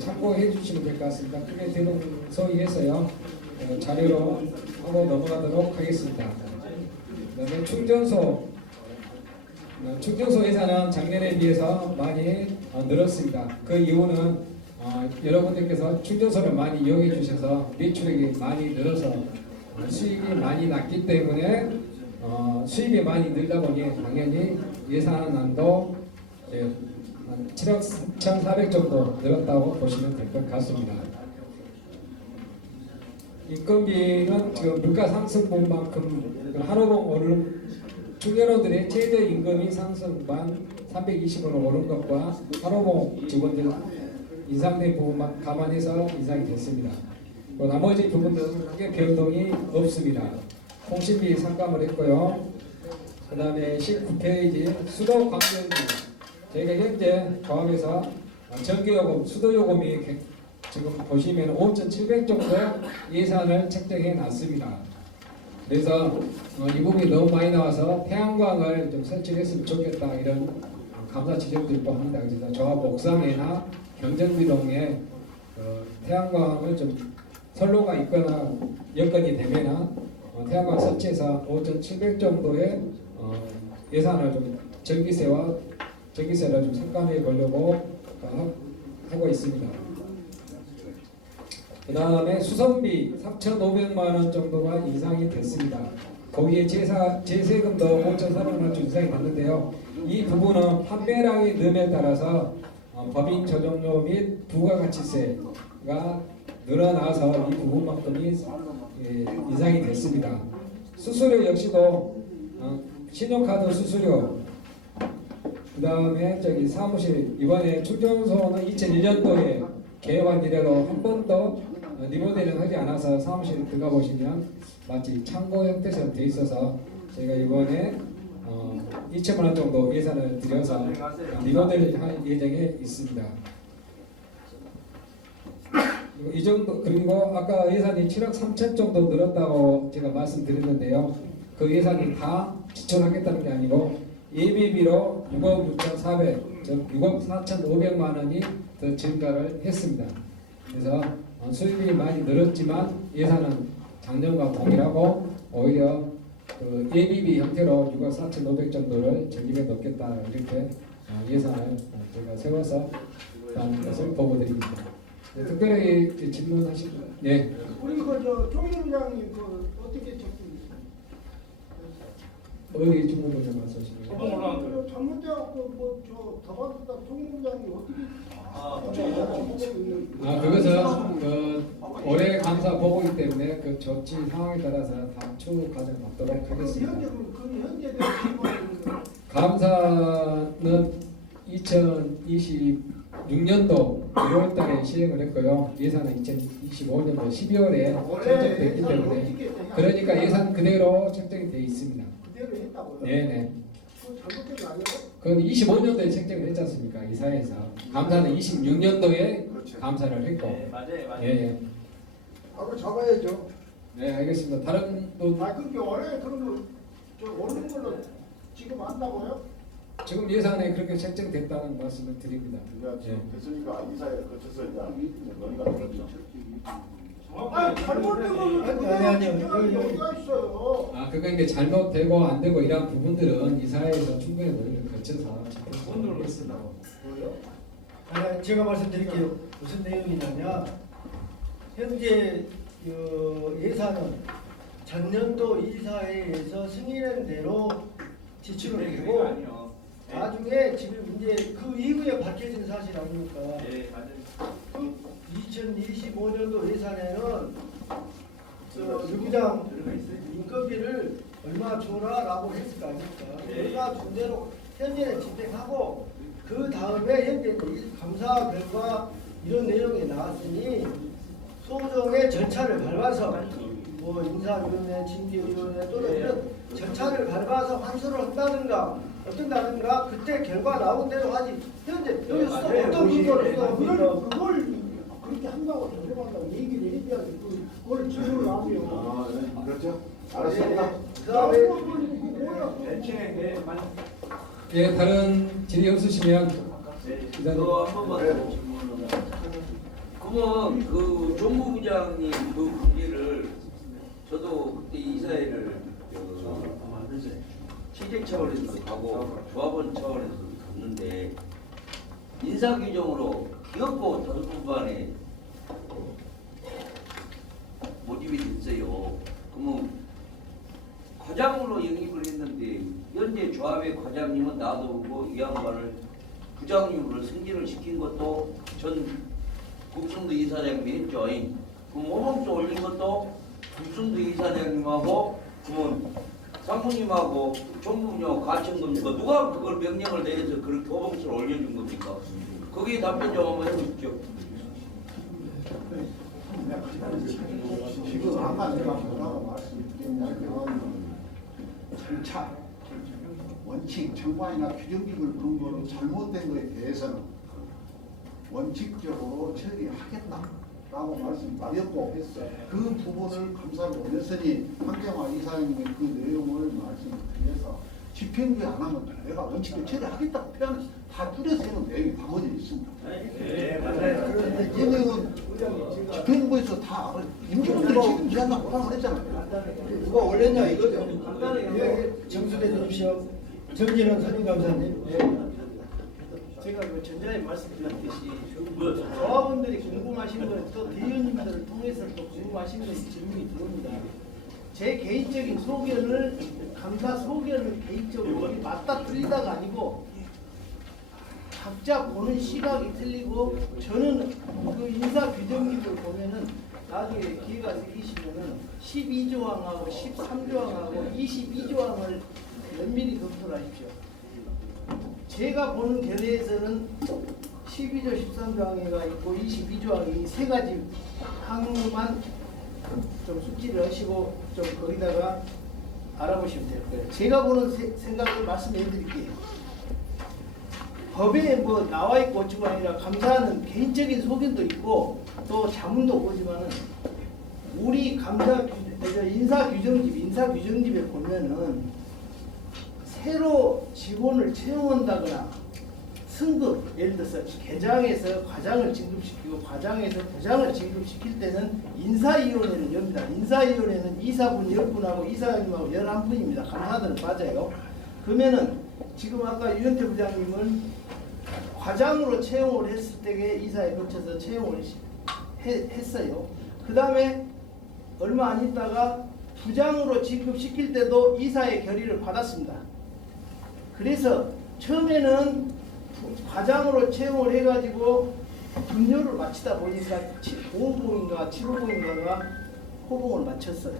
참고해 주시면 될 것 같습니다. 크게 되는 소위에서요 자료로 하고 넘어가도록 하겠습니다. 그다음에 충전소 예산은 작년에 비해서 많이 늘었습니다. 그 이유는 여러분들께서 충전소를 많이 이용해 주셔서 매출액이 많이 늘어서 수익이 많이 났기 때문에 수입이 많이 늘다 보니 당연히 예산안도 한 7억 3,400 정도 늘었다고 보시면 될 것 같습니다. 인건비는 지금 물가 상승분만큼 한호봉 오른 충전호들의 최저 임금이 상승반 320원을 오른 것과 한호봉 직원들 인상된 부분만 감안해서 인상이 됐습니다. 나머지 부분들은 크게 변동이 없습니다. 통신비 삭감을 했고요. 그 다음에 19페이지 수도 관계비 저희가 현재 조합에서 전기요금, 수도요금이 지금 보시면 5,700 정도 예산을 책정해 놨습니다. 그래서 이 부분이 너무 많이 나와서 태양광을 좀 설치했으면 좋겠다 이런 감사 지적도 있고 합니다. 그래서 조합 옥상에나 경정비동에 태양광을 좀 선로가 있거나 여건이 되면은 태양광 설치해서 5,700 정도의 예산을 좀 전기세를 좀 삭감해 보려고 하고 있습니다. 그 다음에 수선비 3,500만 원 정도가 인상이 됐습니다. 거기에 제세금도 5,400만 원 인상이 됐는데요. 이 부분은 판매량이 늘에 따라서 법인 저정료 및 부가가치세가 늘어나서 이 부분만큼이 인상이 됐습니다. 수수료 역시도 신용카드 수수료 그 다음에 사무실 이번에 충전소는 2001년도에 개관 이래로 한 번도 리모델링 하지 않아서 사무실 들어가 보시면 마치 창고 형태처럼 돼 있어서 저희가 이번에 2천만 원 정도 예산을 들여서 리모델링 할 예정에 있습니다. 이 정도 그리고 아까 예산이 7억 3천 정도 늘었다고 제가 말씀드렸는데요. 그 예산이 다 지출하겠다는 게 아니고 예비비로 6억 6,400, 즉 6억 4,500만 원이 더 증가를 했습니다. 그래서 수입이 많이 늘었지만 예산은 작년과 동일하고 오히려 그 예비비 형태로 6억 4,500 정도를 적립해 놓겠다 이렇게 예산을 제가 세워서 하는 것을 보고 드립니다. 네, 특별히 질문하신 네. 우리 조 부장님 어떻게 적습니까? 어디 중국부장 말씀하시는 잘못되었고 더 받았다 조 부장님 어떻게 그것은 올해 감사 보고이기 때문에 그 조치 상황에 따라서 단추 과정 받도록 하겠습니다. 현재 감사는 2026년도 6월달에 시행을 했고요. 예산은 2025년도 12월에 책정됐기 때문에 그러니까 예산 그대로 책정이 되어 있습니다. 그대로 했다고요? 네네. 잘못된 거 아니에요? 그건 25년도에 책정을 했지 않습니까? 이사회에서 감사는 26년도에 감사를 했고. 네, 맞아요. 예. 하고 잡아야죠. 네, 알겠습니다. 다른 분 그게 원래 그런 거 오는 걸로 지금 한다고요? 지금 예산에 그렇게 책정됐다는 말씀을 드립니다. 됐으니까 이사회를 거쳐서 이제 논의가 되겠죠. 잘못된 거는 아니요. 여기가 있어요. 그러니까 잘못되고 안 되고 이런 부분들은 이사회에서 충분히 논의를 거쳐서 하겠습니다. 제가 말씀드릴게요. 무슨 내용이냐면 현재 예산은 전년도 이사회에서 승인한 대로 지출을 하고 나중에 지금 이제 그 이후에 밝혀진 사실 아닙니까? 네, 맞아요. 2025년도 예산에는 유부장 인건비를 얼마 줘라라고 했을 거 아닙니까? 얼마 준 대로 현재는 집행하고 그 다음에 현재 감사 결과 이런 내용이 나왔으니 소정의 절차를 밟아서 인사위원회, 징계위원회 또는 이런 절차를 밟아서 환수를 한다든가 어떤다든가 그때 결과 나온 대로 하지 현재 여기서 어떤 근거를 그걸 그렇게 한다고 조정한다고 얘기를 해야지 그걸 질문을 하면 그렇죠. 알았습니다. 다른 질의 없으시면 이사님. 한 번만 더 질문을. 그러면 그 종무부장님 그 문제를 저도 그때 이사회를 취재 차원에서도 가고 조합원 차원에서도 갔는데 인사 규정으로 기업고 다수분반에 모집이 됐어요. 그러면 과장으로 영입을 했는데 현재 조합의 과장님은 놔두고 이 양반을 부장님으로 승진을 시킨 것도 전 국sun도 이사장님이 했죠. 그럼 오봉수 올린 것도 국sun도 이사장님하고 그러면 상무님하고 총무님하고 같이 한 겁니까? 누가 그걸 명령을 내려서 그렇게 오봉수를 올려준 겁니까? 거기에 답변 좀 한번 해보십시오. 지금 아까 내가 뭐라고 말씀드렸냐면 절차, 원칙, 정관이나 규정집을 근거로 잘못된 것에 대해서는 원칙적으로 처리하겠다라고 말씀드렸고 그 부분을 감사를 올렸으니 황경화 이사님의 그 내용을 말씀드려서 집행부에 안 하면 내가 원칙적으로 처리하겠다고 표현을 다 줄여서 해놓은 내용이 담아져 있습니다. 네, 맞아요. 그런데 이 내용은 집행부에서 다 임직원들이 지금 이야기가 뭐라고 그랬잖아요. 누가 올렸냐 이거죠. 정수해 주십시오. 정진원 선임감사님. 제가 그 전자에 말씀드렸듯이 조합원들이 궁금하신 건 또 대의원님들을 통해서 또 궁금하신 것이 질문이 들어옵니다. 제 개인적인 소견을 감사 소견을 개인적으로 맞다 틀리다가 아니고 각자 보는 시각이 틀리고 저는 그 인사 규정집을 보면은 나중에 기회가 생기시면은 12조항하고 13조항하고 22조항을 면밀히 검토를 하십시오. 제가 보는 견해에서는 12조 13조항이 있고 22조항이 세 가지 항만 좀 숙지를 하시고 좀 거기다가 알아보시면 될 거예요. 제가 보는 생각을 말씀해 드릴게요. 법에 뭐 나와 있고 어쩌고 아니라 감사하는 개인적인 소견도 있고 또 자문도 보지만은 우리 인사규정집에 보면은 새로 직원을 채용한다거나 승급, 예를 들어서 계장에서 과장을 진급시키고 과장에서 부장을 진급시킬 때는 인사위원회를 엽니다. 인사위원회는 이사분 10분하고 이사님하고 11분입니다. 감사들은 빠져요. 그러면은 지금 아까 유현태 부장님은 과장으로 채용을 했을 때에 이사에 거쳐서 채용을 했어요. 그 다음에 얼마 안 있다가 부장으로 진급시킬 때도 이사의 결의를 받았습니다. 그래서 처음에는 과장으로 채용을 해가지고 분류를 마치다 보니까 550인가 750인가가 호봉을 마쳤어요.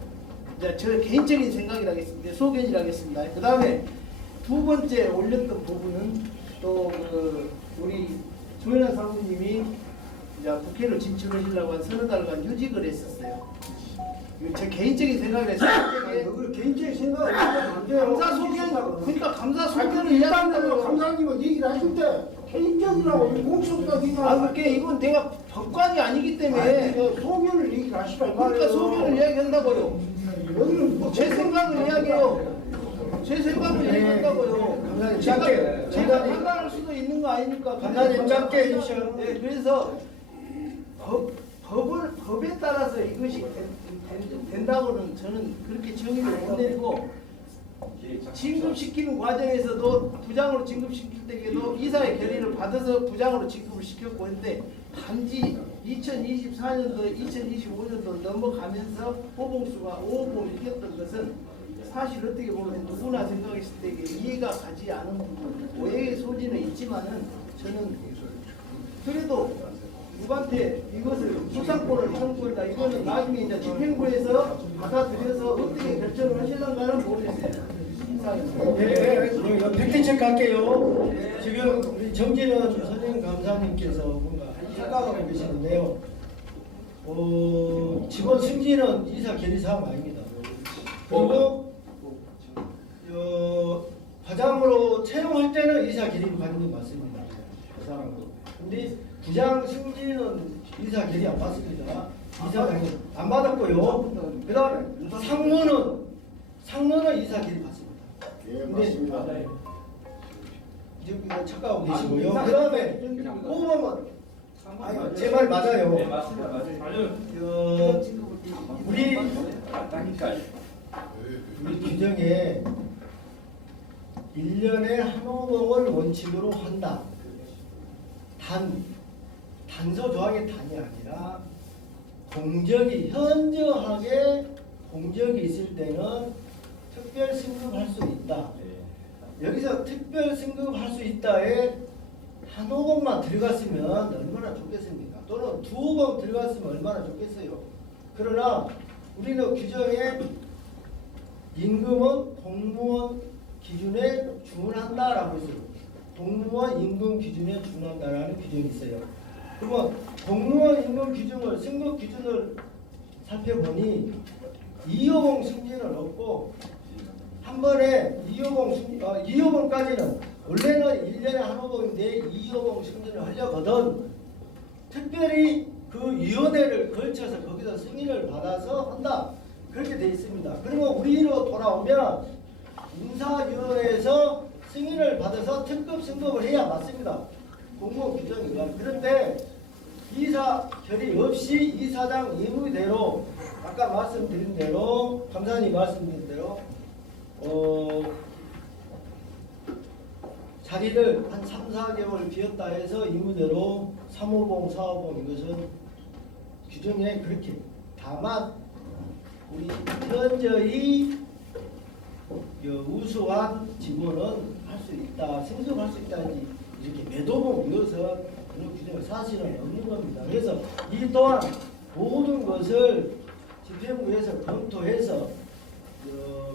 이제 저 개인적인 생각이라겠습니다. 소견이라겠습니다. 그 다음에 두 번째 올렸던 부분은 또 그 우리 조현아 사무님이 이제 국회를 진출하시려고 한 서너 달간 휴직을 했었어요. 제 개인적인 생각에서 개인적인 생각을 안 돼요. 감사 소견 그러니까 감사 소견을 일단은 감사님은 얘기를 하실 때 개인적이라고 공식적으로 그게 이건 내가 법관이 아니기 때문에 소견을 얘기를 하시라. 그러니까 소견을 이야기한다고요. 여기는 뭐 제 생각을 이야기해요. 제 생각을 얘기한다고요. 제가 판단할 수도 있는 거 아닙니까? 감사님 짧게 해주셔요. 네, 그래서 법에 따라서 이것이 된다고는 저는 그렇게 정의를 못 내리고 진급시키는 과정에서도 부장으로 진급시킬 때에도 이사의 결의를 받아서 부장으로 진급을 시켰고 했는데 단지 2024년도, 2025년도 넘어가면서 호봉수가 550을 이겼던 것은 사실 어떻게 보면 누구나 생각했을 때 이해가 가지 않은 부분, 오해의 소지는 있지만은 저는 그래도 누구한테 이것을 수상권을 청구한다. 이거는 나중에 이제 집행부에서 받아들여서 어떻게 결정을 하실런가는 모르겠어요. 팩트체크 할게요. 지금 우리 정진원 선임 감사님께서 뭔가 생각하고 계시는데요. 직원 승진은 이사 결의 사항 아닙니다. 그리고 과장으로 채용할 때는 이사 결의를 받는 건 맞습니다. 그 사람은. 근데 부장 승진은 이사 결의 안 받습니다. 이사 결의 안 받았고요. 그다음에 상무는 이사 결의 받습니다. 예, 맞습니다. 지금 착각하고 계시고요. 그 다음에 5번은 아니 제 말 맞아요. 네, 맞습니다. 맞아요. 우리 맞다니까요. 우리 규정에 1년에 한 호봉을 원칙으로 한다. 단서 조항의 단이 아니라 공적이 현저하게 공적이 있을 때는 특별 승급할 수 있다. 여기서 특별 승급할 수 있다에 한 호봉만 들어갔으면 얼마나 좋겠습니까? 또는 두 호봉 들어갔으면 얼마나 좋겠어요. 그러나 우리는 규정에 임금은 공무원 기준에 준한다라고 했어요. 공무원 임금 기준에 준한다라는 규정이 있어요. 그러면 공무원 임금 기준을 승급 기준을 살펴보니 2호봉 승진은 없고 한 번에 2호봉까지는 원래는 1년에 한 호봉인데 2호봉 승진을 하려거든 특별히 그 위원회를 거쳐서 거기서 승인을 받아서 한다. 그렇게 돼 있습니다. 그러면 우리로 돌아오면 인사위원회에서 승인을 받아서 특급 승급을 해야 맞습니다. 공무원 규정이가. 그런데 이사 결의 없이 이사장 임의대로 아까 말씀드린 대로 감사님 말씀드린 대로 자리를 한 3, 4개월 비웠다 해서 임의대로 3호봉, 4호봉 이것은 규정에 그렇게 다만 우리 현저히 우수한 직원은 할 수 있다, 승급할 수 있다니 이렇게 매도봉 이어서 그런 규정은 사실은 없는 겁니다. 그래서 이 또한 모든 것을 집행부에서 검토해서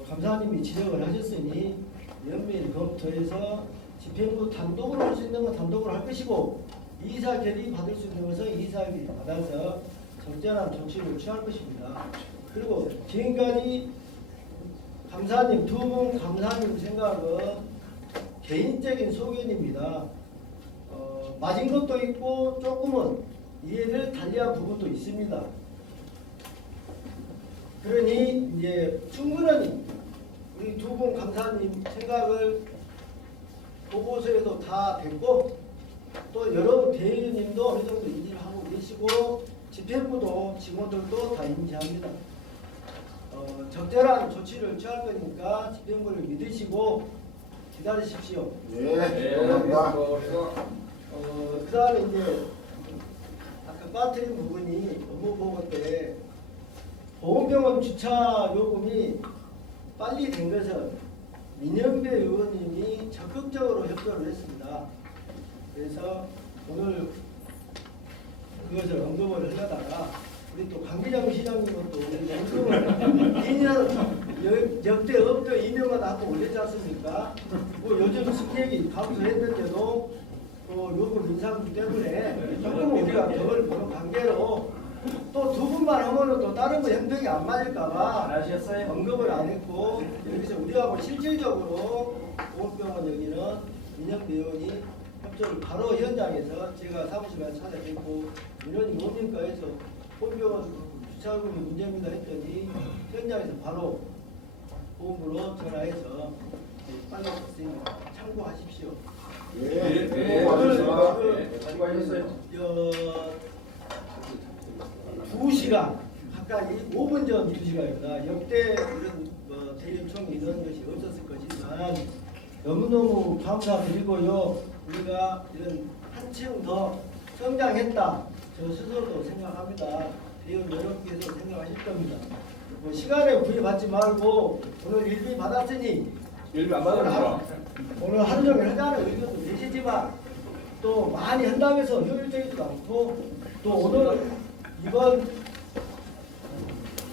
감사님이 지적을 하셨으니 면밀히 검토해서 집행부 단독으로 할 수 있는 건 단독으로 할 것이고 이사 결의 받을 수 있는 것은 이사 결의 받아서 적절한 조치를 취할 것입니다. 그리고 지금까지 감사님 두 분 감사님 생각은 개인적인 소견입니다. 맞은 것도 있고 조금은 이해를 달리한 부분도 있습니다. 그러니 이제 충분히 우리 두 분 감사님 생각을 보고서에도 다 됐고 또 여러 대의원님도 어느 정도 인지를 하고 계시고 집행부도 직원들도 다 인지합니다. 적절한 조치를 취할 거니까 집행부를 믿으시고 기다리십시오. 네, 감사합니다. 그 다음에 이제 아까 빠뜨린 부분이 업무보고 때 보건병원 주차 요금이 빨리 된 것은 민영배 의원님이 적극적으로 협조를 했습니다. 그래서 오늘 그것을 언급을 하려다가 우리 또 강기장 시장님은 또 언급을 2년 역대 업도 2년마다 하고 올렸지 않습니까? 뭐 요즘 승객이 감소했는데도 또 요금 인상 때문에 조금 우리가 덕을 보는 관계로 또 두 분만 하면은 또 다른 거 형평이 안 맞을까봐 언급을 안 했고 여기서 우리하고 실질적으로 보건병원 여기는 민영배 의원이 협조를 바로 현장에서 제가 사무실에 찾아뵙고 민원이 뭡니까 해서 보건병원 주차요금이 문제입니다 했더니 현장에서 바로 보험부로 전화해서 빨리 했으니까 참고하십시오. 네, 오늘 수고하셨어요. 2시간 가까이 5분 전 2시간입니다. 역대 이런 대의총이 이런 것이 없었을 것이지만 너무너무 감사드리고요. 우리가 이런 한층 더 성장했다. 저 스스로도 생각합니다. 대의원 여러분께서 생각하실 겁니다. 뭐 시간에 구애받지 말고 오늘 일비 받았으니 일비 안 받았죠? 오늘 하루 종일 하자는 의견도 계시지만 또 많이 한다고 해서 효율적이지도 않고 또 오늘 이번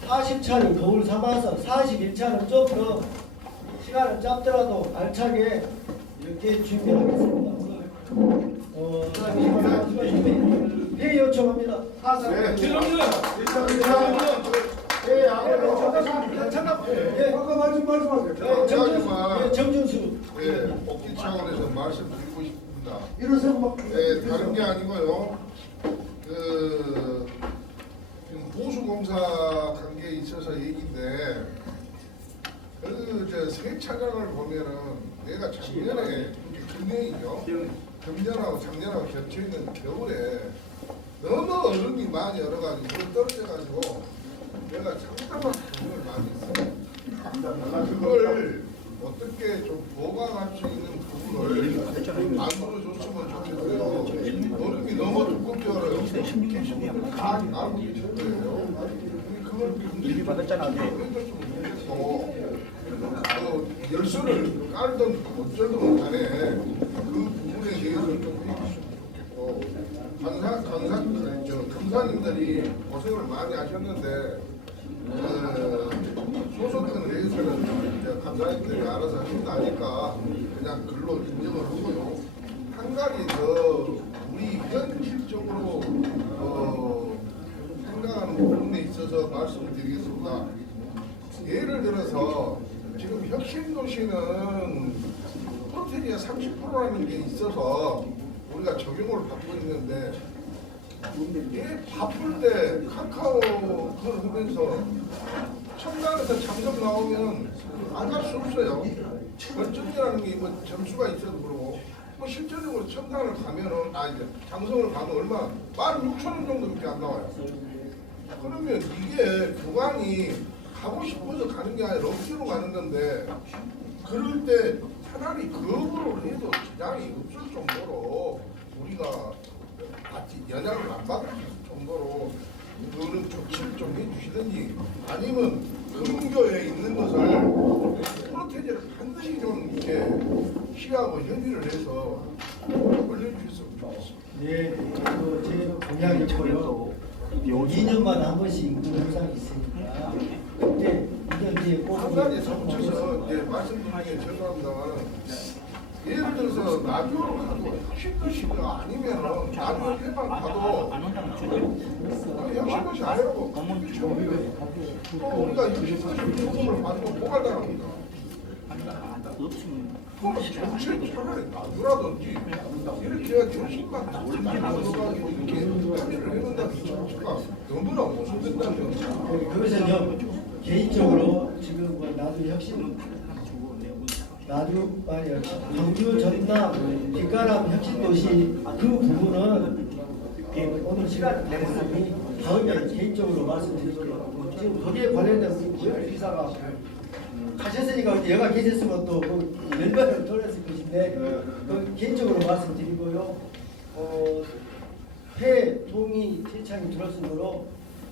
40차를 거울 삼아서 41차는 좀 더 시간을 짧더라도 알차게 이렇게 준비하겠습니다. 오늘 회의 요청합니다. 정준수. 복지 차원에서 말씀드리고 싶습니다. 이러세요. 다른 게 아니고요. 지금 보수공사 관계에 있어서 얘기인데 세차장을 보면은 내가 작년에 금년이죠. 금년하고 작년하고 겹쳐 있는 겨울에 너무 얼음이 많이 얼어가지고 물이 떨어져가지고 내가 상당한 고생을 많이 했어요. 그걸 어떻게 좀 보강할 수 있는 부분을 만들어줬으면 좋겠어요. 얼음이 너무 두껍게 얼어요. 계시는 다 알고 계실 거예요. 그걸 일이 받았잖아. 열쇠를 깔던 어쩌든 간에 그 부분에 대해서 좀 해주시면 좋겠고 검사님들이 고생을 많이 하셨는데 소속된 회사는 이제 감사님들이 알아서 하신다니까 그냥 글로 인정을 하고요. 한 가지 더 우리 현실적으로 생각하는 부분에 있어서 말씀드리겠습니다. 예를 들어서 지금 혁신도시는 프로테리아 30%라는 게 있어서 우리가 적용을 받고 있는데 얘 바쁠 때 카카오 그걸 하면서 첨단에서 장점 나오면 안 할 수 없어요. 결정이라는 게 뭐 점수가 있어도 그러고 뭐 실제적으로 첨단을 가면은 이제 장성을 가면 얼마 16,000원 정도밖에 안 나와요. 그러면 이게 교관이 가고 싶어서 가는 게 아니라 억지로 가는 건데 그럴 때 차라리 거부를 해도 지장이 없을 정도로 우리가 같이 연락을 안 받을 정도로 그거는 조치를 좀 해주시든지 아니면 근교에 있는 것을 프로테이지를 반드시 좀 이렇게 시하고 협의를 해서 올려주셨으면 좋겠습니다. 네, 제 공약이고요. 2년마다 한 번씩 그 영상이 있으니까 그때 이제 한 가지 덧붙여서 이제 말씀드리는 게 죄송합니다만 예를 들어서 라디오를 가도 혁신도시가 아니면 라디오 일반 가도 혁신도시 아니라고 또 우리가 혁신도시 요금을 받고 고갈당합니다. 그럼 정책 차라리 놔두라든지 이렇게 해야지 혁신만 나눠가지고 이렇게 합의를 해놓는다는 정책가 너무나 모순된다는 거죠. 그것은요 개인적으로 지금 뭐 나도 혁신 나도 아니 광주 전남 뒷가람 혁신도시 그 부분은 오늘 시간 내었으니 다음에 개인적으로 말씀드릴게요. 지금 거기에 관련된 우리 기사가 가셨으니까 여가 계셨으면 또 연변을 돌렸을 것인데 그 개인적으로 말씀드리고요. 폐 동의 제창이 들었으므로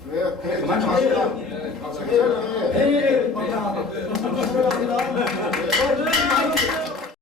그만 좀 하시라. 배를 감사합니다.